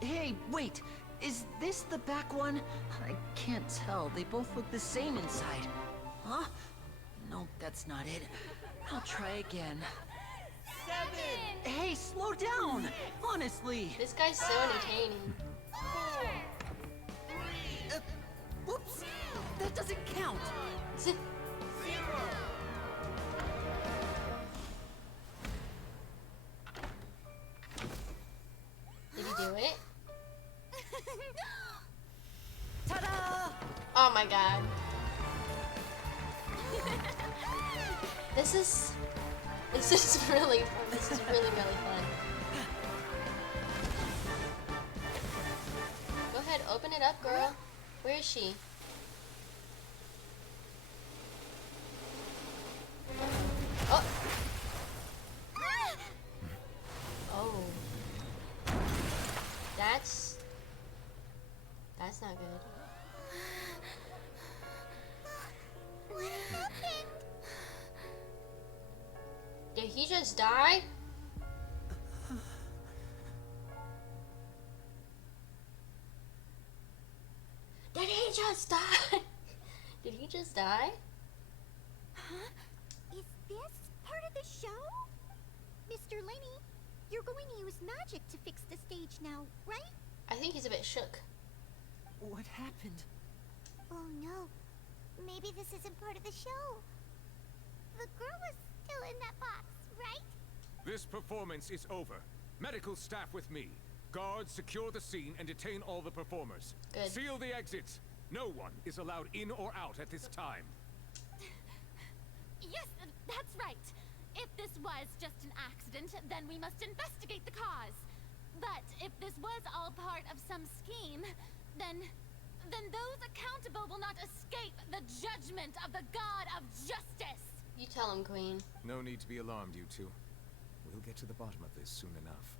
Hey, wait! Is this the back one? I can't tell. They both look the same inside. Huh? Nope, that's not it. I'll try again. 7! Hey, slow down! Honestly! This guy's so entertaining. 4! 3! Whoops! That doesn't count! 0! Did he do it? Ta-da! Oh my god. This is really fun. This is really fun. Go ahead, open it up, girl. Where is she? Oh. Oh. That's not good. What happened? Did he just die? Did he just die? Did he just die? Huh? Is this part of the show? Mr. Lenny, you're going to use magic to fix the stage now, right? I think he's a bit shook. What happened? Oh no. Maybe this isn't part of the show. The girl was still in that box, right? This performance is over. Medical staff with me. Guards, secure the scene and detain all the performers. Good. Seal the exits. No one is allowed in or out at this time. Yes, that's right. If this was just an accident, then we must investigate the cause. But if this was all part of some scheme, then those accountable will not escape the judgment of the God of Justice. You tell him, Queen. No need to be alarmed, you two. We'll get to the bottom of this soon enough.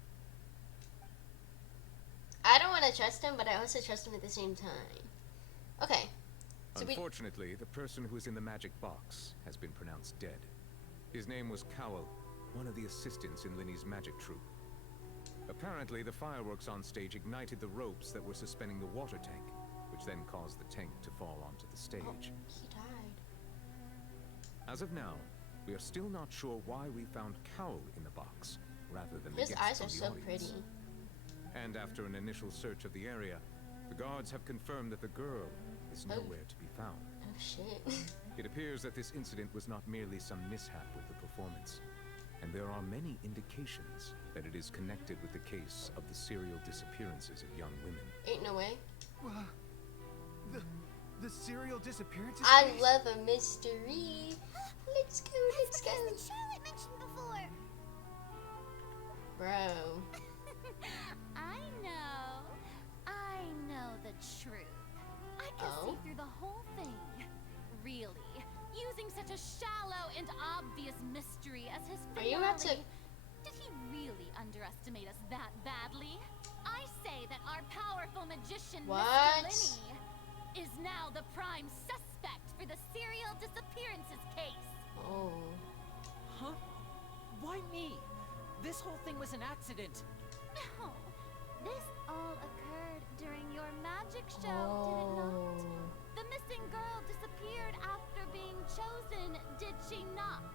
I don't want to trust him, but I also trust him at the same time. Okay. So Unfortunately, the person who is in the magic box has been pronounced dead. His name was Cowell, one of the assistants in Linny's magic troupe. Apparently, the fireworks on stage ignited the ropes that were suspending the water tank, which which then caused the tank to fall onto the stage. Oh, he died. As of now, we are still not sure why we found Cowl in the box, rather than His the guest eyes from are the so audience. pretty. And after an initial search of the area, the guards have confirmed that the girl is nowhere to be found. Oh shit. It appears that this incident was not merely some mishap with the performance, and there are many indications that it is connected with the case of the serial disappearances of young women. Ain't no way. The serial disappearances? I love a mystery. Let's go, let's go. That's the Charlotte mentioned before. Bro. I know the truth. I can see through the whole thing. Really. Using such a shallow and obvious mystery as his Are you about to... Did he really underestimate us that badly? I say that our powerful magician, What? Mr. Linny, is now the prime suspect for the serial disappearances case. Oh. Huh? Why me? This whole thing was an accident. No. This all occurred during your magic show, did it not? The missing girl disappeared after being chosen, did she not?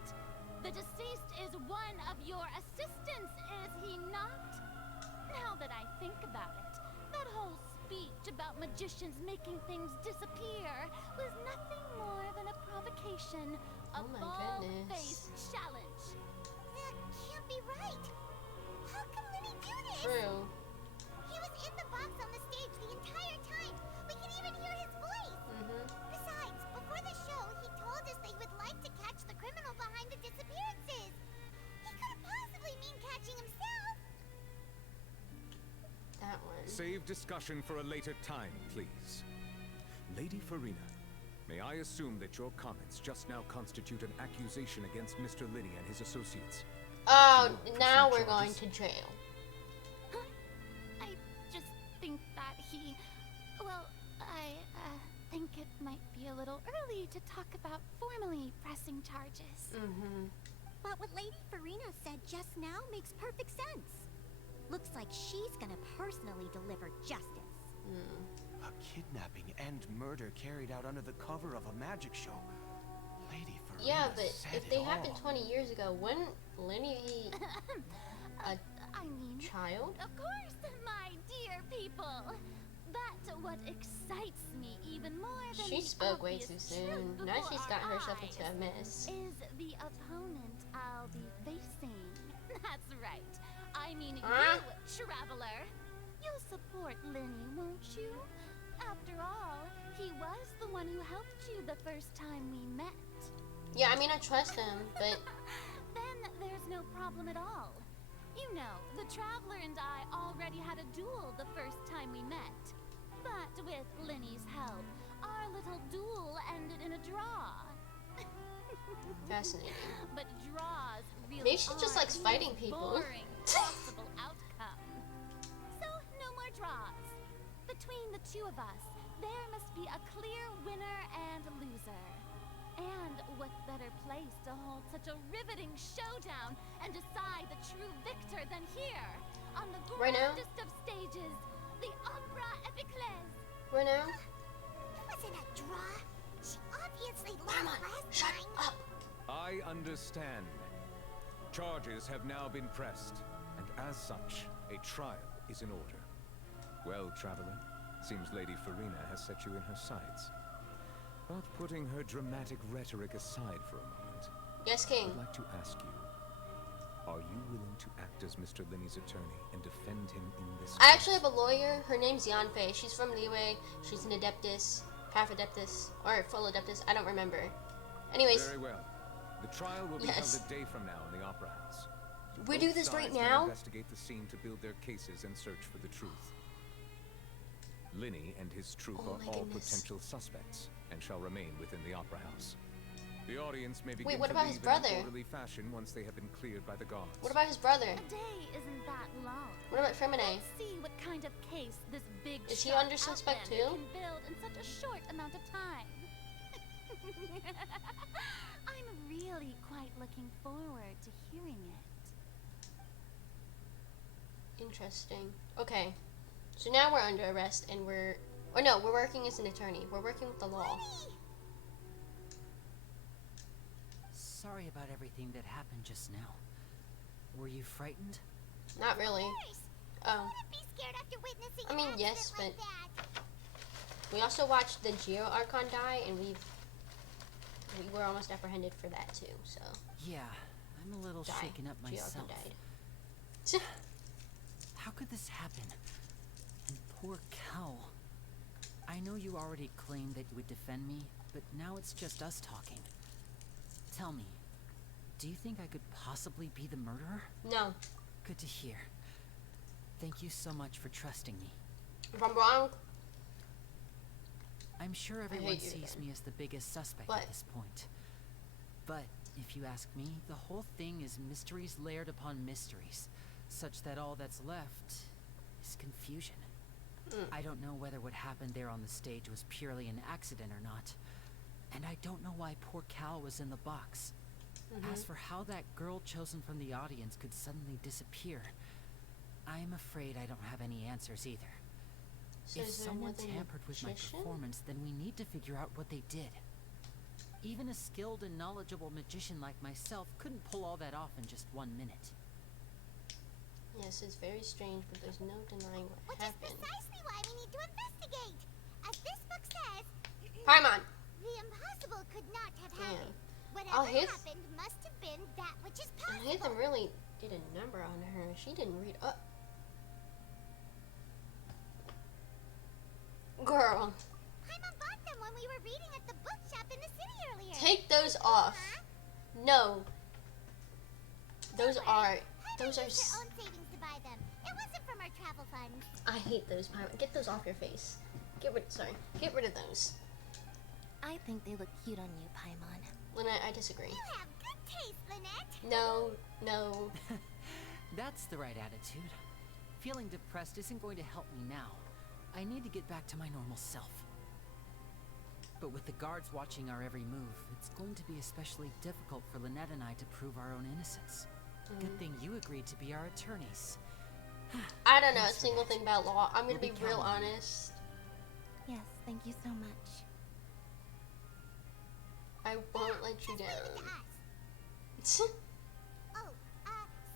The deceased is one of your assistants, is he not? Now that I think about it, that whole speech about magicians making things disappear was nothing more than a provocation, a bald-faced challenge. That can't be right. How can Linny do this? True. He was in the box on the stage the entire time. We can even hear his voice. Besides, before the show, he told us they would like to catch the criminal behind the disappearances. He couldn't possibly mean catching himself. That one. Save discussion for a later time, please. Lady Farina, may I assume that your comments just now constitute an accusation against Mr. Linny and his associates? Oh, now we're going to jail. I just think that he... Well, I think it might be a little early to talk about formally pressing charges. But what Lady Farina said just now makes perfect sense. Looks like she's gonna personally deliver justice. A kidnapping and murder carried out under the cover of a magic show. Lady Farina Yeah, but said if it they all. happened 20 years ago, wouldn't Linny be a child? Of course, my dear people. But what excites me even more than She the spoke way obvious too truth soon. Now before she's got our herself into a eyes mess. is the opponent I'll be facing. That's right. I mean Huh? you, traveler. You'll support Linny, won't you? After all, he was the one who helped you the first time we met. Yeah, I mean, I trust him, but... Then there's no problem at all. You know, the traveler and I already had a duel the first time we met. But with Linny's help, our little duel ended in a draw. Fascinating. But draws really Maybe she just are likes the fighting most people. boring possible outcome. So, no more draws. Between the two of us, there must be a clear winner and loser. And what better place to hold such a riveting showdown and decide the true victor than here, on the Right now? grandest of stages, the Opera Epiclese. Right now? It wasn't a draw. She obviously lost last time. I understand. Charges have now been pressed, and as such, a trial is in order. Well, traveler, seems Lady Farina has set you in her sights. But putting her dramatic rhetoric aside for a moment, Yes, King. I'd like to ask you, are you willing to act as Mr. Linny's attorney and defend him in this I actually have a lawyer. Her name's Yanfei. She's from Liyue. She's an Adeptus, half Adeptus, or full Adeptus. I don't remember. Anyways. Very well. The trial will be Yes. held a day from now in the Opera House. We Both do this right sides will now? investigate the scene to build their cases and search for the truth. Linny and his troupe Oh are my all goodness. potential suspects and shall remain within the Opera House. The audience may begin what to about leave his in an brother? orderly fashion once they have been cleared by the guards. What about his brother? A day isn't that long. What about Femine? Let's see what kind of case this big Is he shot under suspect outlander too? can build in such a short amount of time. I'm really quite looking forward to hearing it. Interesting. Okay. So now we're under arrest and we're... Or no, we're working as an attorney. We're working with the law. Sorry about everything that happened just now. Were you frightened? Not really. Oh. Be scared after witnessing I mean, an yes, accident but like that. we also watched the Geo Archon die, and we were almost apprehended for that too. So Yeah, I'm a little shaken up Geo myself. Archon died. How could this happen? And poor Cal. I know you already claimed that you would defend me, but now it's just us talking. Tell me, do you think I could possibly be the murderer? No. Good to hear. Thank you so much for trusting me. If I'm wrong, I'm sure everyone sees me as the biggest suspect at this point. But if you ask me, the whole thing is mysteries layered upon mysteries, such that all that's left is confusion. I don't know whether what happened there on the stage was purely an accident or not. And I don't know why poor Cal was in the box. As for how that girl chosen from the audience could suddenly disappear, I'm afraid I don't have any answers either. So If is there someone another tampered with my magician? performance, then we need to figure out what they did. Even a skilled and knowledgeable magician like myself couldn't pull all that off in just 1 minute. Yes, it's very strange, but there's no denying what happened. Which is precisely why we need to investigate. As this book says, Paimon! the impossible could not have happened. Oh, Whatever his- happened must have been that which is And possible. Nathan really did a number on her. She didn't read up. Girl, Paimon bought them when we were reading at the bookshop in the city earlier. take those off. No. Those are Used her own savings to buy them. It wasn't from our travel funds. I hate those Paimon. Get those off your face. Get rid of those. I think they look cute on you, Paimon. Lynette, I disagree. You have good taste, Lynette. No, no. That's the right attitude. Feeling depressed isn't going to help me now. I need to get back to my normal self. But with the guards watching our every move, it's going to be especially difficult for Lynette and I to prove our own innocence. Good thing you agreed to be our attorneys. I don't know a single thing about law. I'm gonna be real honest. Yes, thank you so much. I won't let you down. Oh,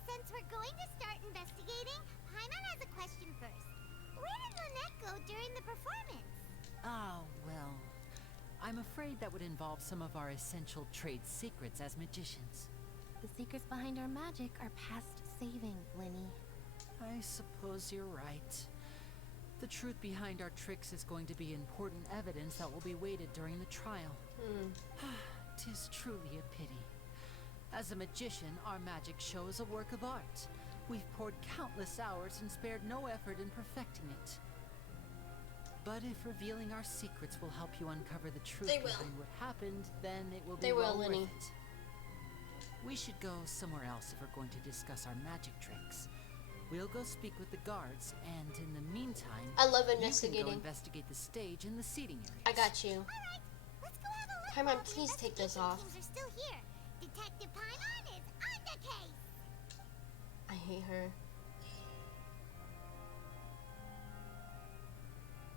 since we're going to start investigating, Paimon has a question first. Where did Lynette go during the performance? Oh, well, I'm afraid that would involve some of our essential trade secrets as magicians. The secrets behind our magic are past saving, Linny. I suppose you're right. The truth behind our tricks is going to be important evidence that will be weighted during the trial. 'Tis truly a pity. As a magician, our magic show is a work of art. We've poured countless hours and spared no effort in perfecting it. But if revealing our secrets will help you uncover the truth behind what happened, then it will be well worth Linny. it. We should go somewhere else if we're going to discuss our magic tricks. We'll go speak with the guards, and in the meantime, I love you can investigating. go investigate the stage and the seating areas. I got you. Let's go have a look. Paimon, while the please take those off. teams are still here. Detective Paimon is on the case. I hate her.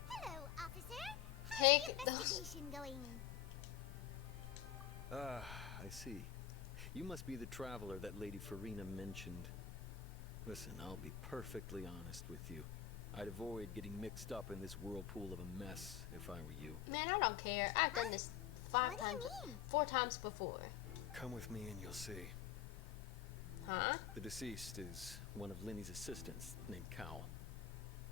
Hello, officer. How's Take the investigation going? Ah, I see. You must be the traveler that Lady Farina mentioned. Listen, I'll be perfectly honest with you. I'd avoid getting mixed up in this whirlpool of a mess if I were you. Man, I don't care. I've done this 4 times before. Come with me and you'll see. Huh? The deceased is one of Linny's assistants named Cal.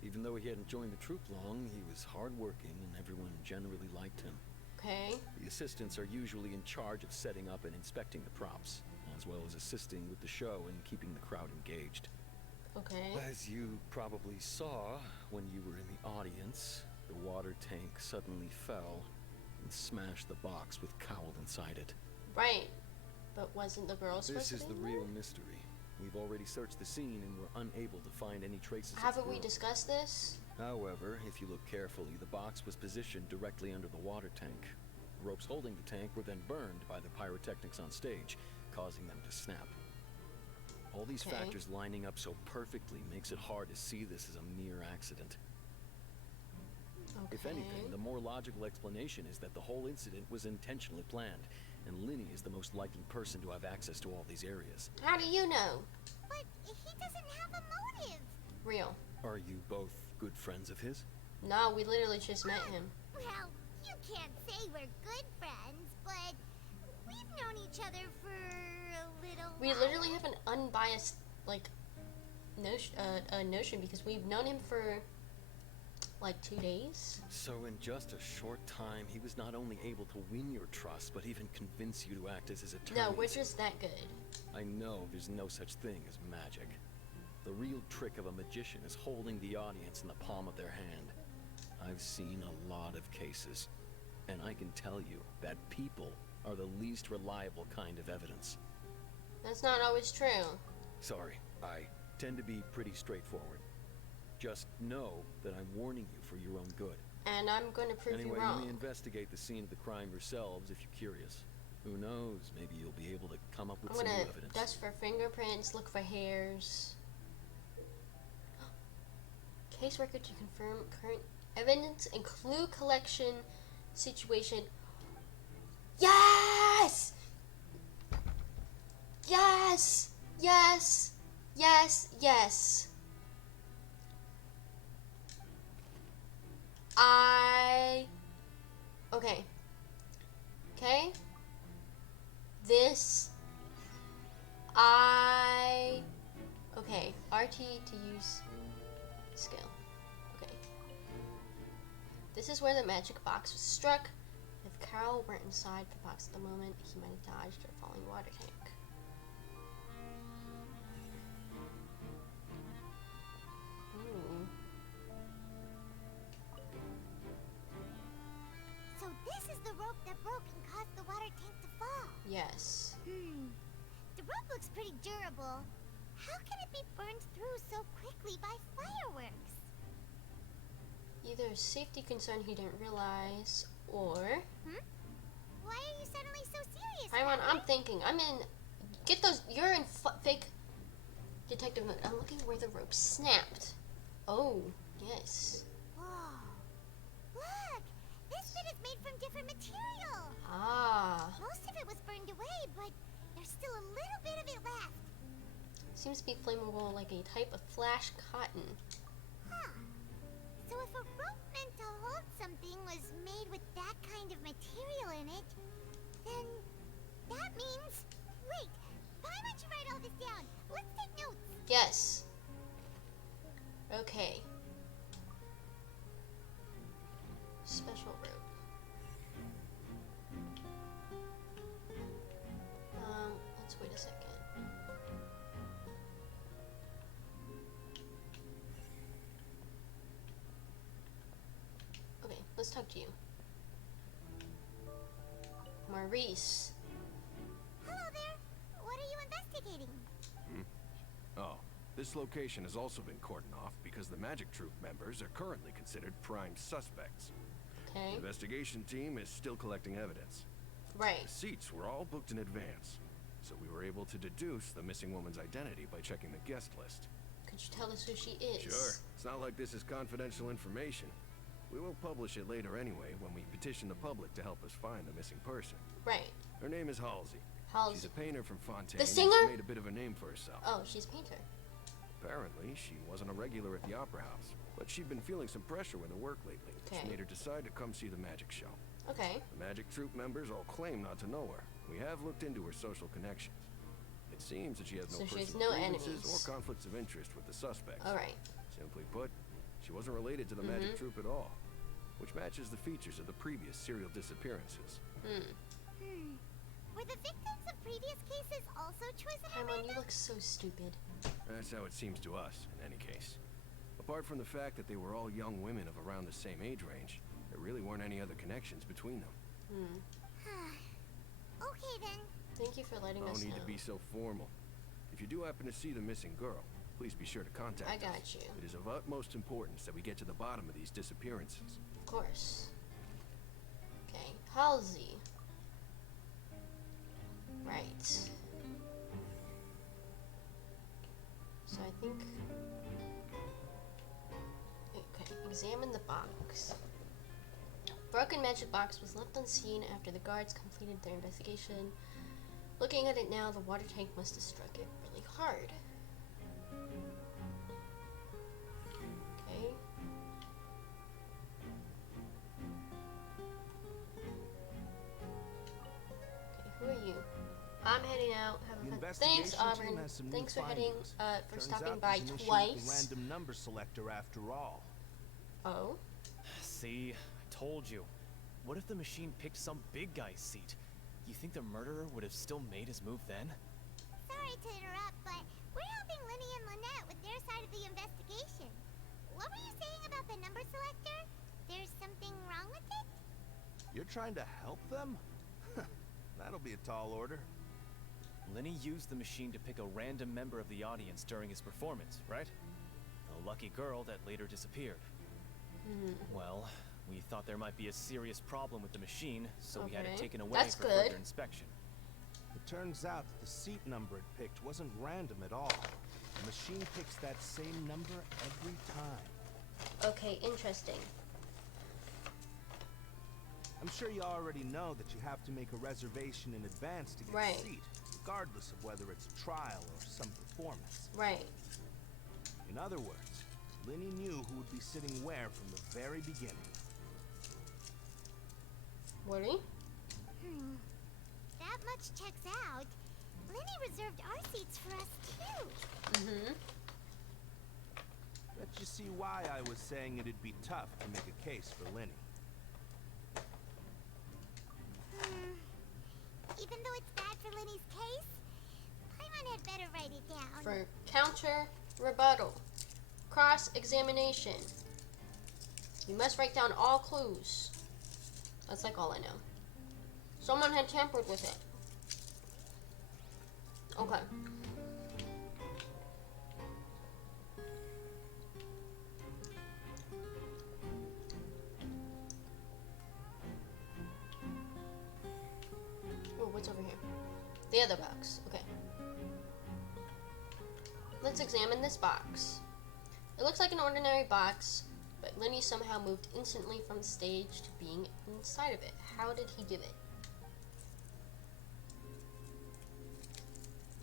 Even though he hadn't joined the troupe long, he was hardworking and everyone generally liked him. Okay. The assistants are usually in charge of setting up and inspecting the props, as well as assisting with the show and keeping the crowd engaged. Okay. As you probably saw when you were in the audience, the water tank suddenly fell and smashed the box with Cowled inside it. Right. But wasn't the girl supposed This to is be the there? real mystery. We've already searched the scene and were unable to find any traces of Haven't the we girl. discussed this? However, if you look carefully, the box was positioned directly under the water tank. The ropes holding the tank were then burned by the pyrotechnics on stage, causing them to snap. All these Okay. factors lining up so perfectly makes it hard to see this as a mere accident. If anything, the more logical explanation is that the whole incident was intentionally planned, and Linny is the most likely person to have access to all these areas. How do you know? But he doesn't have a motive. Real. Are you both good friends of his? No, we literally just met him. Well, you can't say we're good friends, but we've known each other for a little We while. literally have an unbiased, like, notion because we've known him for, like, 2 days. So in just a short time, he was not only able to win your trust, but even convince you to act as his attorney. No, we're just that good. I know there's no such thing as magic. The real trick of a magician is holding the audience in the palm of their hand. I've seen a lot of cases, and I can tell you that people are the least reliable kind of evidence. That's not always true. Sorry, I tend to be pretty straightforward. Just know that I'm warning you for your own good. And I'm going to prove Anyway, you wrong. you may investigate the scene of the crime yourselves if you're curious. Who knows, maybe you'll be able to come up with I'm some going new to evidence. dust for fingerprints, look for hairs. Case record to confirm current evidence and clue collection situation. Yes! Yes! Yes! Yes! Yes! Okay. Okay? This... Okay. RT to use... skill. Okay. This is where the magic box was struck. If Carol weren't inside the box at the moment, he might have dodged a falling water tank. Ooh. So this is the rope that broke and caused the water tank to fall. Yes. The rope looks pretty durable. How can it be burned through so quickly by fireworks? Either a safety concern he didn't realize, or... Why are you suddenly so serious? Paimon, I'm thinking. I'm in... Get those... You're in fake detective mode. I'm looking where the rope snapped. Oh, yes. Whoa. Look! This bit is made from different material. Ah. Most of it was burned away, but there's still a little bit of it left. Seems to be flammable like a type of flash cotton. Huh. So if a rope meant to hold something was made with that kind of material in it, then that means... Wait, why don't you write all this down? Let's take notes. Yes. Okay. Special rope. Let's wait a second. Okay, let's talk to you. Maurice. Hello there. What are you investigating? Oh, this location has also been cordoned off because the Magic Troop members are currently considered prime suspects. Okay. The investigation team is still collecting evidence. Right. The seats were all booked in advance, so we were able to deduce the missing woman's identity by checking the guest list. Could you tell us who she is? Sure. It's not like this is confidential information. We will publish it later anyway when we petition the public to help us find the missing person. Right. Her name is Halsey. Halsey. She's a painter from Fontaine. The who's singer? made a bit of a name for herself. Oh, she's a painter. Apparently, she wasn't a regular at the Opera House, but she'd been feeling some pressure with her work lately, which Okay. made her decide to come see the magic show. Okay. The Magic Troop members all claim not to know her. We have looked into her social connections. It seems that she has no So she has personal no grievances enemies. or conflicts of interest with the suspects. All right. Simply put, she wasn't related to the Magic Troop at all, which matches the features of the previous serial disappearances. Were the victims of previous cases also chosen? Paimon, you look so stupid. That's how it seems to us, in any case. Apart from the fact that they were all young women of around the same age range, there really weren't any other connections between them. Okay then. Thank you for letting us No know. need to be so formal. If you do happen to see the missing girl, please be sure to contact us. I got you. It is of utmost importance that we get to the bottom of these disappearances. Of course. Okay. Halsey. Right. So I think... Okay, examine the box. broken magic box was left unseen after the guards completed their investigation. Looking at it now, the water tank must have struck it really hard. Okay. Who are you? I'm heading out. Have a fun. Thanks, Auburn. Thanks for heading. For stopping by twice. Random number selector after all. Oh. See, I told you. What if the machine picked some big guy's seat? You think the murderer would have still made his move then? Sorry to interrupt, but we're helping Linny and Lynette with their side of the investigation. What were you saying about the number selector? There's something wrong with it? You're trying to help them? That'll be a tall order. Linny used the machine to pick a random member of the audience during his performance, right? The lucky girl that later disappeared. Well, we thought there might be a serious problem with the machine, so we had it taken away for further inspection. It turns out that the seat number it picked wasn't random at all. The machine picks that same number every time. Okay, interesting. I'm sure you already know that you have to make a reservation in advance to get a seat, regardless of whether it's a trial or some performance. Right. In other words, Linny knew who would be sitting where from the very beginning. Woody? That much checks out. Linny reserved our seats for us, too. Bet you see why I was saying it'd be tough to make a case for Linny. Even though it's bad for Linny's case, Paimon had better write it down. For counter rebuttal. Cross-examination. You must write down all clues. That's like all I know. Someone had tampered with it. Okay. Oh, what's over here? The other box. Okay. Let's examine this box. It looks like an ordinary box, but Linny somehow moved instantly from the stage to being inside of it. How did he do it?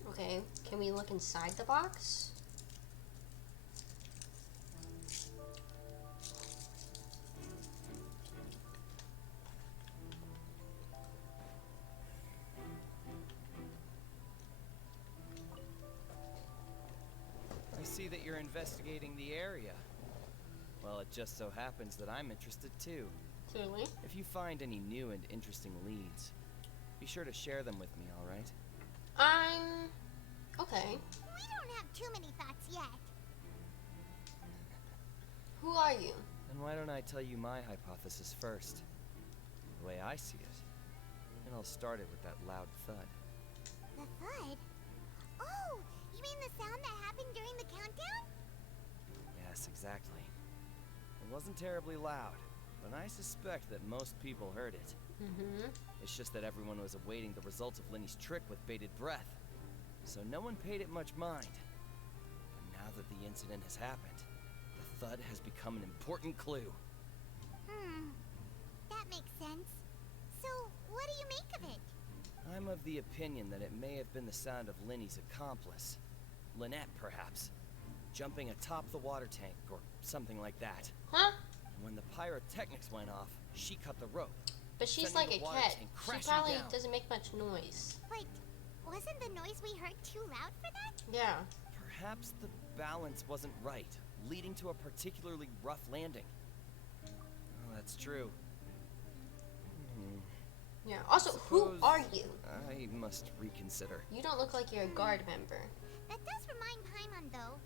Okay, can we look inside the box? I see that you're investigating the area. Well, it just so happens that I'm interested too. Clearly. If you find any new and interesting leads, be sure to share them with me, alright? Okay. We don't have too many thoughts yet. Who are you? Then why don't I tell you my hypothesis first? The way I see it. And I'll start it with that loud thud. The thud? Oh, you mean the sound that happened during the countdown? Yes, exactly. It wasn't terribly loud, but I suspect that most people heard it. It's just that everyone was awaiting the results of Linny's trick with bated breath, so no one paid it much mind. But now that the incident has happened, the thud has become an important clue. That makes sense. So, what do you make of it? I'm of the opinion that it may have been the sound of Linny's accomplice. Lynette, perhaps. Jumping atop the water tank, or something like that. Huh? And when the pyrotechnics went off, she cut the rope. But she's like a cat. She probably doesn't make much noise. But wasn't the noise we heard too loud for that? Yeah. Perhaps the balance wasn't right, leading to a particularly rough landing. Oh, that's true. Yeah. Also, who are you? I must reconsider. You don't look like you're a guard member. That does remind Paimon, though.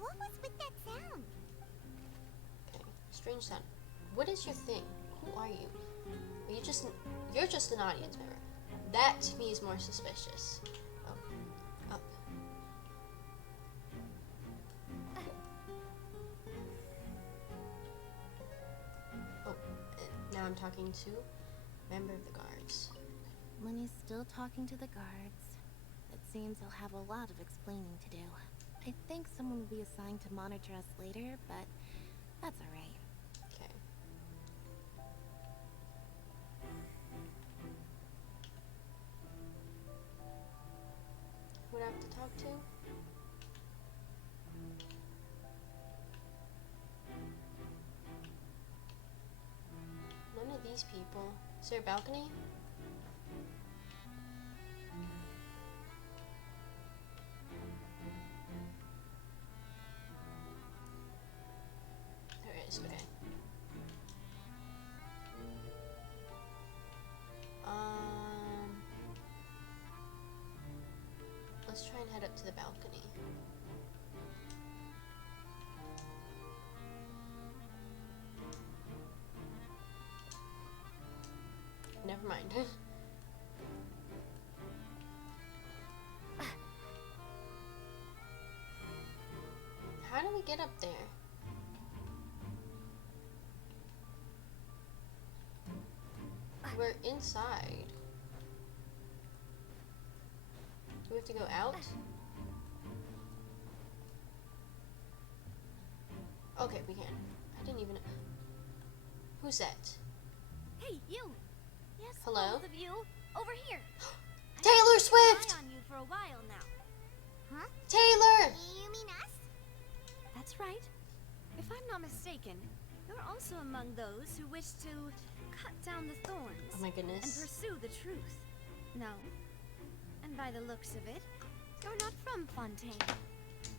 What was with that sound? Okay. Strange sound. What is your thing? Who are you? Are you just... You're just an audience member. That, to me, is more suspicious. Oh. Up. Oh. Now I'm talking to member of the guards. Linny's still talking to the guards. It seems he'll have a lot of explaining to do. I think someone will be assigned to monitor us later, but that's alright. Okay. would I have to talk to? None of these people. Is there a balcony? There is, okay. Let's try and head up to the balcony. Never mind. How do we get up there? We're inside. Do we have to go out? Okay, we can. I didn't even know. Who's that? Hey, you! Yes, hello? both of you! Over here! Taylor Swift! I've been on you for a while now. Huh? Taylor! You mean us? That's right. If I'm not mistaken, you're also among those who wish to cut down the thorns. Oh my goodness. And pursue the truth. No. And by the looks of it, you're not from Fontaine.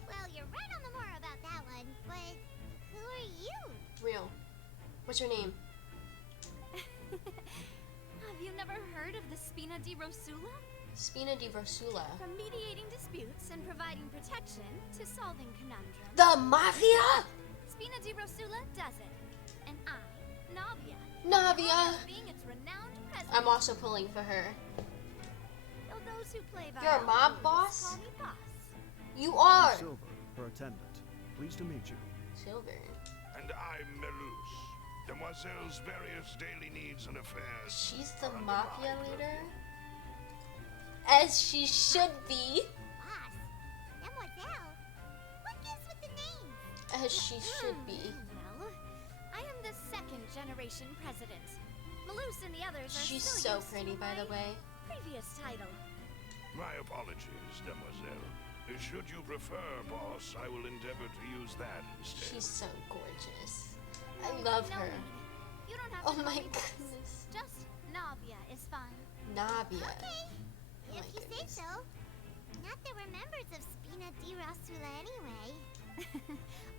Well, you're right on the moor about that one, but who are you? Real. What's your name? Have you never heard of the Spina di Rosula? Spina di Rosula. From mediating disputes and providing protection to solving conundrums. The Mafia? Spina di Rosula does it. And I, Navia. Navia! Being its renowned president. I'm also pulling for her. Though those who play by You're a mob rules boss? call me boss. You are! Silver, her attendant. Pleased to meet you. Silver. And I'm Melus. Demoiselle's various daily needs and affairs. She's the Mafia leader? As she should be. Boss. Mademoiselle. What gives with the name? As she should be. Well, I am the second generation president. Malus and the others are She's still so used pretty, to by the my way. previous title. My apologies, Demoiselle. Should you prefer, boss, I will endeavor to use that instead. She's so gorgeous. I love her. You don't have Oh to call my me boss. goodness. Just Navia is fine. Navia. Okay. Oh If my you say so. Not that we're members of Spina di Rosula anyway.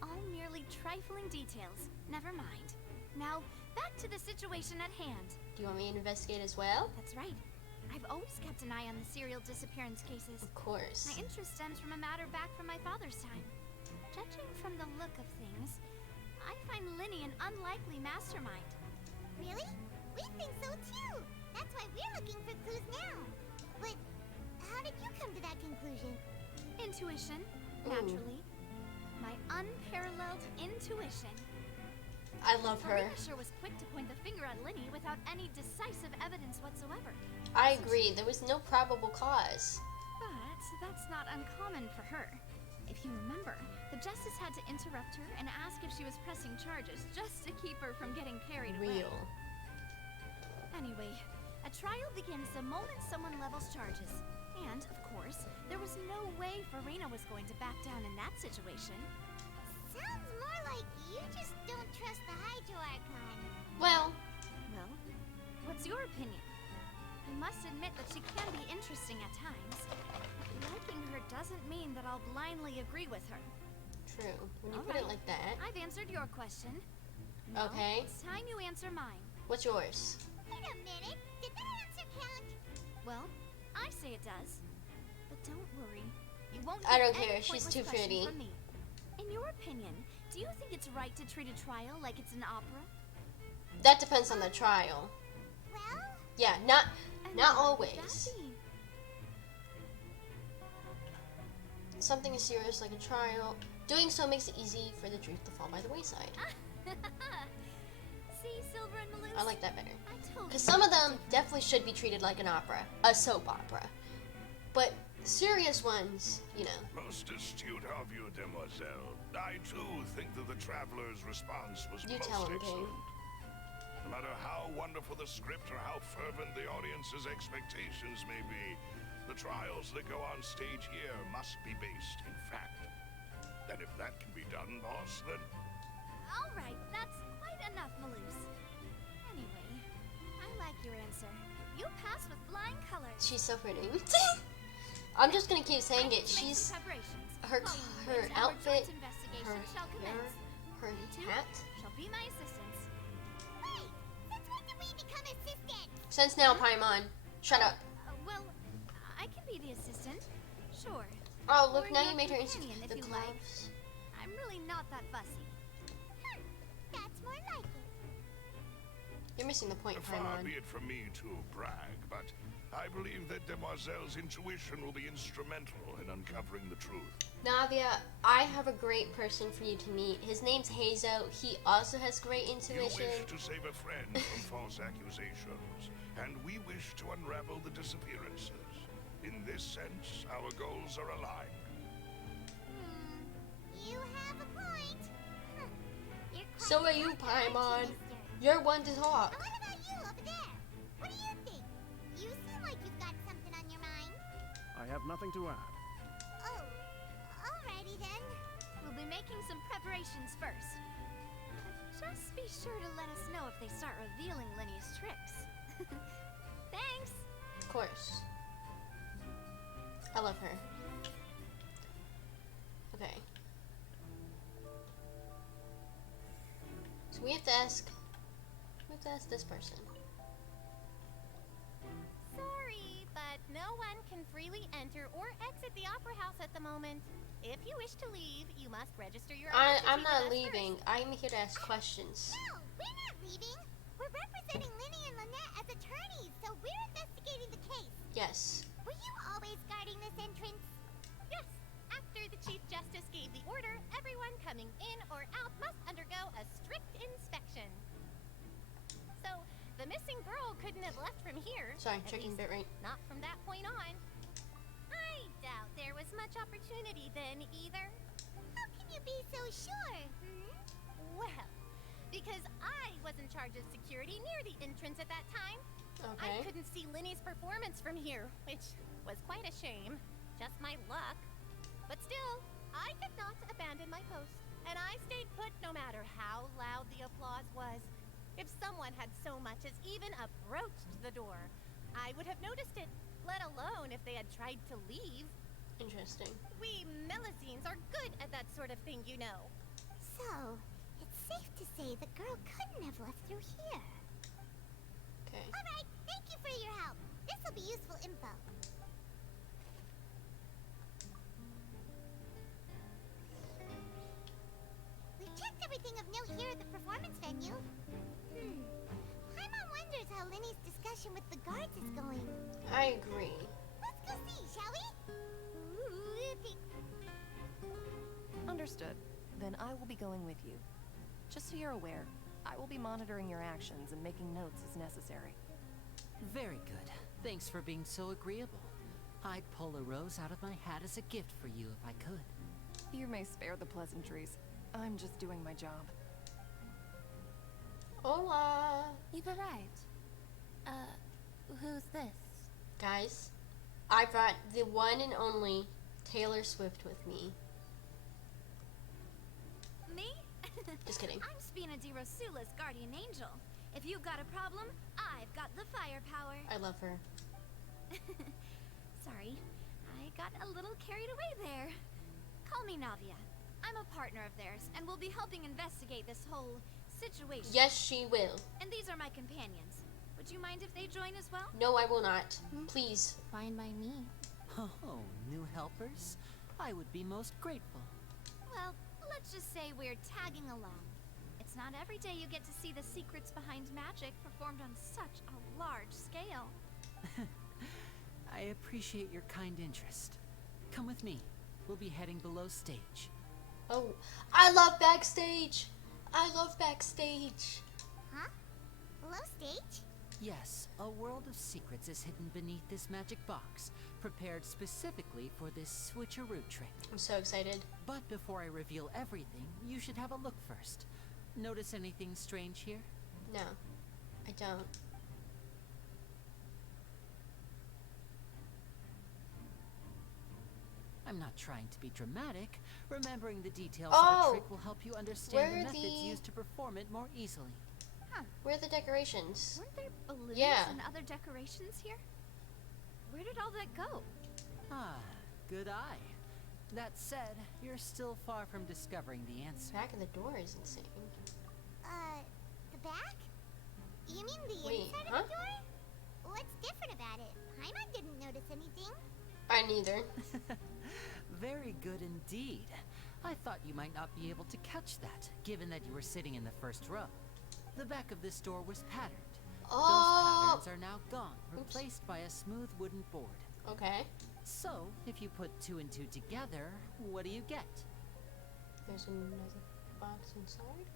All merely trifling details. Never mind. Now, back to the situation at hand. Do you want me to investigate as well? That's right. I've always kept an eye on the serial disappearance cases. Of course. My interest stems from a matter back from my father's time. Judging from the look of things, I find Linny an unlikely mastermind. Really? We think so too. That's why we're looking for clues now. But how did you come to that conclusion? Intuition, Ooh. naturally. My unparalleled intuition. I love her. Farina sure was quick to point the finger at Linny without any decisive evidence whatsoever. I agree. There was no probable cause. But that's not uncommon for her. If you remember, the justice had to interrupt her and ask if she was pressing charges just to keep her from getting carried away. Real. Anyway, a trial begins the moment someone levels charges. And, of course, there was no way Farina was going to back down in that situation. Sounds more like you just don't trust the Hydro Archon. Well, what's your opinion? I must admit that she can be interesting at times. Liking her doesn't mean that I'll blindly agree with her. true. When you All put right. it like that. I've answered your question. Now, Okay. it's time you answer mine. What's yours? Wait a minute. Did that answer count? Well, I say it does. But don't worry. You won't I get don't any care. She's pointless too question pretty. from me. In your opinion, do you think it's right to treat a trial like it's an opera? That depends on the trial. Well, Yeah, not And not why would always. that be? Something as serious like a trial. Doing so makes it easy for the truth to fall by the wayside. See, Silver and Malus? I like that better. I told Because you some of it's them different. definitely should be treated like an opera, a soap opera. But serious ones, you know. Most astute of you, Demoiselle. I too think that the traveler's response was You most tell him, King. excellent. No matter how wonderful the script or how fervent the audience's expectations may be, The trials that go on stage here must be based in fact. And if that can be done, boss, then... All right, that's quite enough, Maloose. Anyway, I like your answer. You passed with flying colors. She's so pretty. I'm just gonna keep saying it. She's her outfit, her hair, her hat. Shall be my assistants. Wait, since when did we become assistants? Since now, Paimon. Shut up. Well, I can be the assistant. Sure. Oh, look, Or now your you made her into companion, if the you gloves. like. I'm really not that fussy. That's more like it. You're missing the point, Far Paimon. be it from me to brag, but I believe that Demoiselle's intuition will be instrumental in uncovering the truth. Navia, I have a great person for you to meet. His name's Hazo. He also has great You intuition. wish to save a friend from false accusations, and we wish to unravel the disappearances. In this sense, our goals are aligned. You have a point. You're quite So are you, Paimon. You're one to talk. What about you over there? What do you think? You seem like you've got something on your mind. I have nothing to add. Oh, alrighty then. We'll be making some preparations first. Just be sure to let us know if they start revealing Lenny's tricks. Thanks. Of course. I love her. Okay. So we have to ask this person. Sorry, but no one can freely enter or exit the Opera House at the moment. If you wish to leave, you must register your identity I'm with not us leaving. first. I'm here to ask questions. No, we're not leaving. We're representing Linny and Lynette as attorneys, so we're investigating the case. Yes. Were you always guarding this entrance? Yes. After the Chief Justice gave the order, everyone coming in or out must undergo a strict inspection. So, the missing girl couldn't have left from here. Sorry, at checking least bitrate. Not from that point on. I doubt there was much opportunity then either. How can you be so sure? Well, because I was in charge of security near the entrance at that time. I Okay. couldn't see Linny's performance from here, which was quite a shame. Just my luck. But still, I did not abandon my post, and I stayed put no matter how loud the applause was. If someone had so much as even approached the door, I would have noticed it, let alone if they had tried to leave. Interesting. We Melusines are good at that sort of thing, you know. So, it's safe to say the girl couldn't have left through here. Okay. Alright, thank you for your help. This will be useful info. We've checked everything of note here at the performance venue. Paimon wonders how Linny's discussion with the guards is going. I agree. Let's go see, shall we? Understood. Then I will be going with you. Just so you're aware, I will be monitoring your actions and making notes as necessary. Very good. Thanks for being so agreeable. I'd pull a rose out of my hat as a gift for you if I could. You may spare the pleasantries. I'm just doing my job. Hola. You've arrived. Who's this? Guys, I brought the one and only Taylor Swift with me. Me? Just kidding. I'm Spina di Rosula's guardian angel. If you've got a problem, I've got the firepower. I love her. Sorry, I got a little carried away there. Call me Navia. I'm a partner of theirs, and we'll be helping investigate this whole situation. Yes, she will. And these are my companions. Would you mind if they join as well? No, I will not. Please. Fine by me. Oh, new helpers? I would be most grateful. Well, let's just say we're tagging along. It's not every day you get to see the secrets behind magic performed on such a large scale. I appreciate your kind interest. Come with me. We'll be heading below stage. Oh, I love backstage. I love backstage. Huh? Below stage? Yes, a world of secrets is hidden beneath this magic box, prepared specifically for this switcheroo trick. I'm so excited. But before I reveal everything, you should have a look first. Notice anything strange here? No, I don't. I'm not trying to be dramatic. Remembering the details Oh, of a trick will help you understand the where are methods the- used to perform it more easily. Huh. Where are the decorations? Weren't there balloons Yeah. and other decorations here? Where did all that go? Ah, good eye. That said, you're still far from discovering the answer. Back of the door is insane. The back? You mean the Wait, inside huh? of the door? What's different about it? Paimon didn't notice anything. I neither. Very good indeed. I thought you might not be able to catch that, given that you were sitting in the first row. The back of this door was patterned. Oh! Those patterns are now gone, replaced by a smooth wooden board. Okay. So, if you put 2 and 2 together, what do you get? There's another box inside?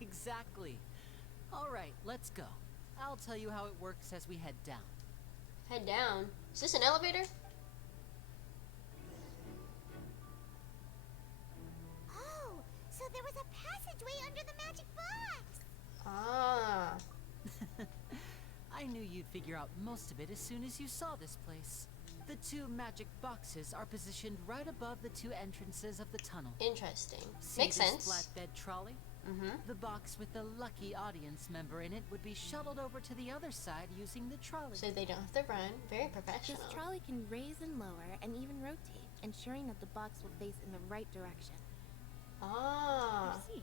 Exactly. Alright, let's go. I'll tell you how it works as we head down. Head down. Is this an elevator? Oh, so there was a passageway under the magic box. Ah. I knew you'd figure out most of it as soon as you saw this place. The 2 magic boxes are positioned right above the 2 entrances of the tunnel. Interesting. See Makes this sense. flatbed trolley? Mm-hmm. The box with the lucky audience member in it would be shuttled over to the other side using the trolley. So they don't have to run. Very professional. This trolley can raise and lower and even rotate, ensuring that the box will face in the right direction. Ah. I see.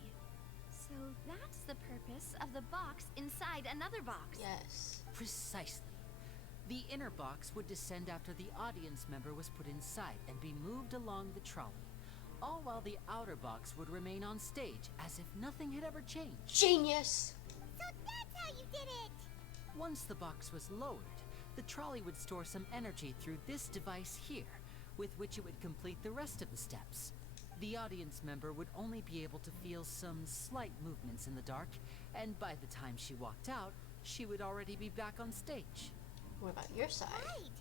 So that's the purpose of the box inside another box. Yes. Precisely. The inner box would descend after the audience member was put inside and be moved along the trolley, all while the outer box would remain on stage as if nothing had ever changed. Genius! So that's how you did it. Once the box was lowered, the trolley would store some energy through this device here, with which it would complete the rest of the steps. The audience member would only be able to feel some slight movements in the dark, and by the time she walked out, she would already be back on stage. What about your side? Right.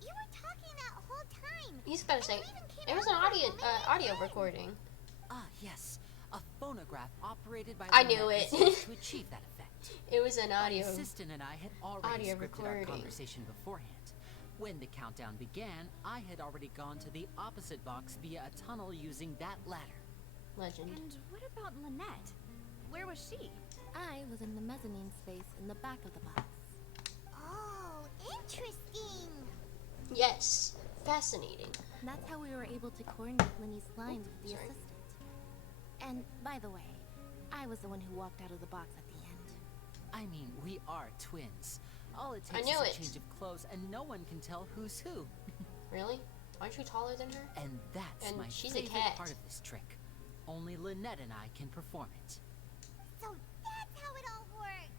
You were talking that whole time. He's gotta say, there was an audio recording. Ah, yes. A phonograph operated by I Lynette knew it. was used to achieve that effect. It was an audio. My assistant and I had already audio scripted our recording. conversation beforehand. When the countdown began, I had already gone to the opposite box via a tunnel using that ladder. Legend. And what about Lynette? Where was she? I was in the mezzanine space in the back of the box. Oh, interesting. Yes. Fascinating. That's how we were able to coordinate Linny's lines with the sorry. assistant. And by the way, I was the one who walked out of the box at the end. I mean, we are twins. All it I takes knew is it. a change of clothes and no one can tell who's who. Really? Aren't you taller than her? And that's And my she's a favorite cat. part of this trick. Only Lynette and I can perform it. So that's how it all worked.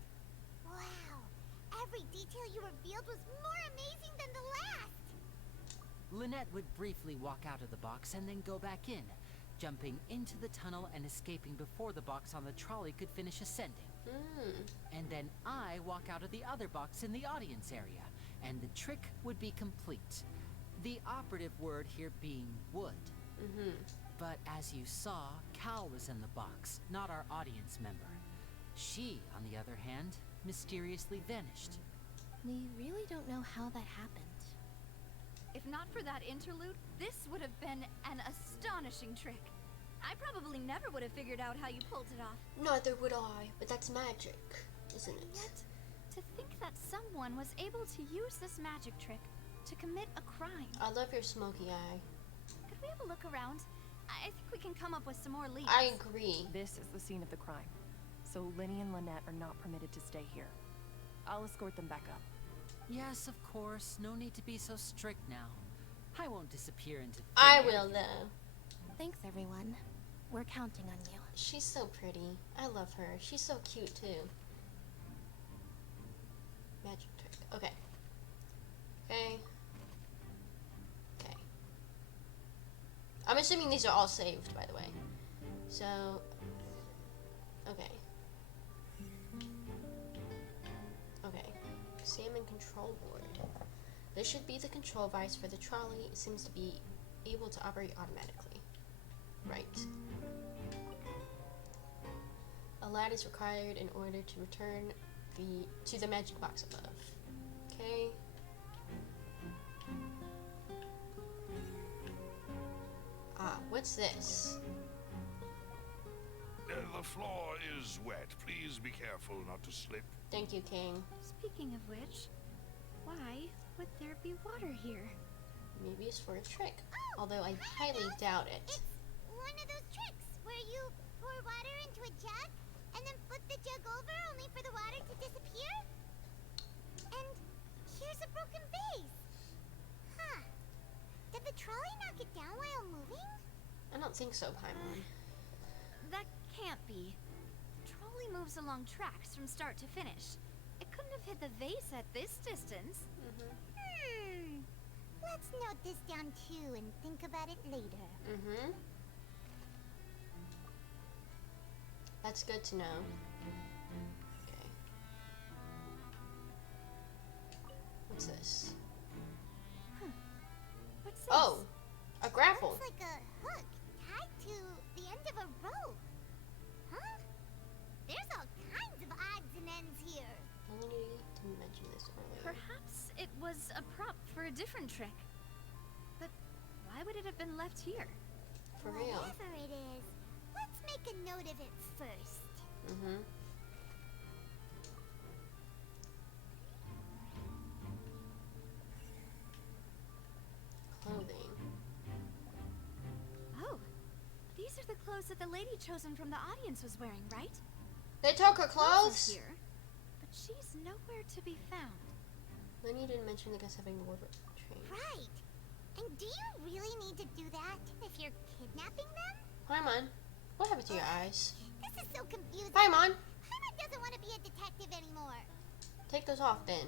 Wow. Every detail you revealed was more amazing than the last. Lynette would briefly walk out of the box and then go back in, jumping into the tunnel and escaping before the box on the trolley could finish ascending. And then I walk out of the other box in the audience area, and the trick would be complete. The operative word here being would. But as you saw, Cal was in the box, not our audience member. She, on the other hand, mysteriously vanished. We really don't know how that happened. If not for that interlude, this would have been an astonishing trick. I probably never would have figured out how you pulled it off. Neither would I, but that's magic, isn't it? Yet, to think that someone was able to use this magic trick to commit a crime. I love your smoky eye. Could we have a look around? I think we can come up with some more leads. I agree. This is the scene of the crime, so Linny and Lynette are not permitted to stay here. I'll escort them back up. Yes, of course. No need to be so strict now. I won't disappear into thin I air. will, though. Thanks, everyone. We're counting on you. She's so pretty. I love her. She's so cute, too. Magic trick. Okay. Okay. Okay. I'm assuming these are all saved, by the way. So, okay. Okay. Salmon control board. This should be the control device for the trolley. It seems to be able to operate automatically. Right. A lad is required in order to return to the magic box above. Okay. What's this? The floor is wet. Please be careful not to slip. Thank you, King. Speaking of which, why would there be water here? Maybe it's for a trick. Although I highly doubt it. It's one of those tricks where you pour water into a jug and then flip the jug over only for the water to disappear. And here's a broken vase. Huh. Did the trolley knock it down while moving? I don't think so, Paimon. That can't be. The trolley moves along tracks from start to finish. It couldn't have hit the vase at this distance. Let's note this down too and think about it later. That's good to know. Okay. What's this? What's this? Oh! A grapple! Looks like a hook tied to the end of a rope. Huh? There's all kinds of odds and ends here. Melanie didn't mention this earlier. Perhaps it was a prop for a different trick. But why would it have been left here? For real. Whatever it is, let's make a note of it first. Clothing. Oh, these are the clothes that the lady chosen from the audience was wearing, right? They took her Elsa's clothes? here, but she's nowhere to be found. Lenny didn't mention the guys having war train. Right. And do you really need to do that if you're kidnapping them? Paimon, what happened to your eyes? This is so confusing. Paimon! Paimon doesn't want to be a detective anymore. Take those off then.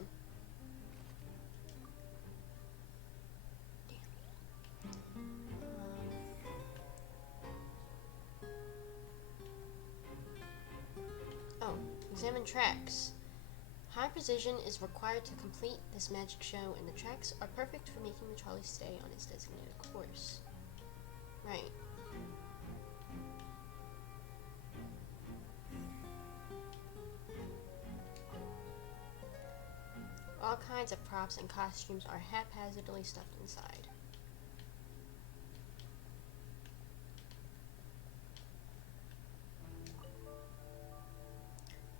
Oh, examine tracks. High precision is required to complete this magic show, and the tracks are perfect for making the trolley stay on its designated course. Right. All kinds of props and costumes are haphazardly stuffed inside.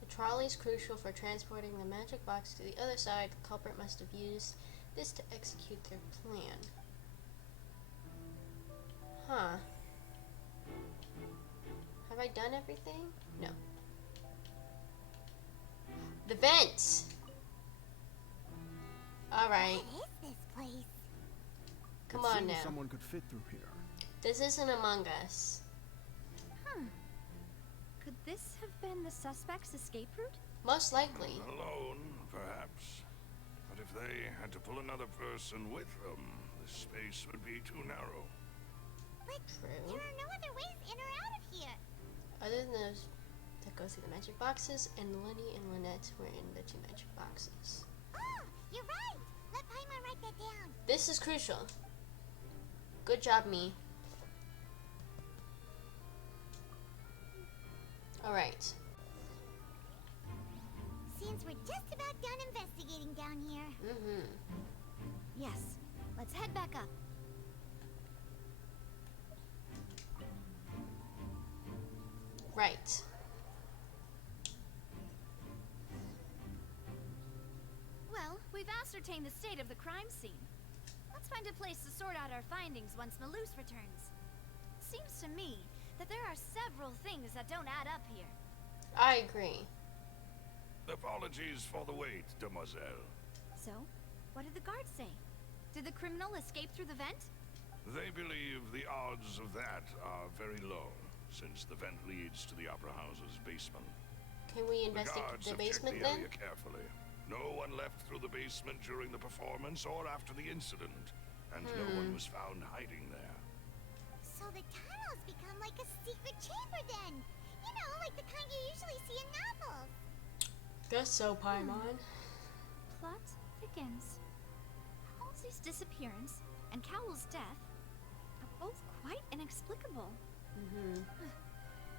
The trolley is crucial for transporting the magic box to the other side. The culprit must have used this to execute their plan. Huh. Have I done everything? No. The vents! Alright. What is this place? Come It on seems now. someone could fit through here. This isn't Among Us. Could this have been the suspect's escape route? Most likely. Alone, perhaps. But if they had to pull another person with them, this space would be too narrow. But True. there are no other ways in or out of here. Other than those that go through the magic boxes, and Lenny and Lynette were in the two magic boxes. Oh, you're right. Let Paimon write that down. This is crucial. Good job, me. Alright. Seems we're just about done investigating down here. Yes. Let's head back up. Right. Well, we've ascertained the state of the crime scene. Let's find a place to sort out our findings once Malus returns. Seems to me that there are several things that don't add up here. I agree. Apologies for the wait, demoiselle. So, what did the guards say? Did the criminal escape through the vent? They believe the odds of that are very low, since the vent leads to the Opera House's basement. Can we The investigate guards the have checked basement the then? area carefully. No one left through the basement during the performance or after the incident, and no one was found hiding there. So the tunnels become like a secret chamber then. You know, like the kind you usually see in novels. Guess so, Paimon. Plot thickens. Halsey's disappearance and Cowell's death are both quite inexplicable.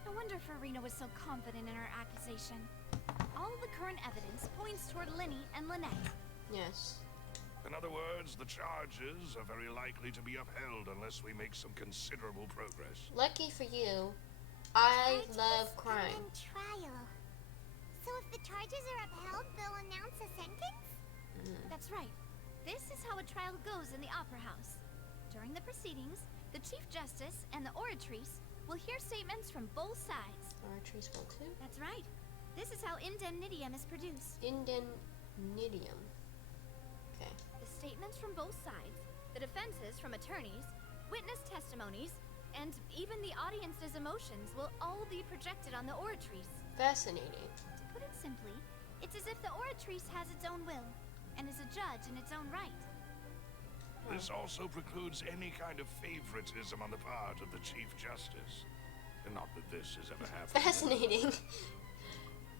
No wonder Farina was so confident in her accusation. All the current evidence points toward Linny and Lynette. Yes. In other words, the charges are very likely to be upheld unless we make some considerable progress. Lucky for you, I love crime. And then trial. So if the charges are upheld, they'll announce a sentence? That's right. This is how a trial goes in the Opera House. During the proceedings, the Chief Justice and the Oratrice will hear statements from both sides. Oratrice will too? That's right. This is how indemnitium is produced. Indemnitium. Okay. The statements from both sides, the defenses from attorneys, witness testimonies, and even the audience's emotions will all be projected on the Oratrice. Fascinating. To put it simply, it's as if the Oratrice has its own will and is a judge in its own right. This also precludes any kind of favoritism on the part of the Chief Justice. Not that this has ever happened. Fascinating.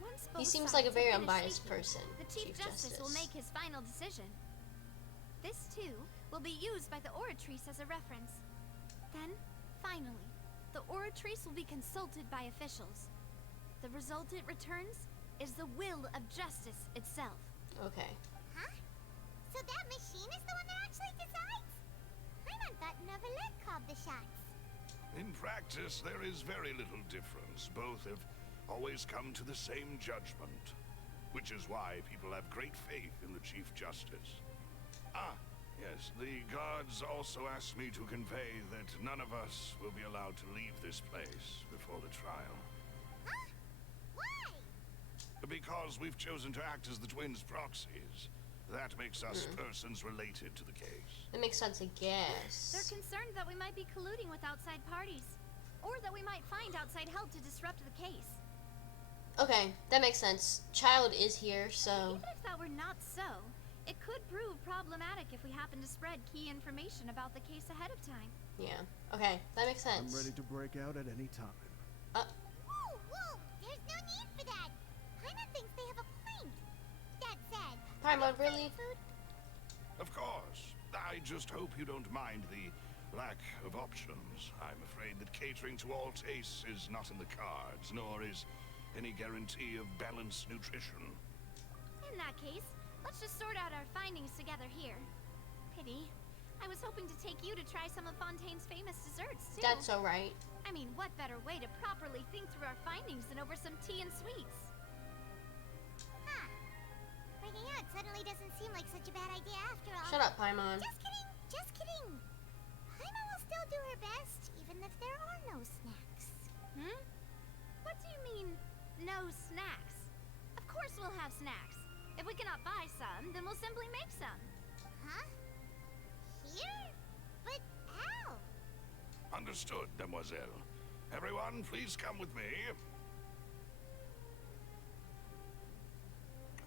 Once He both seems sides like a very have finished unbiased speaking, person. The Chief Justice will make his final decision. This, too, will be used by the Oratrice as a reference. Then, finally, the Oratrice will be consulted by officials. The result it returns is the will of justice itself. Okay. Huh? So that machine is the one that actually decides? I thought Novelet called the shots. In practice, there is very little difference. Both have always come to the same judgment, which is why people have great faith in the Chief Justice. Ah, yes, the guards also asked me to convey that none of us will be allowed to leave this place before the trial. Huh? Why? Because we've chosen to act as the twins' proxies. That makes us persons related to the case. That makes sense, I guess. They're concerned that we might be colluding with outside parties, or that we might find outside help to disrupt the case. Okay, that makes sense. Child is here, so... Even if that were not so, it could prove problematic if we happen to spread key information about the case ahead of time. Yeah. Okay, that makes sense. I'm ready to break out at any time. Whoa, whoa! There's no need for that! Paimon thinks they have a point! That said... Paimon, really? Food? Of course. I just hope you don't mind the lack of options. I'm afraid that catering to all tastes is not in the cards, nor is any guarantee of balanced nutrition. In that case, let's just sort out our findings together here. Pity. I was hoping to take you to try some of Fontaine's famous desserts, too. That's alright. I mean, what better way to properly think through our findings than over some tea and sweets? Huh. Breaking out suddenly doesn't seem like such a bad idea after all. Shut up, Paimon. Just kidding! Just kidding! Paimon will still do her best, even if there are no snacks. Hmm? What do you mean, no snacks? Of course we'll have snacks. If we cannot buy some, then we'll simply make some. Huh? Here? But how? Understood, Demoiselle. Everyone, please come with me.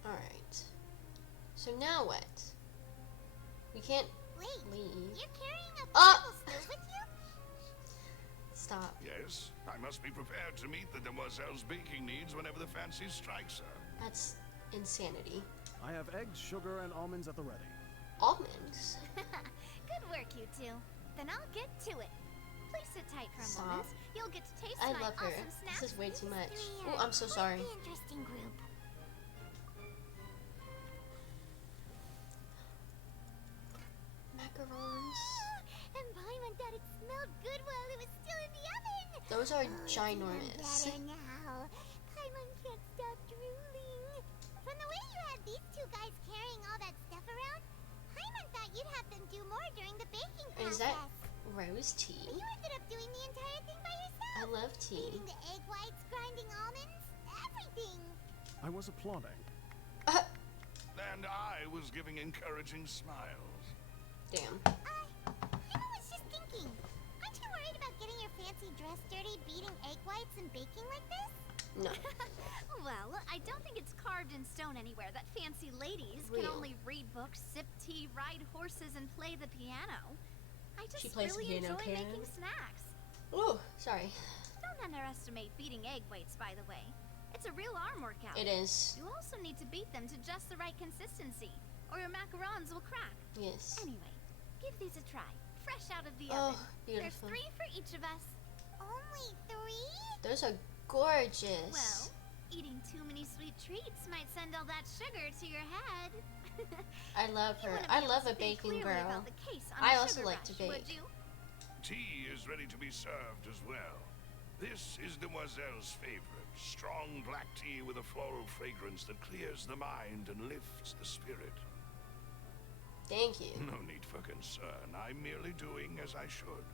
Alright. So now what? We can't leave. You're carrying a portable stove with you? Stop. Yes, I must be prepared to meet the Demoiselle's baking needs whenever the fancy strikes her. That's insanity. I have eggs, sugar, and almonds at the ready. Almonds? Good work, you two. Then I'll get to it. Please sit tight for a moment. You'll get to taste I my love her. awesome snacks. This is way too much. Oh, I'm so sorry. Interesting group. Macarons. And Paimon thought it smelled good while it was still in the oven. Those are Even ginormous. better now. Paimon can't stop drooling. From the way you had these two guys carrying all that stuff around, Paimon thought you'd have them do more during the baking process. Is that rose tea? But you ended up doing the entire thing by yourself. I love tea. Beating the egg whites, grinding almonds, everything. I was applauding. And I was giving encouraging smiles. Damn. I was just thinking. Aren't you worried about getting your fancy dress dirty, beating egg whites and baking like this? No. Well, I don't think it's carved in stone anywhere that fancy ladies can Real. only read books, sip tea, ride horses, and play the piano. I just She plays the really piano, enjoy Karen. making snacks. Oh, sorry. Don't underestimate beating egg whites, by the way. It's a real arm workout. It is. You also need to beat them to just the right consistency, or your macarons will crack. Yes. Anyway, give these a try. Fresh out of the Oh, oven. beautiful. There's 3 for each of us. Only 3? Those are gorgeous. Well, Eating too many sweet treats might send all that sugar to your head. I love You her. wouldn't I be able love to a speak baking clearly girl. about the case on I the also sugar like to rush, would bake. you? Tea is ready to be served as well. This is Demoiselle's favorite. Strong black tea with a floral fragrance that clears the mind and lifts the spirit. Thank you. No need for concern. I'm merely doing as I should.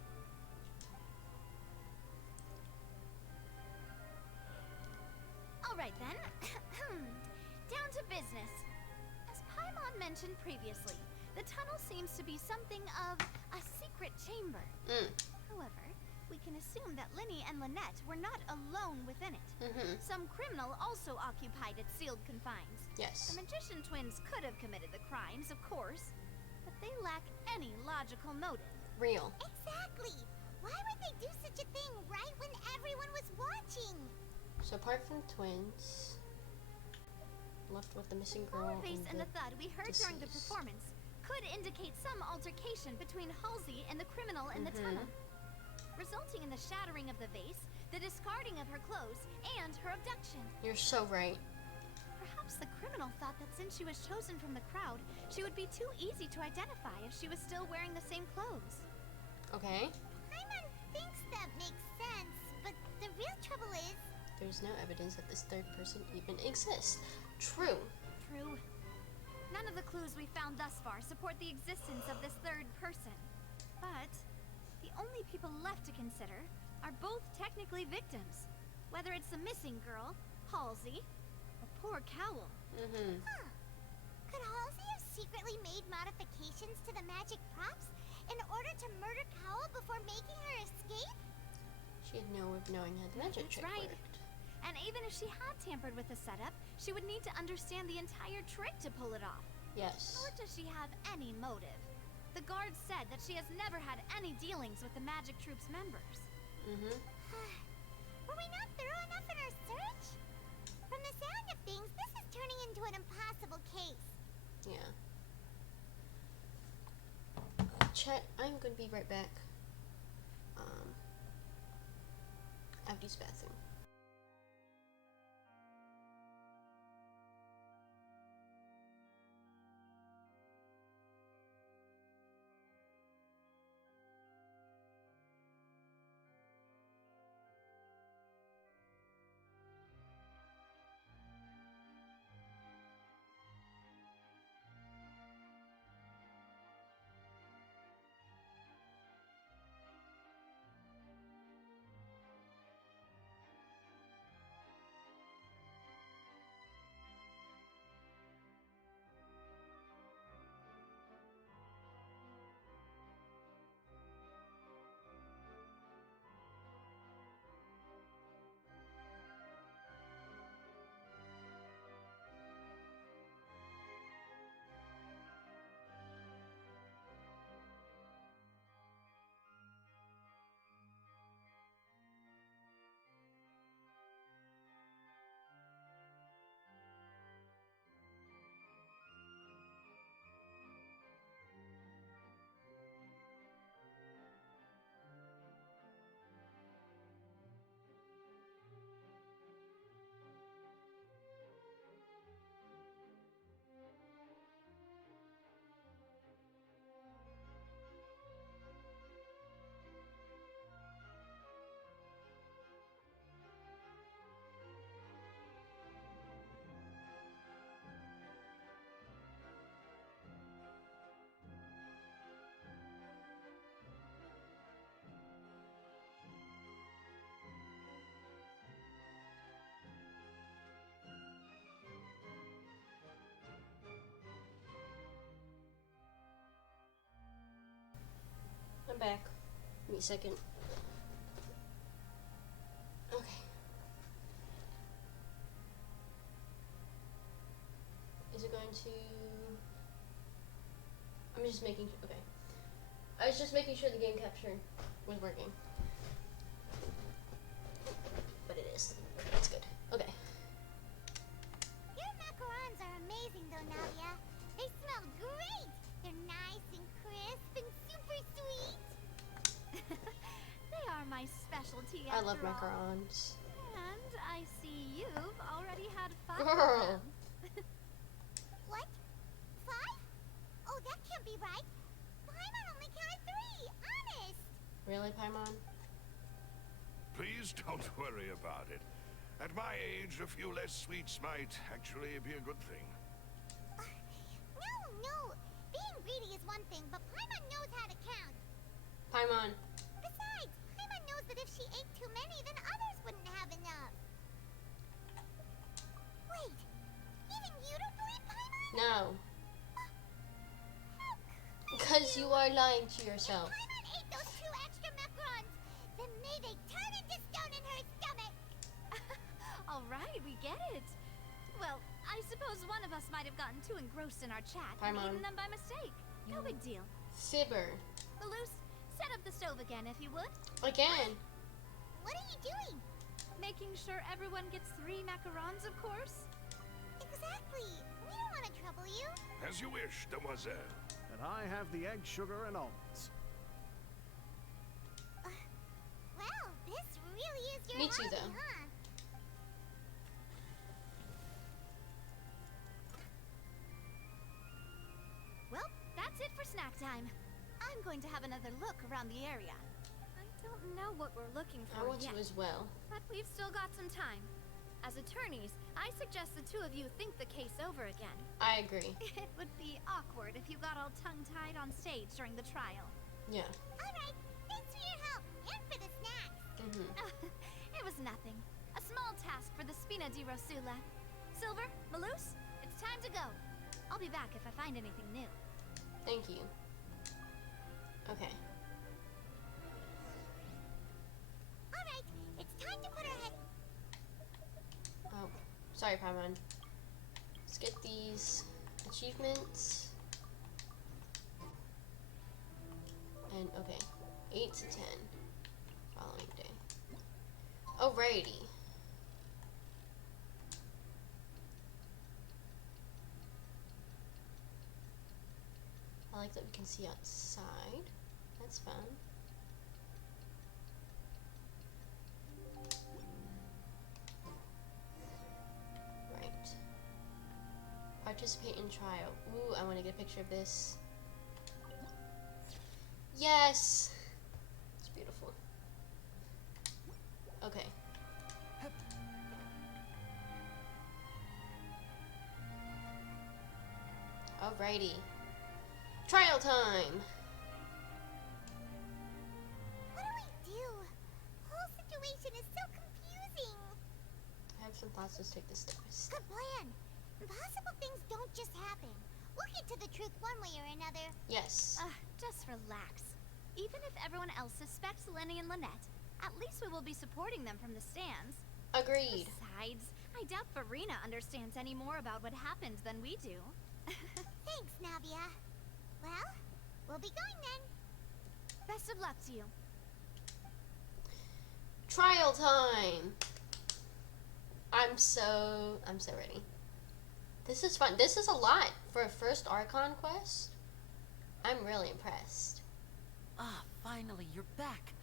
All right then. Down to business. As Paimon mentioned previously, the tunnel seems to be something of a secret chamber. However, we can assume that Linny and Lynette were not alone within it. Some criminal also occupied its sealed confines. Yes. The magician twins could have committed the crimes, of course, but they lack any logical motive. Real. Exactly. Why would they do such a thing right when everyone was watching? So apart from twins, left with the missing girl The face and the thud we heard during the deceased. performance could indicate some altercation between Halsey and the criminal in the tunnel, resulting in the shattering of the vase, the discarding of her clothes, and her abduction. You're so right. Perhaps the criminal thought that since she was chosen from the crowd, she would be too easy to identify if she was still wearing the same clothes. Okay. Paimon thinks that makes sense, but the real trouble is... There's no evidence that this third person even exists. True. True. None of the clues we found thus far support the existence of this third person. But the only people left to consider are both technically victims. Whether it's the missing girl, Halsey, or poor Cowl. Could Halsey have secretly made modifications to the magic props in order to murder Cowl before making her escape? She had no way of knowing how the magic That's trick right. worked. And even if she had tampered with the setup, she would need to understand the entire trick to pull it off. Yes. Nor does she have any motive. The guard said that she has never had any dealings with the magic troop's members. Were we not thorough enough in our search? From the sound of things, this is turning into an impossible case. Yeah. Chet, I'm gonna be right back. I have to use the bathroom. I'm back. Give me a second. Okay. Is it going to... I'm just making... Okay. I was just making sure the game capture was working. But it is. That's good. Okay. Your macarons are amazing though, Nadia. They smell great. They're nice and crisp and super sweet. They are my specialty I love after all. macarons. And I see you've already had 5 of Girl. them. What? 5? Oh, that can't be right. Paimon only counted 3. Honest. Really, Paimon? Please don't worry about it. At my age, a few less sweets might actually be a good thing. No. Being greedy is one thing, but Paimon knows how to count. Paimon. Besides, Paimon knows that if she ate too many, then others wouldn't have enough. Wait, even you don't believe Paimon? No. Because you are lying to yourself. If Paimon ate those 2 extra macarons, then may they turn into stone in her stomach. All right, we get it. Well, I suppose one of us might have gotten too engrossed in our chat and Paimon. eaten them by mistake. No big deal. Fibber. Malus, set up the stove again if you would. Again. What are you doing? Making sure everyone gets 3 macarons, of course. Exactly. We don't want to trouble you. As you wish, demoiselle. And I have the egg, sugar, and almonds. Well, this really is your Me too, hobby, though. huh? Well, that's it for snack time. I'm going to have another look around the area. I don't know what we're looking I for want yet, to as well. but we've still got some time. As attorneys, I suggest the 2 of you think the case over again. I agree. It would be awkward if you got all tongue-tied on stage during the trial. Yeah. All right. Thanks for your help and for the snacks. It was nothing. A small task for the Spina di Rosula. Silver, Malus, it's time to go. I'll be back if I find anything new. Thank you. Okay. All right. It's time to put our head. Oh, sorry, Paimon. Let's get these achievements. And, okay. 8 to 10. Following day. Alrighty. I like that we can see outside. That's fun. Right. Participate in trial. Ooh, I want to get a picture of this. Yes! It's beautiful. Okay. Alrighty. Trial time! What do we do? The whole situation is so confusing. I have some thoughts. Let's take this steps. Good plan. Impossible things don't just happen. We'll get to the truth one way or another. Yes. Just relax. Even if everyone else suspects Lenny and Lynette, at least we will be supporting them from the stands. Agreed. Besides, I doubt Farina understands any more about what happened than we do. Thanks, Navia. Well, we'll be going then. Best of luck to you. Trial time! I'm so ready. This is fun. This is a lot for a first Archon quest. I'm really impressed. Ah, finally, you're back.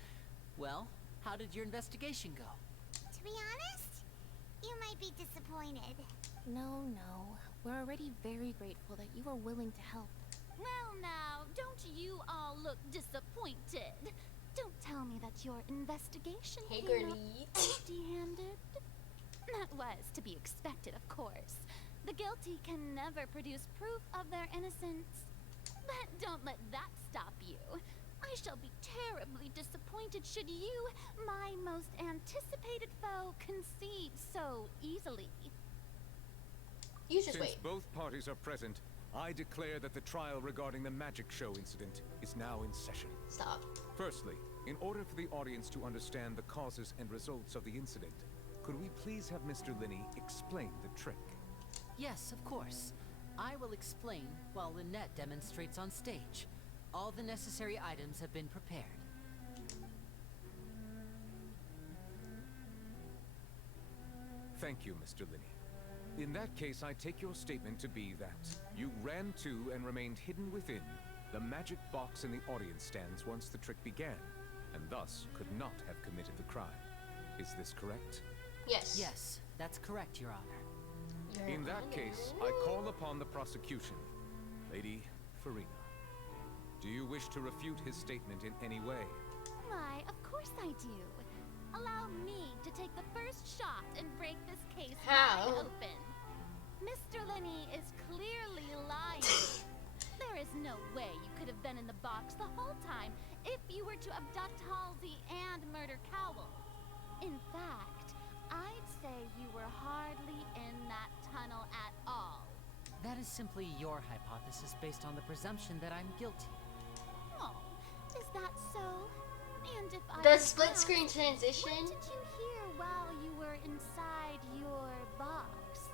Well, how did your investigation go? To be honest, you might be disappointed. No. We're already very grateful that you are willing to help. Well now, don't you all look disappointed? Don't tell me that your investigation Hey, came up girlie. empty-handed. That was to be expected, of course. The guilty can never produce proof of their innocence. But don't let that stop you. I shall be terribly disappointed should you, my most anticipated foe, concede so easily. You just Since wait. both parties are present, I declare that the trial regarding the magic show incident is now in session. Stop. Firstly, in order for the audience to understand the causes and results of the incident, could we please have Mr. Linney explain the trick? Yes, of course. I will explain while Lynette demonstrates on stage. All the necessary items have been prepared. Thank you, Mr. Linney. In that case, I take your statement to be that you ran to and remained hidden within the magic box in the audience stands once the trick began, and thus could not have committed the crime. Is this correct? Yes. Yes, that's correct, Your Honor. In that case, I call upon the prosecution. Lady Farina, do you wish to refute his statement in any way? Why, of course I do. Allow me to take the first shot and break this case wide open. Mr. Lenny is clearly lying. There is no way you could have been in the box the whole time if you were to abduct Halsey and murder Cowell. In fact, I'd say you were hardly in that tunnel at all. That is simply your hypothesis based on the presumption that I'm guilty. Oh, is that so? And if I The split screen transition? What did you hear while you were inside your box?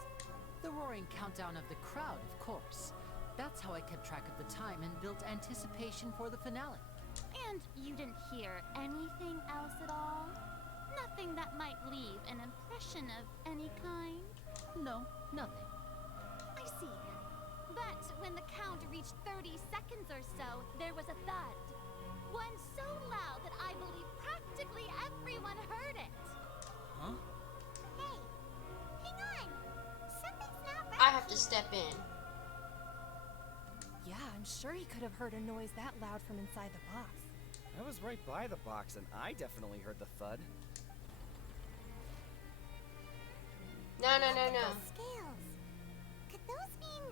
The roaring countdown of the crowd, of course. That's how I kept track of the time and built anticipation for the finale. And you didn't hear anything else at all? Nothing that might leave an impression of any kind? No, nothing. I see. But when the count reached 30 seconds or so, there was a thud. One so loud that I believe practically everyone heard it. Huh? Hey, hang on. Something's not right. I have to step in. Yeah, I'm sure he could have heard a noise that loud from inside the box. I was right by the box, and I definitely heard the thud. No. Scales. Could those mean...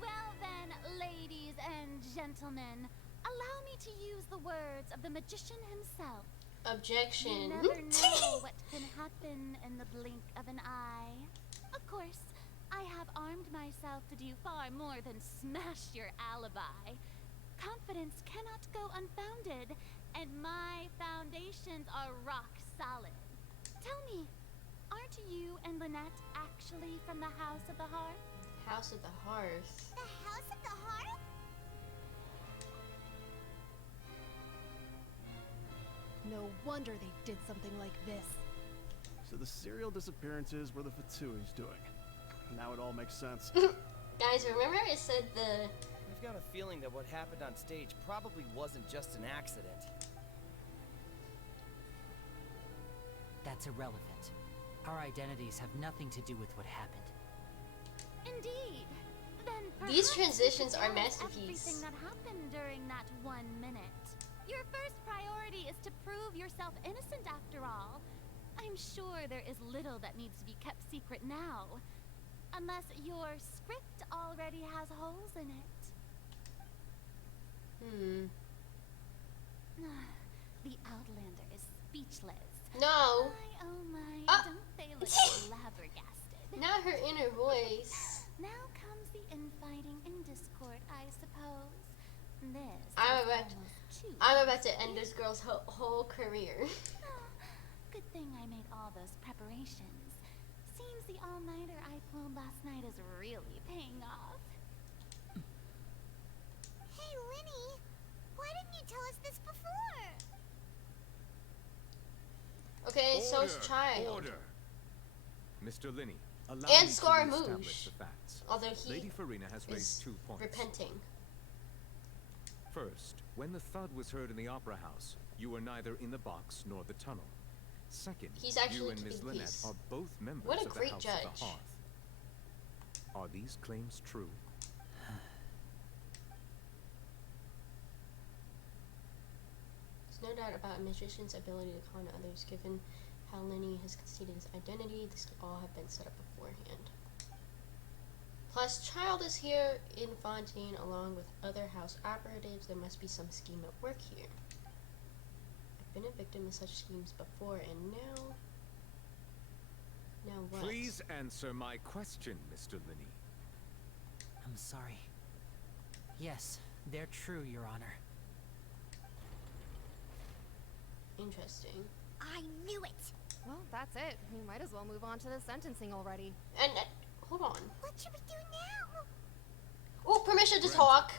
Well then, ladies and gentlemen, allow me to use the words of the magician himself. Objection. You never know what can happen in the blink of an eye. Of course, I have armed myself to do far more than smash your alibi. Confidence cannot go unfounded, and my foundations are rock solid. Tell me, aren't you and Lynette actually from the House of the Hearth? House of the Hearth. The House of the Hearth? No wonder they did something like this. So the serial disappearances were the Fatsui's doing. Now it all makes sense. Guys, remember it said the... I've got a feeling that what happened on stage probably wasn't just an accident. That's irrelevant. Our identities have nothing to do with what happened. Indeed. Then These perhaps transitions you are could tell us masterpiece. everything that happened during that 1 minute. Your first priority is to prove yourself innocent after all. I'm sure there is little that needs to be kept secret now. Unless your script already has holes in it. The Outlander is speechless. No. My, don't they look flabbergasted? Not her inner voice. Now comes the infighting and discord, I suppose. This I'm about to end this girl's whole career. Good thing I made all those preparations. Seems the all-nighter I pulled last night is really paying off. Hey, Lenny. Why didn't you tell us this before? Okay, so's Child. Order. Mr. Linney, allow And me Scaramouche. to establish the facts. Although he Lady Farina has raised 2 points. repenting. First, when the thud was heard in the Opera House, you were neither in the box nor the tunnel. Second, He's actually you and Miss keeping Lynette peace. are both members What a of the great House judge. of the Hearth. Are these claims true? There's no doubt about a magician's ability to con others. Given how Lenny has conceded his identity, this could all have been set up beforehand. Plus, Child is here in Fontaine along with other house operatives. There must be some scheme at work here. I've been a victim of such schemes before, and now what? Please answer my question, Mr. Linney. I'm sorry. Yes, they're true, Your Honor. Interesting. I knew it. Well, that's it. We might as well move on to the sentencing already. And hold on. What should we do now? Oh, permission to talk.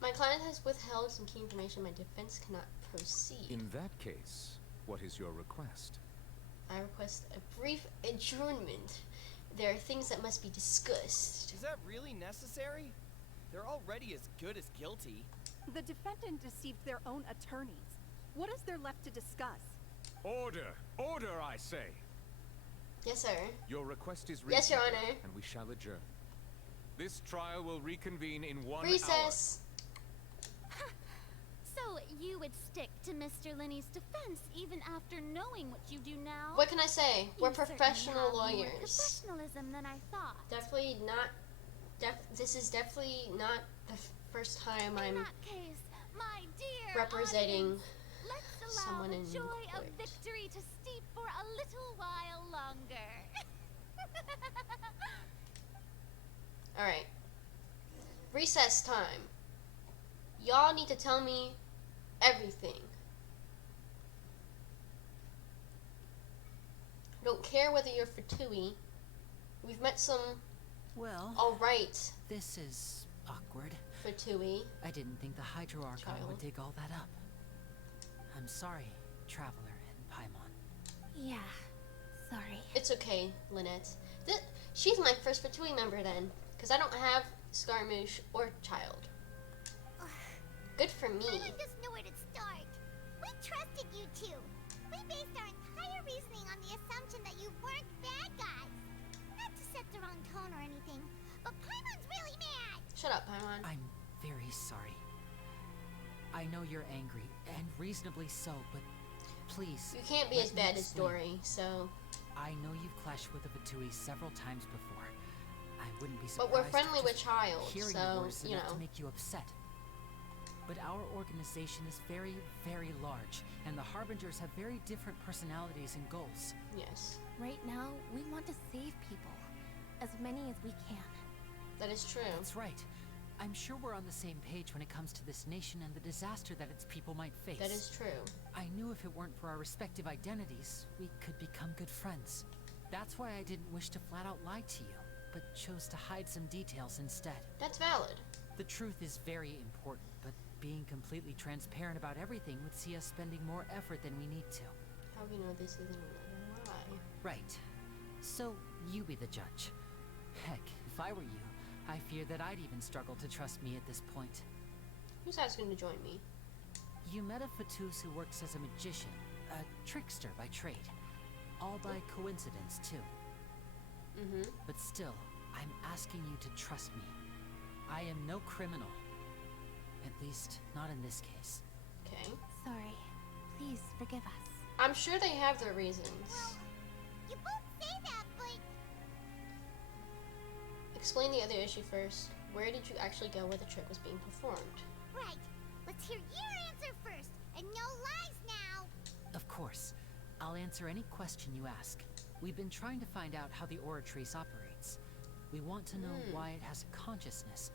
My client has withheld some key information. My defense cannot proceed. In that case, what is your request? I request a brief adjournment. There are things that must be discussed. Is that really necessary? They're already as good as guilty. The defendant deceived their own attorneys. What is there left to discuss? Order! Order, I say! Yes, sir. Your request is reasonable, Yes, Your Honor. and we shall adjourn. This trial will reconvene in 1 Recess. So you would stick to Mr. Linney's defense even after knowing what you do now? What can I say? We're You certainly professional have more lawyers. professionalism than I thought. Definitely not. This is definitely not the first time I'm In that case, my dear representing audience, let's allow someone the in joy court. of victory to steep for a little while longer. All right. Recess time. Y'all need to tell me everything. Don't care whether you're Fatui. We've met some. Well. All right. This is awkward. Fatui. I didn't think the Hydro Archon Child. would dig all that up. I'm sorry, Traveler and Paimon. Yeah, sorry. It's okay, Lynette. She's my first Fatui member then, because I don't have Scaramouche or Child. Good for me. No one just knew where to start. We trusted you two. We based our entire reasoning on the assumption that you weren't bad guys. Not to set the wrong tone or anything, but Paimon's really mad. Shut up, Paimon. I'm very sorry. I know you're angry, and reasonably so, but please. You can't be let as me bad as explain. Dory, so. I know you've clashed with the Fatui several times before. I wouldn't be But surprised. we're friendly if with just Child, hearing so, the words you enough know. to make you upset. But our organization is very, very large, and the Harbingers have very different personalities and goals. Yes. Right now, we want to save people. As many as we can. That is true. That's right. I'm sure we're on the same page when it comes to this nation and the disaster that its people might face. That is true. I knew if it weren't for our respective identities, we could become good friends. That's why I didn't wish to flat out lie to you, but chose to hide some details instead. That's valid. The truth is very important, but being completely transparent about everything would see us spending more effort than we need to. How do we know this isn't a lie? Right. So, you be the judge. Heck, if I were you, I fear that I'd even struggle to trust me at this point. Who's asking to join me? You met a Fatus who works as a magician, a trickster by trade. All by coincidence, too. Mm-hmm. But still, I'm asking you to trust me. I am no criminal. At least, not in this case. Okay. Sorry. Please forgive us. I'm sure they have their reasons. You both say that, but Explain the other issue first. Where did you actually go where the trick was being performed? right. Let's hear your answer first, and no lies now. Of course. I'll answer any question you ask. We've been trying to find out how the Oratrice operates. We want to know why it has a consciousness.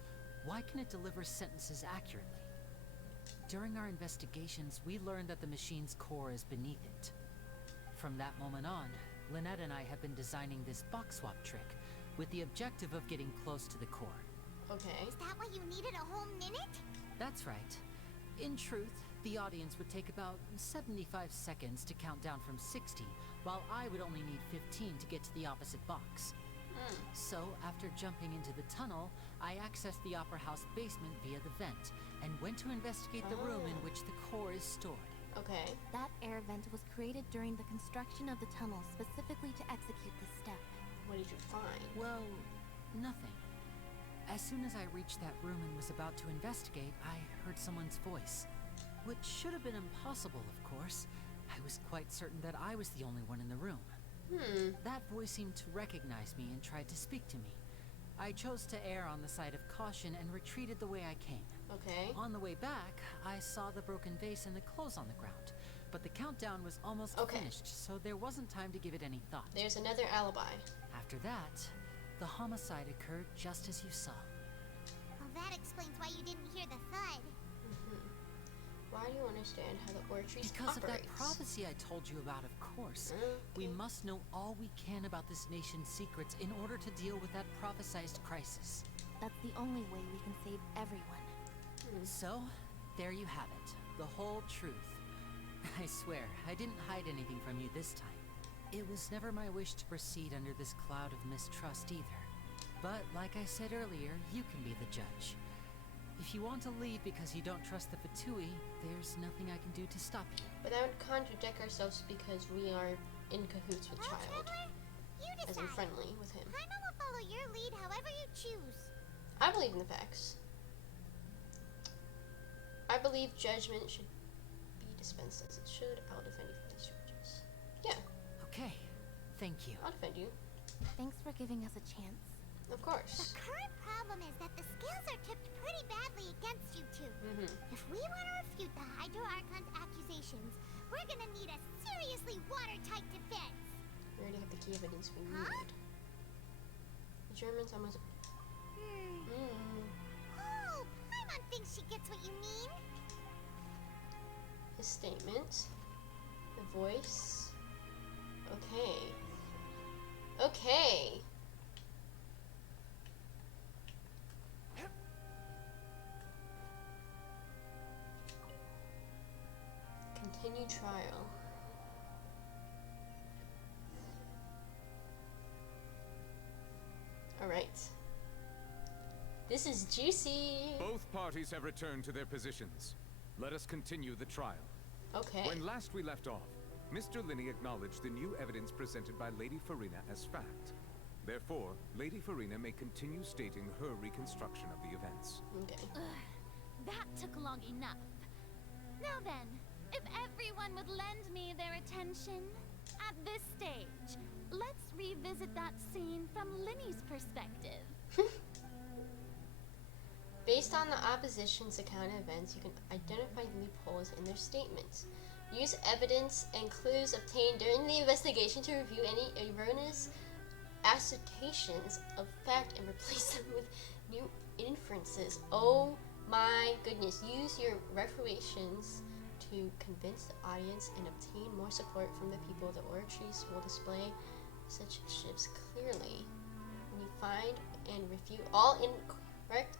Why can it deliver sentences accurately? During our investigations, we learned that the machine's core is beneath it. From that moment on, Lynette and I have been designing this box swap trick with the objective of getting close to the core. Okay. Is that why you needed a whole minute? That's right. In truth, the audience would take about 75 seconds to count down from 60, while I would only need 15 to get to the opposite box. So, after jumping into the tunnel, I accessed the Opera House basement via the vent, and went to investigate the room in which the core is stored. Okay. That air vent was created during the construction of the tunnel specifically to execute this step. What did you find? Well, nothing. As soon as I reached that room and was about to investigate, I heard someone's voice. Which should have been impossible, of course. I was quite certain that I was the only one in the room. That voice seemed to recognize me and tried to speak to me. I chose to err on the side of caution and retreated the way I came. Okay. On the way back, I saw the broken vase and the clothes on the ground. But the countdown was almost finished, so there wasn't time to give it any thought. There's another alibi. After that, the homicide occurred just as you saw. Well, that explains why you didn't hear the thud. Why do you understand how the Oratrice Because of that operates? prophecy I told you about, of course. We must know all we can about this nation's secrets in order to deal with that prophesized crisis. That's the only way we can save everyone. So, there you have it. The whole truth. I swear, I didn't hide anything from you this time. It was never my wish to proceed under this cloud of mistrust either. But, like I said earlier, you can be the judge. If you want to leave because you don't trust the Fatui, there's nothing I can do to stop you. But that would contradict ourselves because we are in cahoots with Child. As in friendly with him. Paimon will follow your lead however you choose. I believe in the facts. I believe judgment should be dispensed as it should. I'll defend you from these charges. Yeah. Okay. Thank you. I'll defend you. Thanks for giving us a chance. Of course. The current problem is that the scales are tipped pretty badly against you two. If we want to refute the Hydro Archon's accusations, we're gonna need a seriously watertight defense. We already have the key evidence we need. The Germans almost... Oh, Paimon thinks she gets what you mean. His statement. The voice. Okay. Okay. Continue trial. Alright. This is juicy. Both parties have returned to their positions. Let us continue the trial. Okay. When last we left off, Mr. Linney acknowledged the new evidence presented by Lady Farina as fact. Therefore, Lady Farina may continue stating her reconstruction of the events. Okay. That took long enough. Now then, if everyone would lend me their attention, at this stage, let's revisit that scene from Linney's perspective. Based on the opposition's account of events, you can identify loopholes in their statements. Use evidence and clues obtained during the investigation to review any erroneous assertions of fact and replace them with new inferences. Oh my goodness. Use your referations to convince the audience and obtain more support from the people. The oratories will display such shifts clearly. When you find and refute all incorrect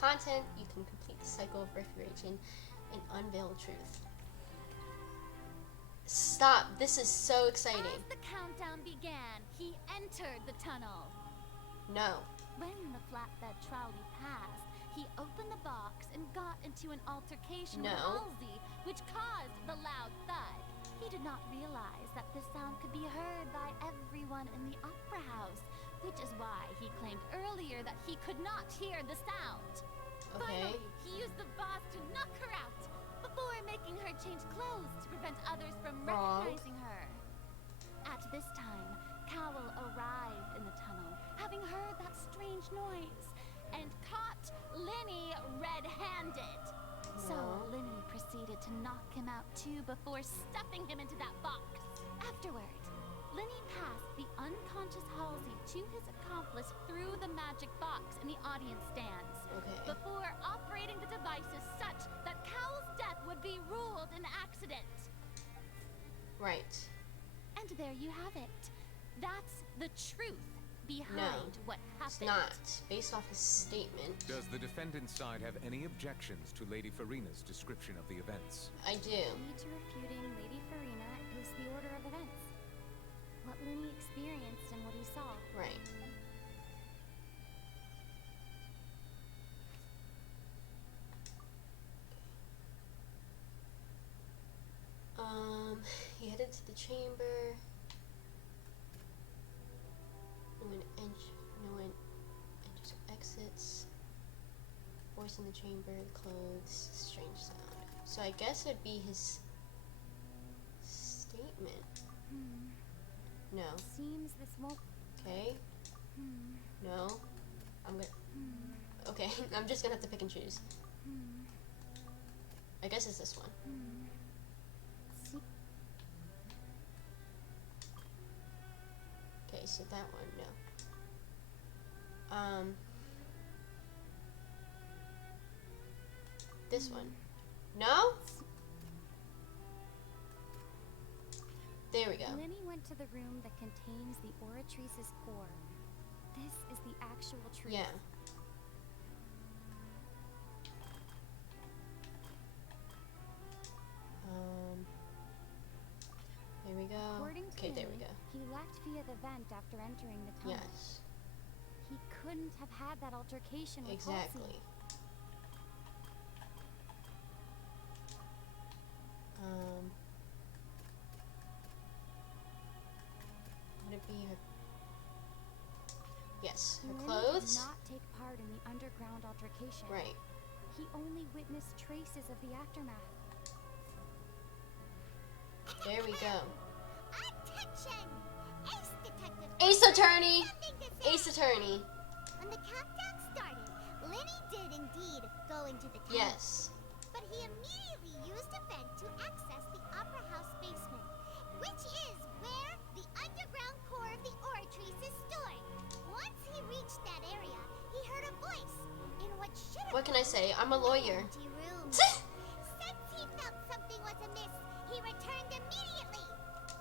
content, you can complete the cycle of refutation and unveil truth. Stop. This is so exciting. As the countdown began, he entered the tunnel. No. When the flatbed trolley passed, he opened the box and got into an altercation with Halsey, which caused the loud thud. He did not realize that this sound could be heard by everyone in the opera house, which is why he claimed earlier that he could not hear the sound. Okay. Finally, he used the boss to knock her out before making her change clothes to prevent others from recognizing her. At this time, Cowell arrived in the tunnel, having heard that strange noise, and caught Linney red-handed. So Linney proceeded to knock him out too before stuffing him into that box. Afterward, Linney passed the unconscious Halsey to his accomplice through the magic box in the audience stands, before operating the devices such that Cowell's death would be ruled an accident. Right. And there you have it. That's the truth behind what happened. It's not. Based off his statement. Does the defendant's side have any objections to Lady Farina's description of the events? I do. Key to refuting Lady Farina is the order of events. What Linney experienced and what he saw. Right. He headed to the chamber. No one enters or exits. Voice in the chamber, clothes, strange sound. So I guess it'd be his statement. No. Seems this won't. Okay. No. I'm gonna. Okay, I'm just gonna have to pick and choose. I guess it's this one. Okay, so that one, no. This one. No? There we go. Linney went to the room that contains the Oratrice's core. This is the actual truth. Yeah. There we go. According to Okay, there we Linney, go. he left via the vent after entering the tunnel. Yes. He couldn't have had that altercation with Exactly. Halsey. altercation. Right. He only witnessed traces of the aftermath. There we go. Attention! Ace Detective. Ace Attorney. Ace Attorney. When the countdown started, Lenny did indeed go into the tunnel. Yes. But he immediately used a vent to access the Opera House basement, which is where the underground core of the Oratrice is stored. Once he reached that area, he heard a voice in what should have What can I say? I'm a lawyer. empty room. Since he felt something was amiss, he returned immediately.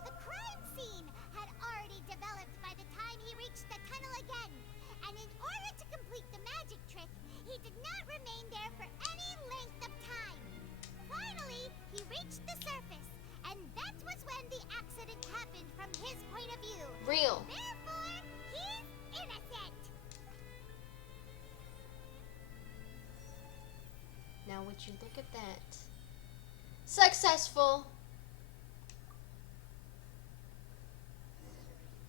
The crime scene had already developed by the time he reached the tunnel again, and in order to complete the magic trick, he did not remain there for any length of time. Finally, he reached the surface, and that was when the accident happened from his point of view. Real. Therefore, he's innocent. Now would you look at that? Successful.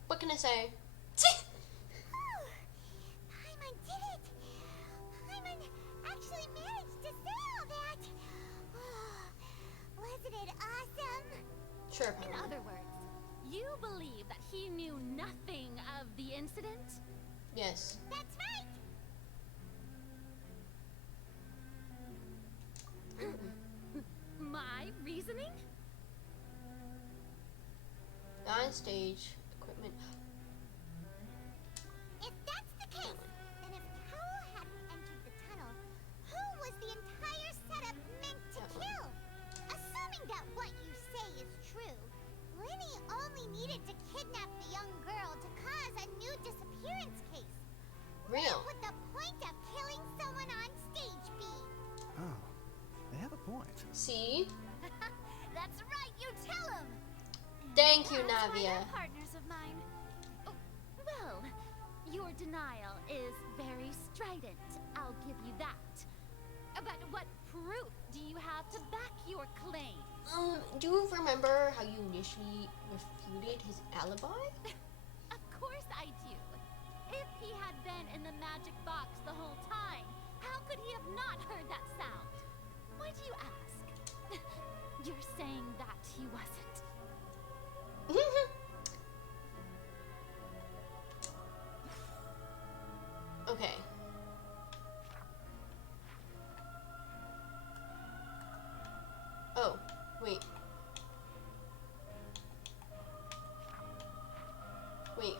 What can I say? Paimon did it! Paimon actually managed to say all that! Wasn't it awesome? Sure, In Paimon. other words, you believe that he knew nothing of the incident? Yes. That's right! My reasoning? On stage equipment. If that's the case, then if Cowell hadn't entered the tunnel, who was the entire setup meant to kill? Assuming that what you say is true, Lenny only needed to kidnap the young girl to cause a new disappearance case. Real. What would the point of killing someone on stage be? Oh, they have a point. See? That's right, you tell him! Thank you, That's why Navia. they're partners of mine. Oh, well, your denial is very strident. I'll give you that. But what proof do you have to back your claim? Do you remember how you initially refuted his alibi? Of course I do. If he had been in the magic box the whole time, how could he have not heard that sound? Why do you ask? You're saying that he wasn't. Okay. Oh, wait. Wait.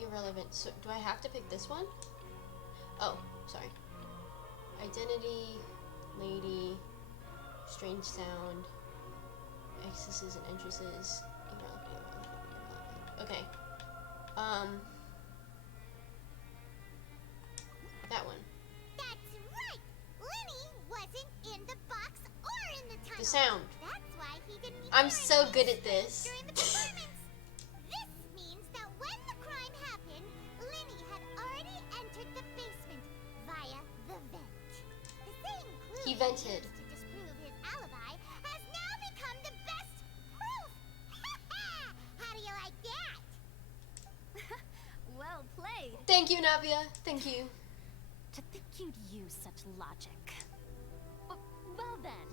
Irrelevant. So, do I have to pick this one? Oh, sorry. Identity, lady, strange sound, excesses and entrances, irrelevant. Okay. That one. That's right! Lenny wasn't in the box or in the tunnel. The sound. That's why he didn't I'm hear so anything good at this. during the performance. This means that when the crime happened, Lenny had already entered the basement via the vent. The same clue He vented. used to disprove his alibi has now become the best proof. How do you like that? Well played. Thank you, Navia. Thank you. To think you'd use such logic. Well then,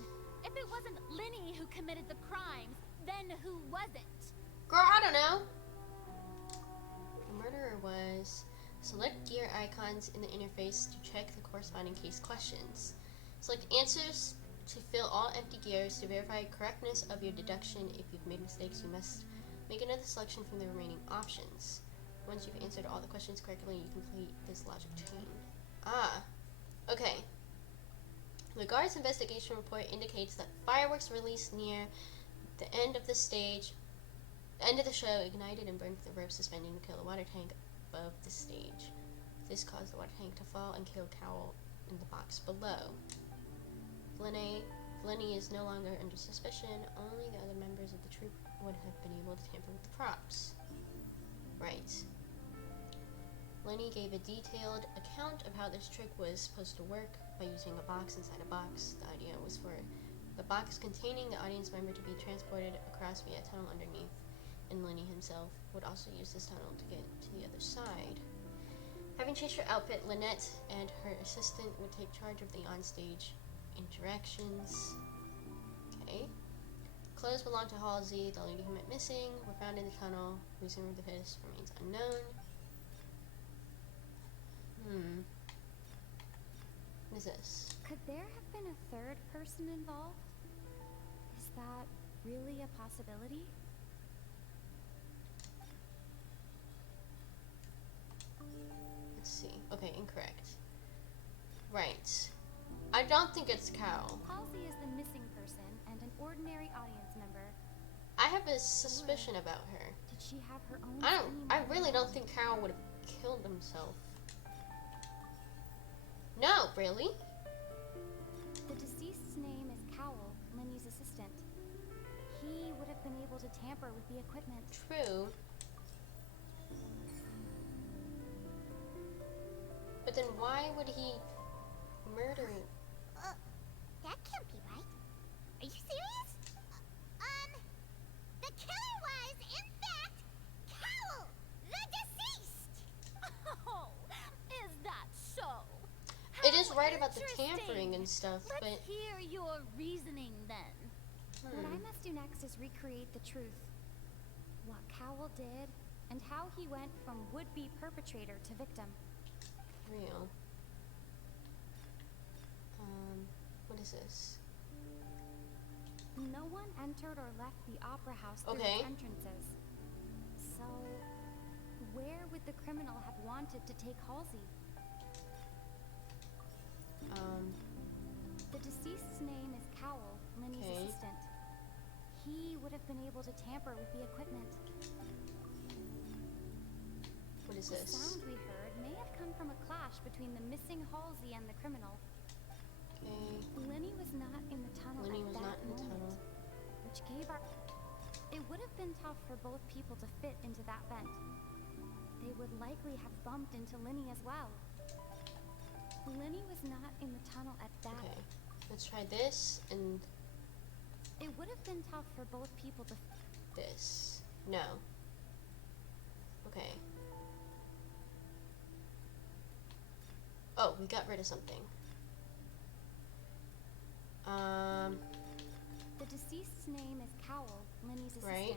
if it wasn't Lenny who committed the crimes, then who was it? Girl, I don't know. The murderer was... Select gear icons in the interface to check the corresponding case questions. Select answers to fill all empty gears to verify correctness of your deduction. If you've made mistakes, you must make another selection from the remaining options. Once you've answered all the questions correctly, you complete this logic chain. Ah, okay. The guard's investigation report indicates that fireworks released near the end of the show ignited and burned the rope suspending to kill the water tank above the stage. This caused the water tank to fall and kill Cowell in the box below. Lenny is no longer under suspicion. Only the other members of the troupe would have been able to tamper with the props. Right. Lenny gave a detailed account of how this trick was supposed to work by using a box inside a box. The idea was for the box containing the audience member to be transported across via a tunnel underneath, and Lenny himself would also use this tunnel to get to the other side. Having changed her outfit, Lynette and her assistant would take charge of the onstage interactions. Okay. Clothes belong to Halsey. The lady who went missing were found in the tunnel. Reason for the piss remains unknown. What is this? Could there have been a third person involved? Is that really a possibility? Let's see. Okay, incorrect. Right. I don't think it's Carol. Halsey is the missing person and an ordinary audience member. I have a suspicion about her. Did she have her own? I really don't think Carol would have killed himself. No, really? The deceased's name is Cowell, Lenny's assistant. He would have been able to tamper with the equipment. True. But then why would he murder? That can't be right. Are you serious? The killer was, in fact, Cowell, the deceased! Oh, is that so? It is right about the tampering and stuff, Let's but hear your reasoning then. What I must do next is recreate the truth. What Cowell did, and how he went from would-be perpetrator to victim. real. What is this? No one entered or left the opera house through Okay. its entrances. So, where would the criminal have wanted to take Halsey? The deceased's name is Cowell, Lenny's Okay. assistant. He would have been able to tamper with the equipment. What is The this? sound we heard may have come from a clash between the missing Halsey and the criminal. Okay. Lenny was not in the tunnel Lenny at was that not in the moment, tunnel. which gave our... It would have been tough for both people to fit into that vent. They would likely have bumped into Lenny as well. Lenny was not in the tunnel at that... Okay. Let's try this and It would have been tough for both people to... this. No. Okay. Oh, we got rid of something. The deceased's name is Cowell, Lenny's assistant. Right.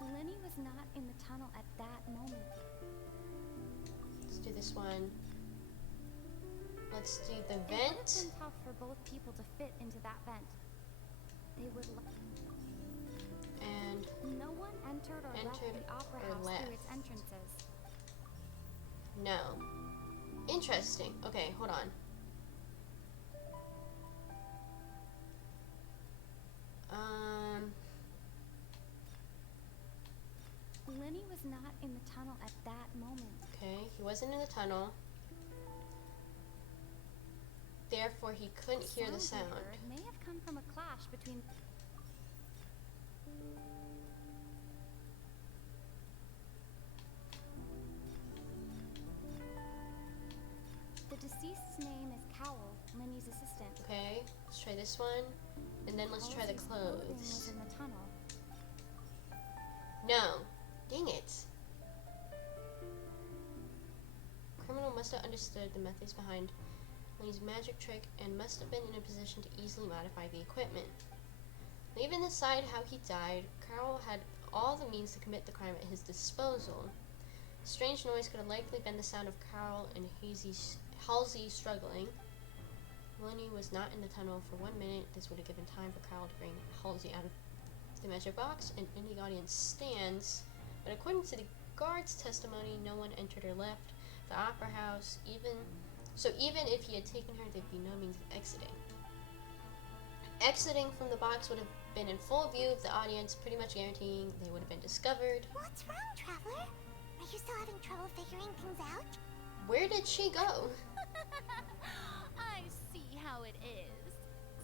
Lenny was not in the tunnel at that moment. Let's do this one. Let's do the It would have vent. been tough for both people to fit into that vent. They would... And No one entered or left Entered the opera or house through its left. entrances. no. Interesting. Okay, hold on. Lenny was not in the tunnel at that moment. Okay, he wasn't in the tunnel. Therefore, he couldn't hear the sound sound. we heard may have come from a clash between... The deceased's name is Cowell, Lenny's assistant. Okay, let's try this one. And then let's try the Halsey's clothing clothes. was in the tunnel. No. Dang it. Criminal must have understood the methods behind Lenny's magic trick and must have been in a position to easily modify the equipment. Leaving aside how he died, Carl had all the means to commit the crime at his disposal. Strange noise could have likely been the sound of Carl and Halsey struggling. Lenny was not in the tunnel for 1 minute. This would have given time for Carl to bring Halsey out of the magic box and in the audience stands. But according to the guard's testimony, no one entered or left the opera house. Even if he had taken her, there'd be no means of exiting. Exiting from the box would have been in full view of the audience, pretty much guaranteeing they would have been discovered. What's wrong, Traveler? Are you still having trouble figuring things out? Where did she go? I see how it is.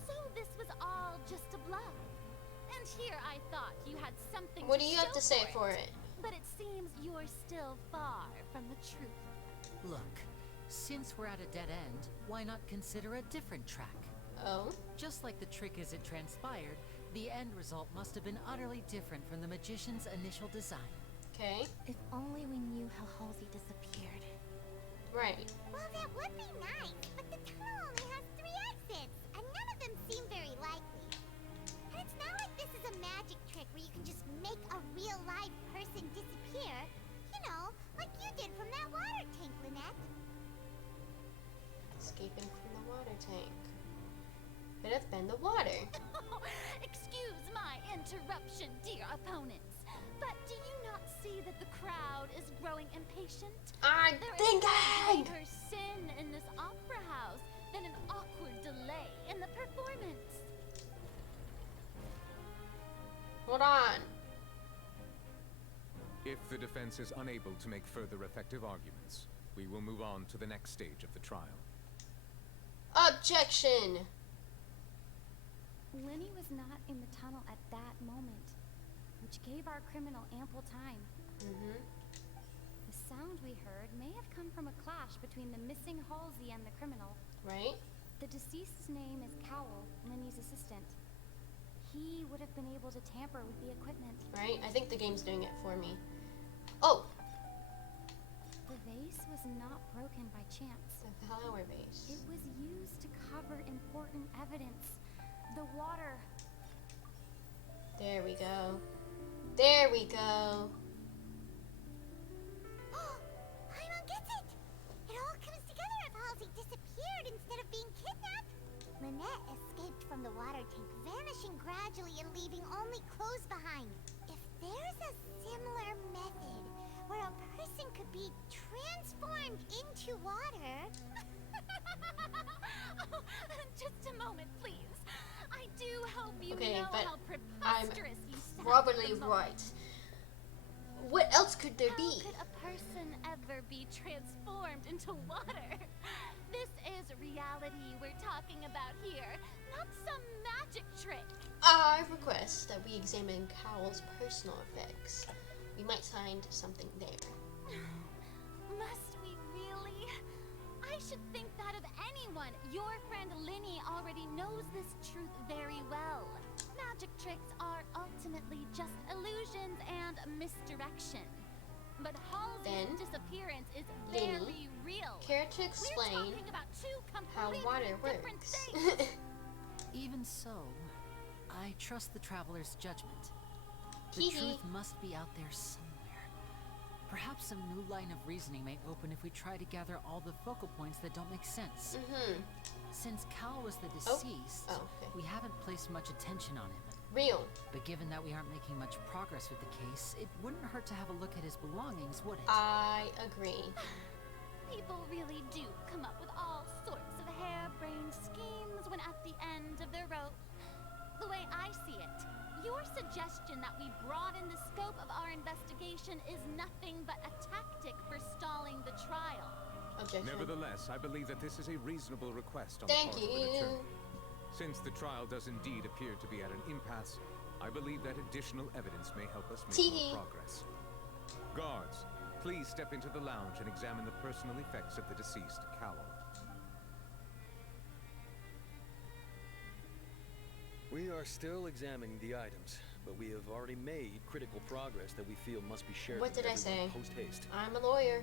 So this was all just a bluff. And here I thought you had something What do you have to say for it? But it seems you're still far from the truth. Look, Since we're at a dead end, why not consider a different track? Oh? Just like the trick as it transpired, the end result must have been utterly different from the magician's initial design. Okay. If only we knew how Halsey disappeared. Right. Well, that would be nice, but the tunnel only has 3 exits, and none of them seem very likely. And it's not like this is a magic trick where you can just make a real live person disappear. You know, like you did from that water tank, Lynette. Escaping from the water tank. Could have been the water. Excuse my interruption, dear opponents, but do you not see that the crowd is growing impatient? There is no greater sin in this opera house than an awkward delay in the performance. Hold on. If the defense is unable to make further effective arguments, we will move on to the next stage of the trial. Objection! Lenny was not in the tunnel at that moment, which gave our criminal ample time. The sound we heard may have come from a clash between the missing Halsey and the criminal. Right. The deceased's name is Cowell, Lenny's assistant. He would have been able to tamper with the equipment. Right? I think the game's doing it for me. Oh! The vase was not broken by chance. The flower vase. It was used to cover important evidence. The water. There we go. There we go. Paimon gets it! It all comes together if Halsey disappeared instead of being kidnapped. Lynette escaped from the water tank, vanishing gradually and leaving only clothes behind. If there's a similar method where a person could be transformed into water... Oh, just a moment, please. I do hope you Okay, know but how preposterous you sound. Probably right. What else could there be? How could a person ever be transformed into water? This is reality we're talking about here, not some magic trick. I request that we examine Cowell's personal effects. We might find something there. Must we really? I should think that of anyone. Your friend Linny already knows this truth very well. Magic tricks are ultimately just illusions and misdirection. But Halsey's disappearance is very real. Care to explain We're talking about two how completely water different works? things. Even so, I trust the traveler's judgment. The Hee hee. truth must be out there somewhere. Perhaps some new line of reasoning may open if we try to gather all the focal points that don't make sense. Since Cal was the deceased, we haven't placed much attention on him. Real. But given that we aren't making much progress with the case, it wouldn't hurt to have a look at his belongings, would it? I agree. People really do come up with all sorts of harebrained schemes when at the end of the rope. The way I see it, your suggestion that we broaden the scope of our investigation is nothing but a tactic for stalling the trial. Objection. Nevertheless, I believe that this is a reasonable request on Thank the part of an you. attorney. Since the trial does indeed appear to be at an impasse, I believe that additional evidence may help us make Tee-hee. more progress. Guards, please step into the lounge and examine the personal effects of the deceased, Cowell. We are still examining the items, but we have already made critical progress that we feel must be shared What with did I say? everyone post-haste. I'm a lawyer.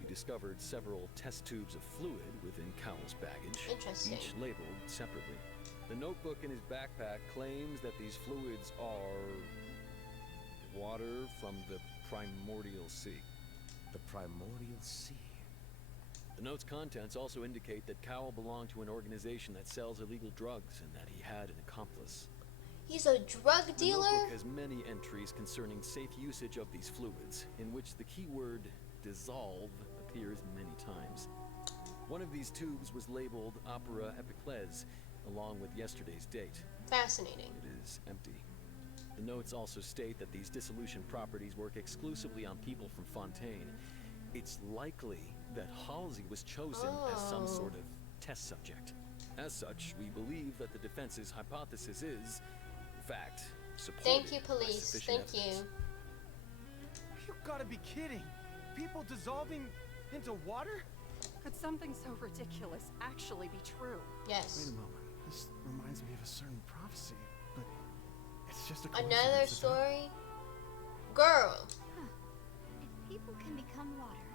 We discovered several test tubes of fluid within Cowell's baggage, Interesting. each labeled separately. The notebook in his backpack claims that these fluids are water from the primordial sea. The primordial sea? The note's contents also indicate that Cowell belonged to an organization that sells illegal drugs and that he had an accomplice. He's a drug The dealer? notebook has many entries concerning safe usage of these fluids, in which the keyword dissolve appears many times. One of these tubes was labeled Opera Epiclese, along with yesterday's date. Fascinating. It is empty. The notes also state that these dissolution properties work exclusively on people from Fontaine. It's likely that Halsey was chosen as some sort of test subject. As such, we believe that the defense's hypothesis is, in fact, supported Thank you, by police. sufficient Thank evidence. You gotta be kidding. People dissolving into water? Could something so ridiculous actually be true? Yes. Wait a moment. This reminds me of a certain prophecy, but it's just a Another coincidence, isn't it? story? Girl. If people can become water,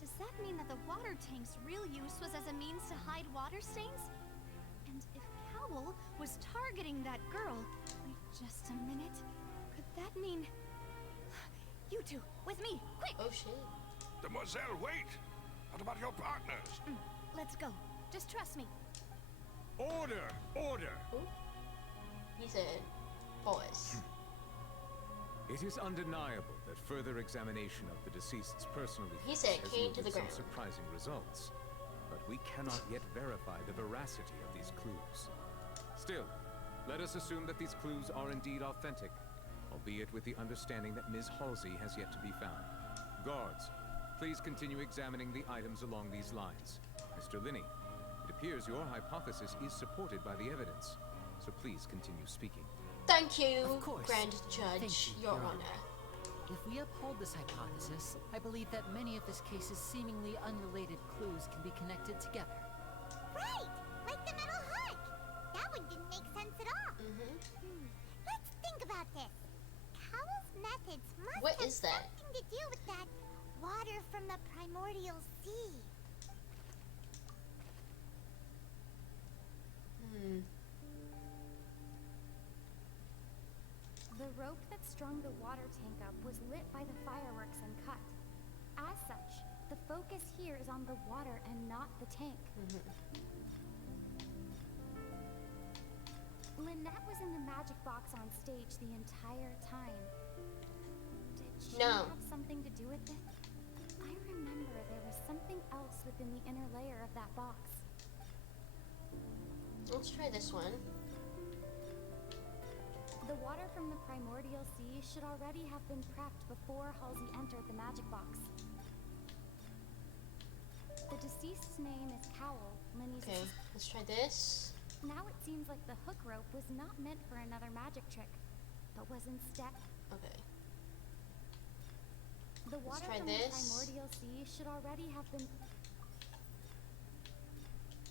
does that mean that the water tank's real use was as a means to hide water stains? And if Cowl was targeting that girl, wait just a minute, could that mean... You two, with me, quick! Oh shit. Demoiselle, wait! What about your partners? Let's go. Just trust me. Order! Order! He said, boys. It is undeniable that further examination of the deceased's personal He effects said has cane to yielded the some ground. surprising results, but we cannot yet verify the veracity of these clues. Still, let us assume that these clues are indeed authentic, albeit with the understanding that Ms. Halsey has yet to be found. Guards, please continue examining the items along these lines. Mr. Linney, it appears your hypothesis is supported by the evidence, so please continue speaking. Thank you, Of course. Grand Thank Judge, you, Your Your Honor. Honor. If we uphold this hypothesis, I believe that many of this case's seemingly unrelated clues can be connected together. Right! Like the metal hook! That one didn't make sense at all. Let's think about this. Cowell's methods must What have is that? something to do with that water from the primordial sea. The rope that strung the water tank up was lit by the fireworks and cut. As such, the focus here is on the water and not the tank. Lynette was in the magic box on stage the entire time. Did she No. have something to do with it? I remember there was something else within the inner layer of that box. Let's try this one. The water from the primordial sea should already have been prepped before Halsey entered the magic box. The deceased's name is Cowell, Linny's Okay, let's try this. Now it seems like the hook rope was not meant for another magic trick, but was instead... Okay. The Let's water try from this. the primordial sea should already have been...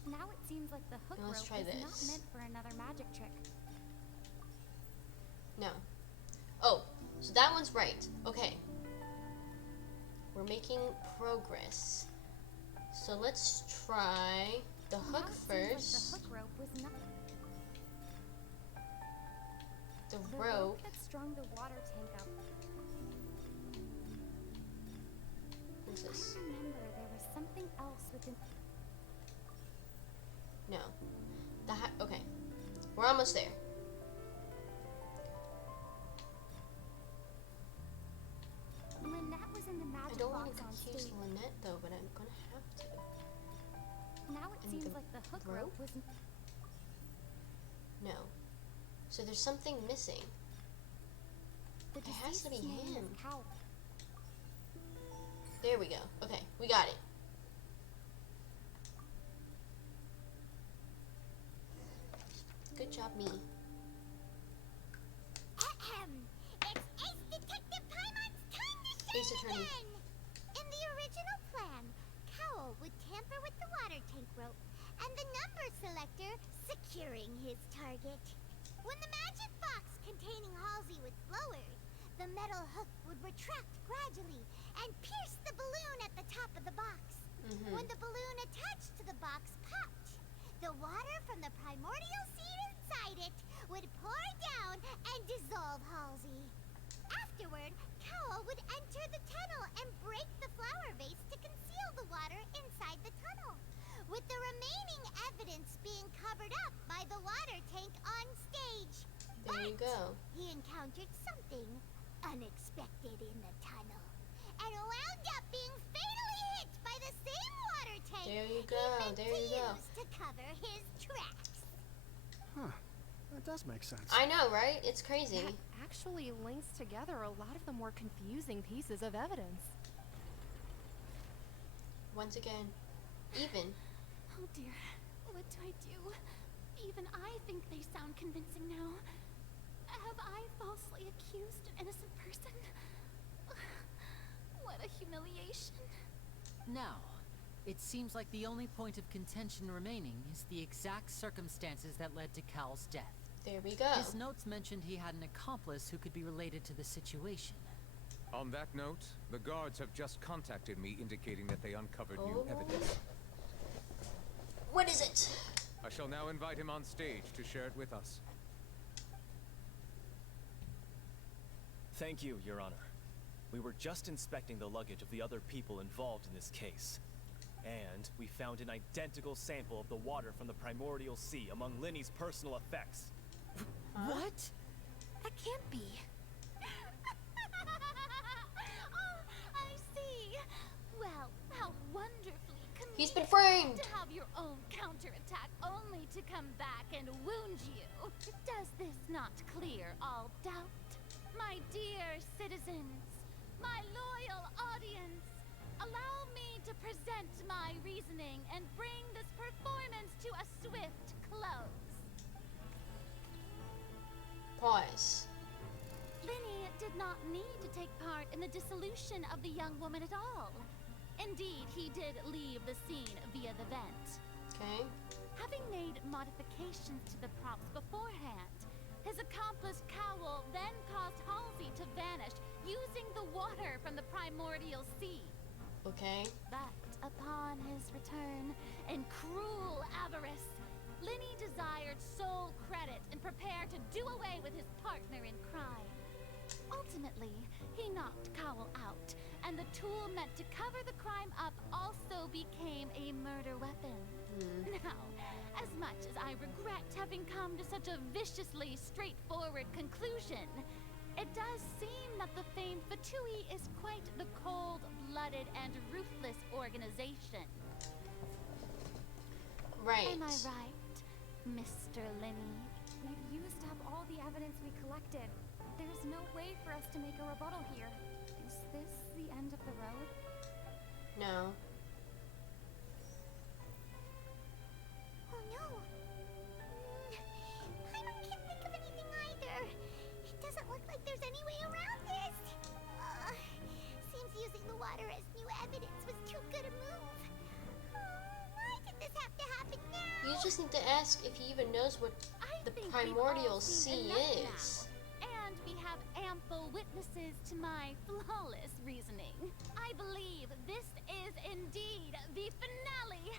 Now it seems like the hook Now let's rope try was not this. meant for another magic trick. No. Oh, so that one's right. Okay. We're making progress. So let's try the hook Now it seems first. like the hook rope was not... The The rope. rope that strung the water tank up. What's this? I remember there was something else within... No. Okay. We're almost there. Lynette was in the I magic don't want box to on confuse stage. Lynette though, but I'm gonna have to. Now it And seems the like the hook rope? rope was... No. So there's something missing. The It has to be deceased's name him. is Cowell. There we go. Okay, we got it. Good job, me. Ahem. It's Ace Detective Paimon's time to shine Ace Attorney. again! In the original plan, Cowell would tamper with the water tank rope and the number selector securing his target. When the magic box containing Halsey was lowered, the metal hook would retract gradually and pierce the balloon at the top of the box. When the balloon attached to the box popped, the water from the primordial seed inside it would pour down and dissolve Halsey. Afterward, Cowell would enter the tunnel and break the flower vase to conceal the water inside the tunnel, with the remaining evidence being covered up by the water tank on stage. There you go. He encountered something unexpected in the tunnel and wound up being fatally hit by the same water tank There you he go, meant there to you go. use to cover his tracks. Huh. That does make sense. I know, right? It's crazy. That actually links together a lot of the more confusing pieces of evidence. Once again, even. Oh dear, what do I do? Even I think they sound convincing now. Have I falsely accused an innocent person? What a humiliation. Now, It seems like the only point of contention remaining is the exact circumstances that led to Cal's death. There we go. His notes mentioned he had an accomplice who could be related to the situation. On that note, the guards have just contacted me indicating that they uncovered new evidence. What is it? I shall now invite him on stage to share it with us. Thank you, Your Honor. We were just inspecting the luggage of the other people involved in this case. And we found an identical sample of the water from the primordial sea among Linny's personal effects. What? That can't be. Oh, I see. Well, how wonderfully convenient. He's been framed. To have your own counterattack only to come back and wound you. Does this not clear all doubt? My dear citizens, my loyal audience, allow me to present my reasoning and bring this performance to a swift close. Pause. Linny did not need to take part in the dissolution of the young woman at all. Indeed, he did leave the scene via the vent. Okay. Having made modifications to the props beforehand, his accomplice Cowl then caused Halsey to vanish using the water from the primordial sea. Okay. But upon his return, in cruel avarice, Linny desired sole credit and prepared to do away with his partner in crime. Ultimately, he knocked Cowl out, and the tool meant to cover the crime up also became a murder weapon. Now, as much as I regret having come to such a viciously straightforward conclusion, it does seem that the famed Fatui is quite the cold-blooded and ruthless organization. Right. Am I right, Mr. Linny? We've used up all the evidence we collected. There's no way for us to make a rebuttal here. Is this the end of the road? No. Oh no. Paimon can't think of anything either. It doesn't look like there's any way around this. Seems using the water as new evidence was too good a move. Why did this have to happen now? You just need to ask if he even knows what the primordial sea is. And we have ample witnesses to my flawless reasoning. I believe this is indeed the finale.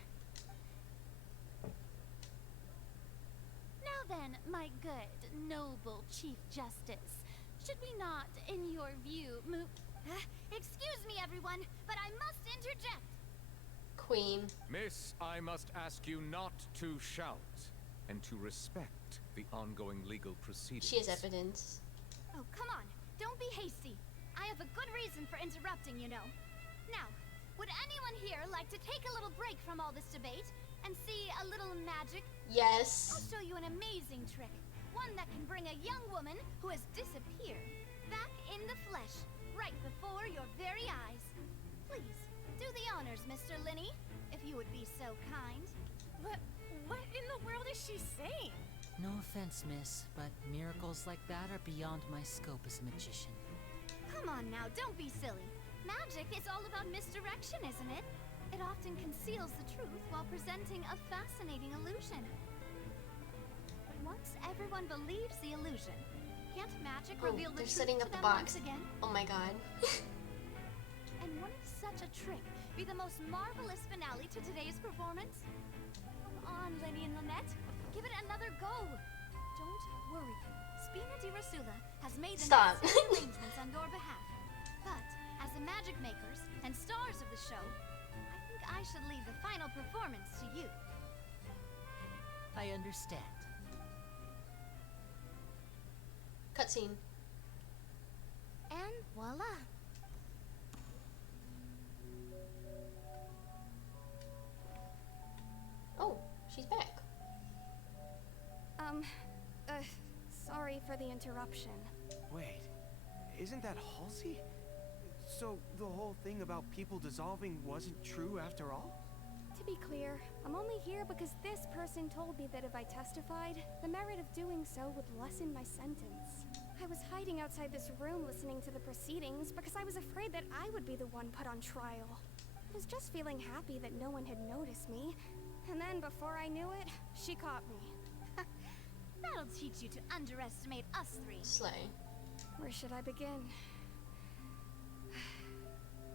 Now then, my good, noble Chief Justice, should we not, in your view, move... excuse me, everyone, but I must interject. Queen. Miss, I must ask you not to shout and to respect the ongoing legal proceedings. She has evidence. Oh, come on. Don't be hasty. I have a good reason for interrupting, you know. Now, would anyone here like to take a little break from all this debate and see a little magic? Yes. I'll show you an amazing trick. One that can bring a young woman who has disappeared back in the flesh, right before your very eyes. Please, do the honors, Mr. Linny, if you would be so kind. What in the world is she saying? No offense, miss, but miracles like that are beyond my scope as a magician. Come on now, don't be silly. Magic is all about misdirection, isn't it? It often conceals the truth while presenting a fascinating illusion. But once everyone believes the illusion, can't magic reveal the truth setting to up the them box once again? Oh my god. And wouldn't such a trick be the most marvelous finale to today's performance? Come on, Lenny and Lynette. Give it another go. Don't worry. Spina di Rasula has made the necessary arrangements on your behalf. But as the magic makers and stars of the show, I think I should leave the final performance to you. I understand. Cutscene. And voila. Oh, she's back. Sorry for the interruption. Wait, isn't that Halsey? So the whole thing about people dissolving wasn't true after all? To be clear, I'm only here because this person told me that if I testified, the merit of doing so would lessen my sentence. I was hiding outside this room listening to the proceedings because I was afraid that I would be the one put on trial. was just feeling happy that no one had noticed me. And then before I knew it, she caught me. That'll teach you to underestimate us three. Slay. Where should I begin?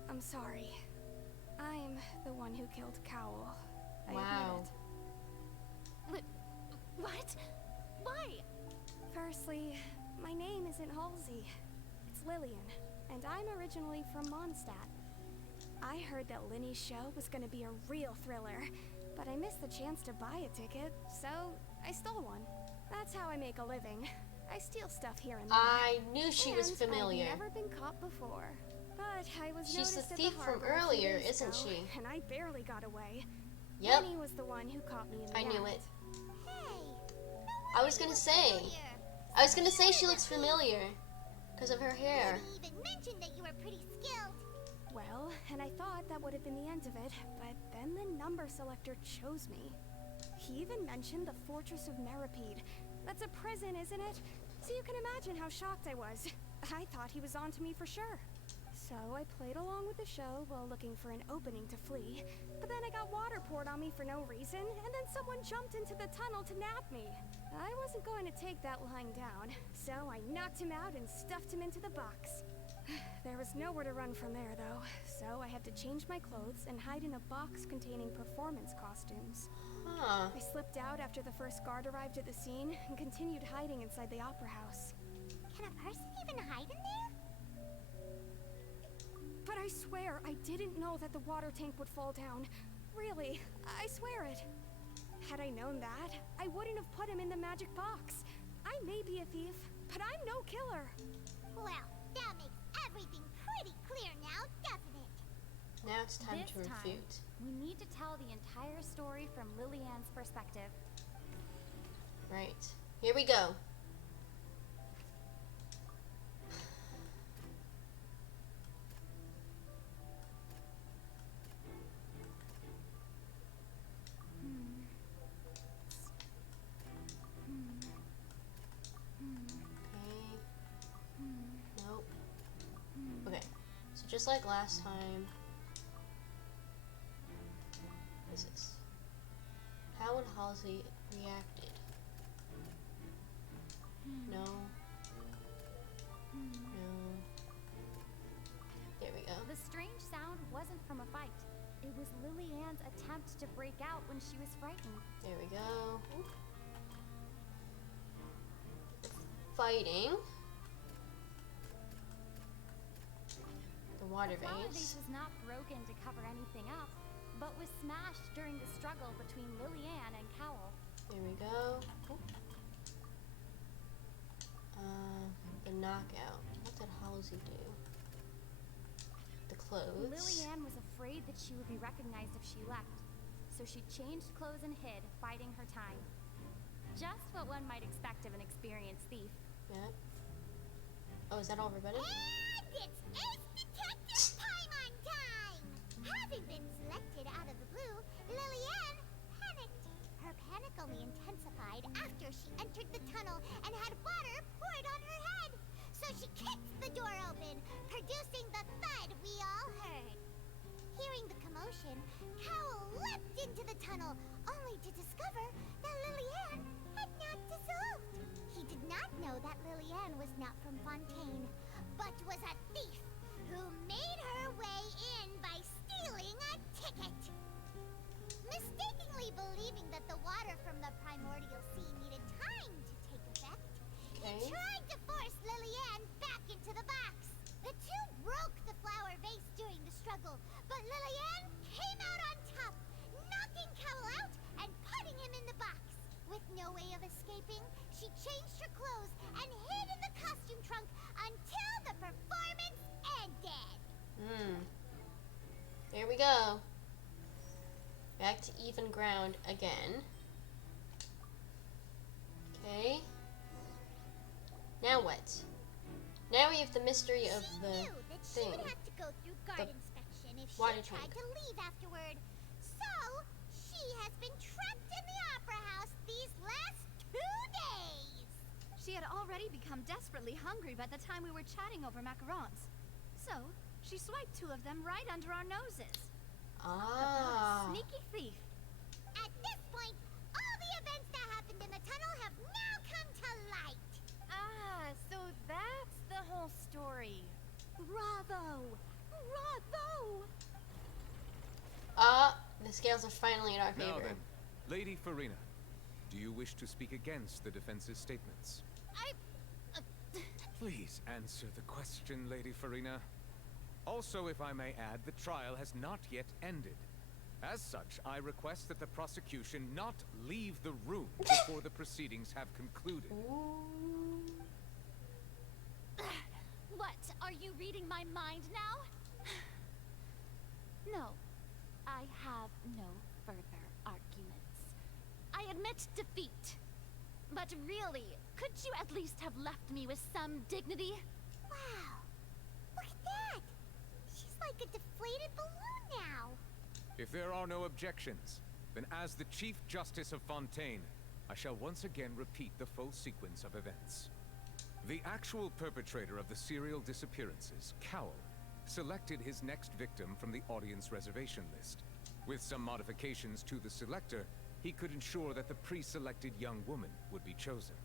I'm sorry. I'm the one who killed Cowl. I Wow. admit it. What? Why? Firstly, my name isn't Halsey. It's Lillian, and I'm originally from Mondstadt. I heard that Linny's show was gonna be a real thriller, but I missed the chance to buy a ticket, so I stole one. That's how I make a living. I steal stuff here and there. I knew she was familiar. I've never been caught before, but I was She's the noticed at thief the from harbor a few earlier, days isn't ago, she? And I barely got away. Yep. Linny was the one who caught me in the I knew act. it. I was gonna say she looks familiar because of her hair. You even mentioned that you were pretty skilled. Well, and I thought that would have been the end of it, but then the number selector chose me. He even mentioned the Fortress of Meripede. That's a prison, isn't it? So you can imagine how shocked I was. I thought he was onto me for sure. So I played along with the show while looking for an opening to flee. But then I got water poured on me for no reason, and then someone jumped into the tunnel to nab me. I wasn't going to take that lying down, so I knocked him out and stuffed him into the box. There was nowhere to run from there, though, so I had to change my clothes and hide in a box containing performance costumes. Huh. I slipped out after the first guard arrived at the scene and continued hiding inside the opera house. Can a person even hide in there? But I swear I didn't know that the water tank would fall down. Really, I swear it. Had I known that, I wouldn't have put him in the magic box. I may be a thief, but I'm no killer. Well, that makes everything pretty clear now, doesn't it? Now it's time This to time, refute. we need to tell the entire story from Lillian's perspective. Right. Here we go. Nope. Okay. So just like last time. What is this? How would Halsey reacted? No. No. There we go. The strange sound wasn't from a fight. It was Lillian's attempt to break out when she was frightened. There we go. Fighting. The water The flower vase. vase was not broken to cover anything up, but was smashed during the struggle between Lillian and Cowl. There we go. The knockout. What did Halsey do? The clothes. Lillian was afraid that she would be recognized if she left, so she changed clothes and hid, biding her time. Just what one might expect of an experienced thief. Yep. Oh, is that all everybody? And it's Ace Detective Paimon time! Having been selected out of the blue, Lillian panicked. Her panic only intensified after she entered the tunnel and had water poured on her head. So she kicked the door open, producing the thud we all heard. Hearing the commotion, Cowl leapt into the tunnel, only to discover that Lillian had not dissolved. He did not know that Lillian was not from Fontaine, but was a thief who made her way in by stealing a ticket. Mistakenly believing that the water from the primordial sea needed time to take effect, he tried to force Lillian back into the box. The two broke the flower vase during the struggle, but Lillian came out on top, knocking Cowl out and putting him in the box. With no way of escaping, she changed her clothes and hid in the costume trunk until the performance ended. There we go. Back to even ground again. Okay. Now what? Now we have the mystery of the She knew that she thing. would have to go through guard inspection if she water tried tank. to leave afterward. So, she has been trapped in the opera house these last 2 days. She had already become desperately hungry by the time we were chatting over macarons. So, she swiped 2 of them right under our noses. Ah. Sneaky thief. At this point, all the events that happened in the tunnel have now come to light. Ah, so that's the whole story. Bravo! Bravo! The scales are finally in our favor. Now then, Lady Farina, do you wish to speak against the defense's statements? Please answer the question, Lady Farina. Also, if I may add, the trial has not yet ended. As such, I request that the prosecution not leave the room before the proceedings have concluded. What? Are you reading my mind now? No. I have no further arguments. I admit defeat. But really, could you at least have left me with some dignity? Wow. Look at that. She's like a deflated balloon now. If there are no objections, then as the Chief Justice of Fontaine, I shall once again repeat the full sequence of events. The actual perpetrator of the serial disappearances, Cowell, selected his next victim from the audience reservation list. With some modifications to the selector, he could ensure that the pre-selected young woman would be chosen.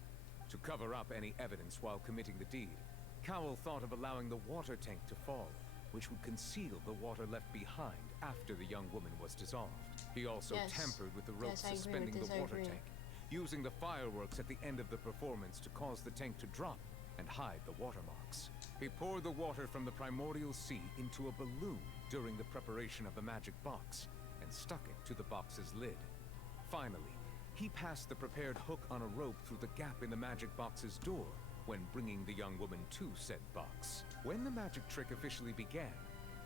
To cover up any evidence while committing the deed, Cowell thought of allowing the water tank to fall, which would conceal the water left behind after the young woman was dissolved. He also tampered with the rope suspending the water tank, using the fireworks at the end of the performance to cause the tank to drop and hide the watermarks. He poured the water from the primordial sea into a balloon during the preparation of the magic box and stuck it to the box's lid. Finally, he passed the prepared hook on a rope through the gap in the magic box's door when bringing the young woman to said box. When the magic trick officially began,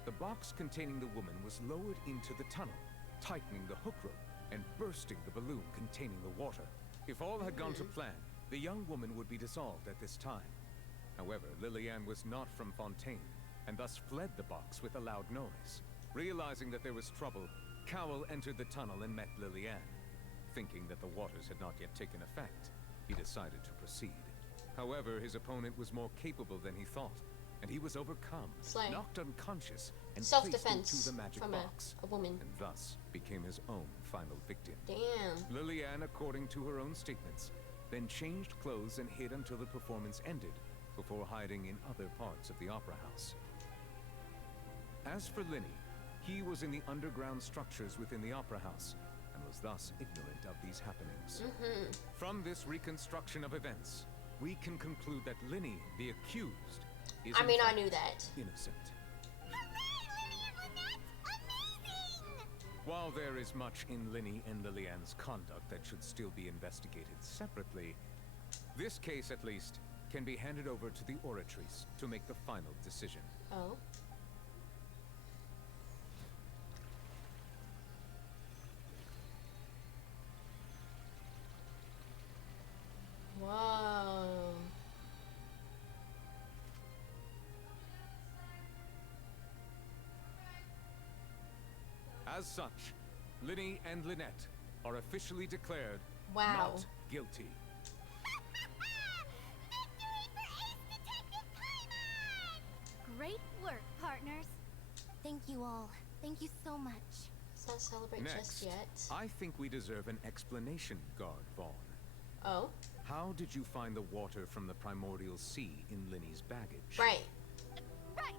the box containing the woman was lowered into the tunnel, tightening the hook rope and bursting the balloon containing the water. If all had gone to plan, the young woman would be dissolved at this time. However, Lillian was not from Fontaine, and thus fled the box with a loud noise. Realizing that there was trouble, Cowell entered the tunnel and met Lillian. Thinking that the waters had not yet taken effect, he decided to proceed. However, his opponent was more capable than he thought, and he was overcome, knocked unconscious, and placed into the magic box, a woman, and thus became his own final victim. Damn. Lillian, according to her own statements, then changed clothes and hid until the performance ended, before hiding in other parts of the opera house. As for Linny, he was in the underground structures within the opera house, and was thus ignorant of these happenings. From this reconstruction of events, we can conclude that Linny, the accused, is I knew that. Innocent. Hooray, Linny and Lynette! Amazing! While there is much in Linny and Lillian's conduct that should still be investigated separately, this case, at least, can be handed over to the Oratrice to make the final decision. Oh. Whoa. As such, Linny and Lynette are officially declared not guilty. Great work, partners. Thank you all. Thank you so much. Let's not celebrate Next, just yet. I think we deserve an explanation, Guard Vaughn. Oh? How did you find the water from the primordial sea in Linny's baggage? Right. Right!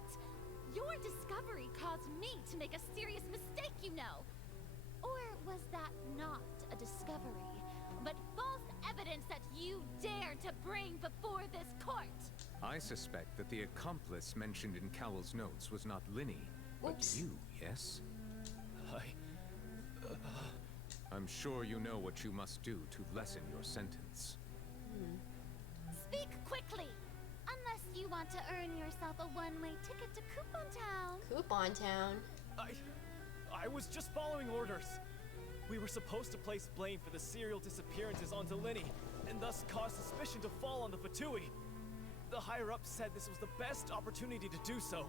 Your discovery caused me to make a serious mistake, you know. Or was that not a discovery, but false evidence that you dared to bring before this court? I suspect that the accomplice mentioned in Cowell's notes was not Linny, but you, yes? I'm sure you know what you must do to lessen your sentence. Speak quickly! Unless you want to earn yourself a one-way ticket to Coupon Town. Coupon Town? I was just following orders. We were supposed to place blame for the serial disappearances onto Linny, and thus cause suspicion to fall on the Fatui. The higher-ups said this was the best opportunity to do so.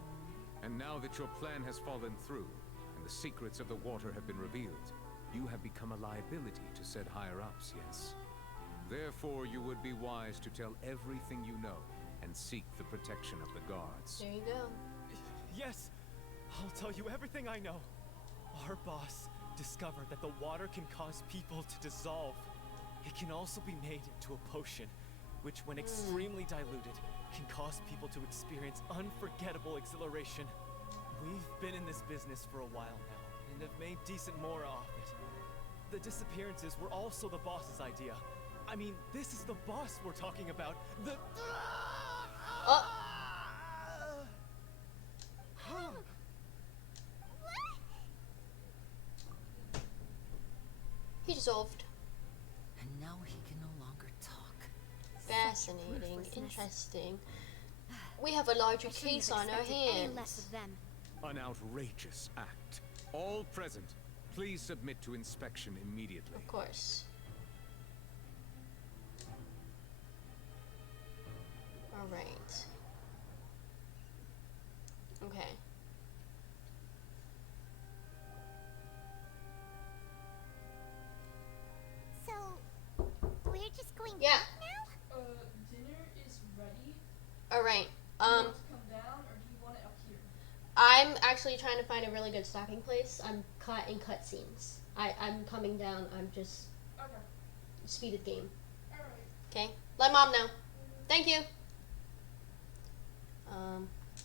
And now that your plan has fallen through, and the secrets of the water have been revealed, you have become a liability to said higher-ups, yes? Therefore, you would be wise to tell everything you know, and seek the protection of the guards. There you go. Yes, I'll tell you everything I know. Our boss discovered that the water can cause people to dissolve. It can also be made into a potion, which when extremely diluted, can cause people to experience unforgettable exhilaration. We've been in this business for a while now, and have made decent more off it. The disappearances were also the boss's idea. I mean, this is the boss we're talking about. The... He dissolved. And now he can no longer talk. Fascinating, interesting. We have a larger case on our hands. An outrageous act. All present, please submit to inspection immediately. Of course. All right. Okay. So, we're just going Yeah. back now? Dinner is ready. All right. Do you want to come down, or do you want it up here? I'm actually trying to find a really good stopping place. I'm caught in cutscenes. I'm coming down. I'm just speeded game. Okay. Let mom know. Thank you.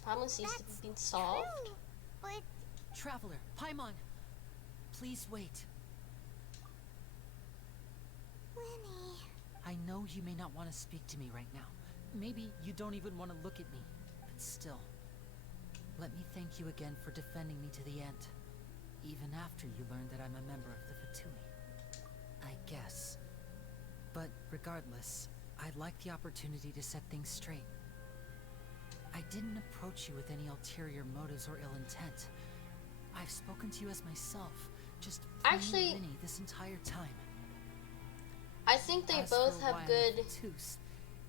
Problem seems to be solved. True, but Traveler, Paimon, please wait. Lenny. I know you may not want to speak to me right now. Maybe you don't even want to look at me, but still. Let me thank you again for defending me to the end, even after you learned that I'm a member of the Fatui. I guess. But regardless, I'd like the opportunity to set things straight. I didn't approach you with any ulterior motives or ill intent. I've spoken to you as myself, just Actually, Lenny this entire time. I think they As both for have why I'm good. obtuse,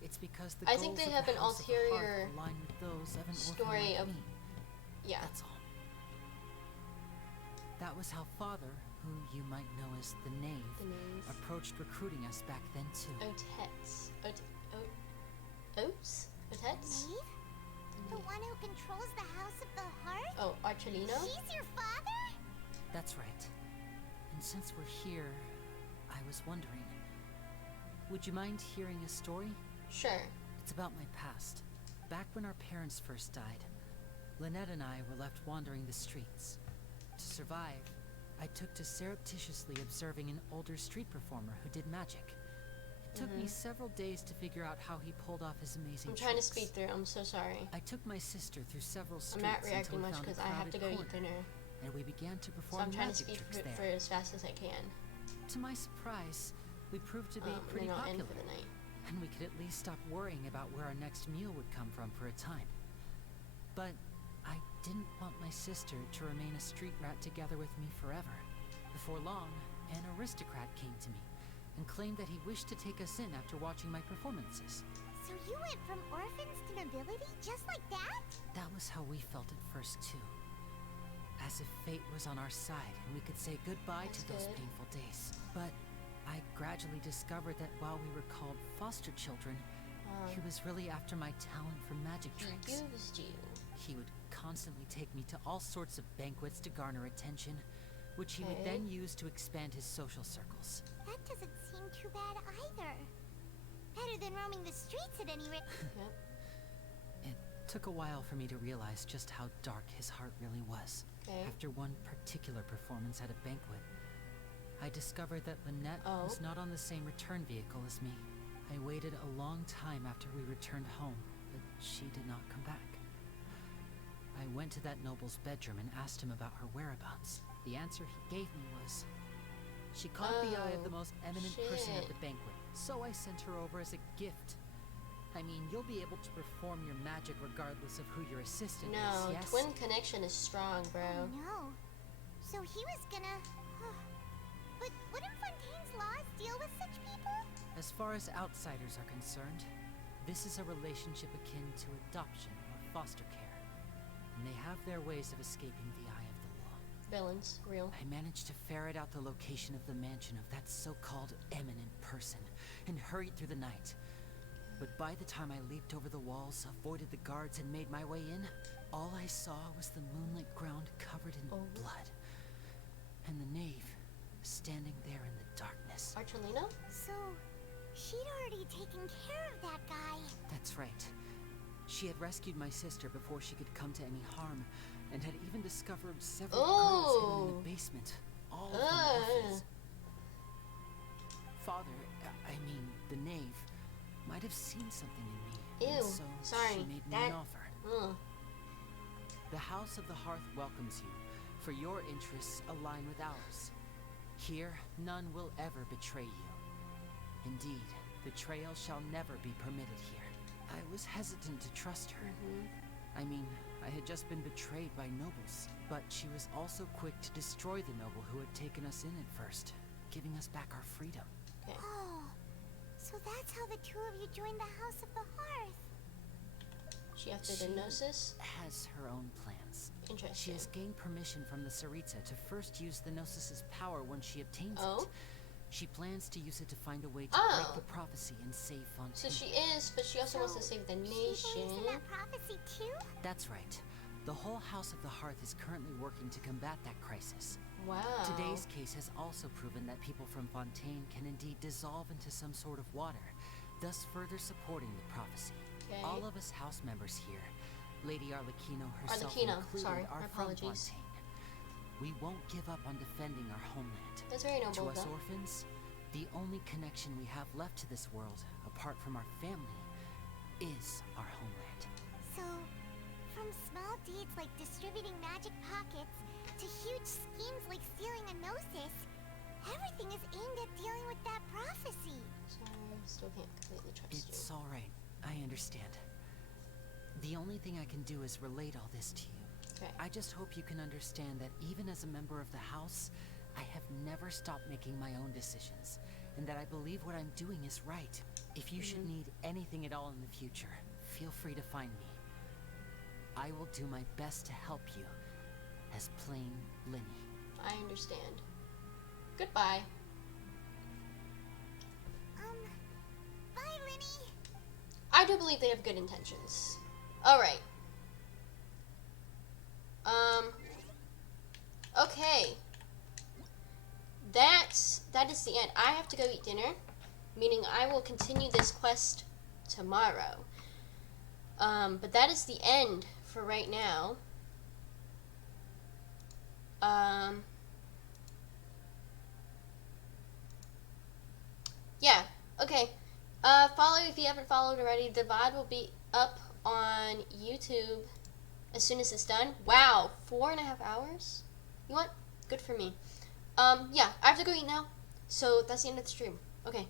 it's because the I think goals they of have the an House of the Hearth ulterior align with those of an orphan story like of. me. Yeah. That's all. That was how Father, who you might know as the Knave, approached recruiting us back then too. Otets. Oats? Otets? Knave? The one who controls the House of the Hearth? Oh, Archelino? She's your father? That's right. And since we're here, I was wondering, would you mind hearing a story? Sure. It's about my past. Back when our parents first died, Lynette and I were left wandering the streets. To survive, I took to surreptitiously observing an older street performer who did magic. It took me several days to figure out how he pulled off his amazing I'm trying to tricks. speed through. I'm so sorry. I took my sister through several I'm streets not reacting until we much found a because I have to go crowded eat corner, dinner. and we began to So perform I'm trying to magic speed tricks for there. as fast as I can. To my surprise, we proved to be And pretty then I'll end popular, for the night. and we could at least stop worrying about where our next meal would come from for a time. But I didn't want my sister to remain a street rat together with me forever. Before long, an aristocrat came to me and claimed that he wished to take us in after watching my performances. So you went from orphans to nobility just like that? That was how we felt at first too. As if fate was on our side and we could say goodbye to those painful days. But I gradually discovered that while we were called foster children, he was really after my talent for magic tricks. He used you. He would constantly take me to all sorts of banquets to garner attention, which he would then use to expand his social circles. That doesn't seem too bad either. Better than roaming the streets at any rate. It took a while for me to realize just how dark his heart really was. After one particular performance at a banquet, I discovered that Lynette was not on the same return vehicle as me. I waited a long time after we returned home, but she did not come back. I went to that noble's bedroom and asked him about her whereabouts. The answer he gave me was, she caught the eye of the most eminent person at the banquet, so I sent her over as a gift. I mean, you'll be able to perform your magic regardless of who your assistant is, No, yes? twin connection is strong, bro. Oh no. So he was gonna... But wouldn't Fontaine's laws deal with such people? As far as outsiders are concerned, this is a relationship akin to adoption or foster care, and they have their ways of escaping the eye of the law. Villains, real. I managed to ferret out the location of the mansion of that so-called eminent person, and hurried through the night. But by the time I leaped over the walls, avoided the guards, and made my way in, all I saw was the moonlit ground covered in blood. And the knave, standing there in the darkness. Archelino? So, she'd already taken care of that guy. That's right. She had rescued my sister before she could come to any harm, and had even discovered several girls hidden in the basement. All of them orphans. Father, I mean, the knave, might have seen something in me. Ew, and so sorry. she made me an offer. The House of the Hearth welcomes you, for your interests align with ours. Here, none will ever betray you. Indeed, betrayal shall never be permitted here. I was hesitant to trust her. I mean, I had just been betrayed by nobles, but she was also quick to destroy the noble who had taken us in at first, giving us back our freedom. Okay. Oh, so that's how the two of you joined the House of the Hearth. She after the Gnosis? Has her own plans. Interesting. She has gained permission from the Saritsa to first use the Gnosis's power when she obtains it. She plans to use it to find a way to break the prophecy and save Fontaine. So she is, but she also wants to save the nation. She believes in that prophecy too? That's right. The whole House of the Hearth is currently working to combat that crisis. Wow. Today's case has also proven that people from Fontaine can indeed dissolve into some sort of water, thus further supporting the prophecy. Okay. All of us house members here, Lady Arlecchino herself Arlecchino, sorry, are my from apologies. Fontaine. We won't give up on defending our homeland. That's very noble, To us though. orphans, the only connection we have left to this world, apart from our family, is our homeland. So, from small deeds like distributing magic pockets to huge schemes like stealing a Gnosis, everything is aimed at dealing with that prophecy. Sorry, I still can't completely trust you. It's all right. I understand. The only thing I can do is relate all this to you. Okay. I just hope you can understand that even as a member of the House, I have never stopped making my own decisions, and that I believe what I'm doing is right. If you should need anything at all in the future, feel free to find me. I will do my best to help you, as plain Linny. I understand. Goodbye. Bye, Linny. I do believe they have good intentions. Alright. Okay. That is the end. I have to go eat dinner, meaning I will continue this quest tomorrow. But that is the end for right now. Yeah, okay. Follow if you haven't followed already. The VOD will be up on YouTube as soon as it's done. Wow, 4.5 hours? You know what? Good for me. Yeah, I have to go eat now. So that's the end of the stream. Okay,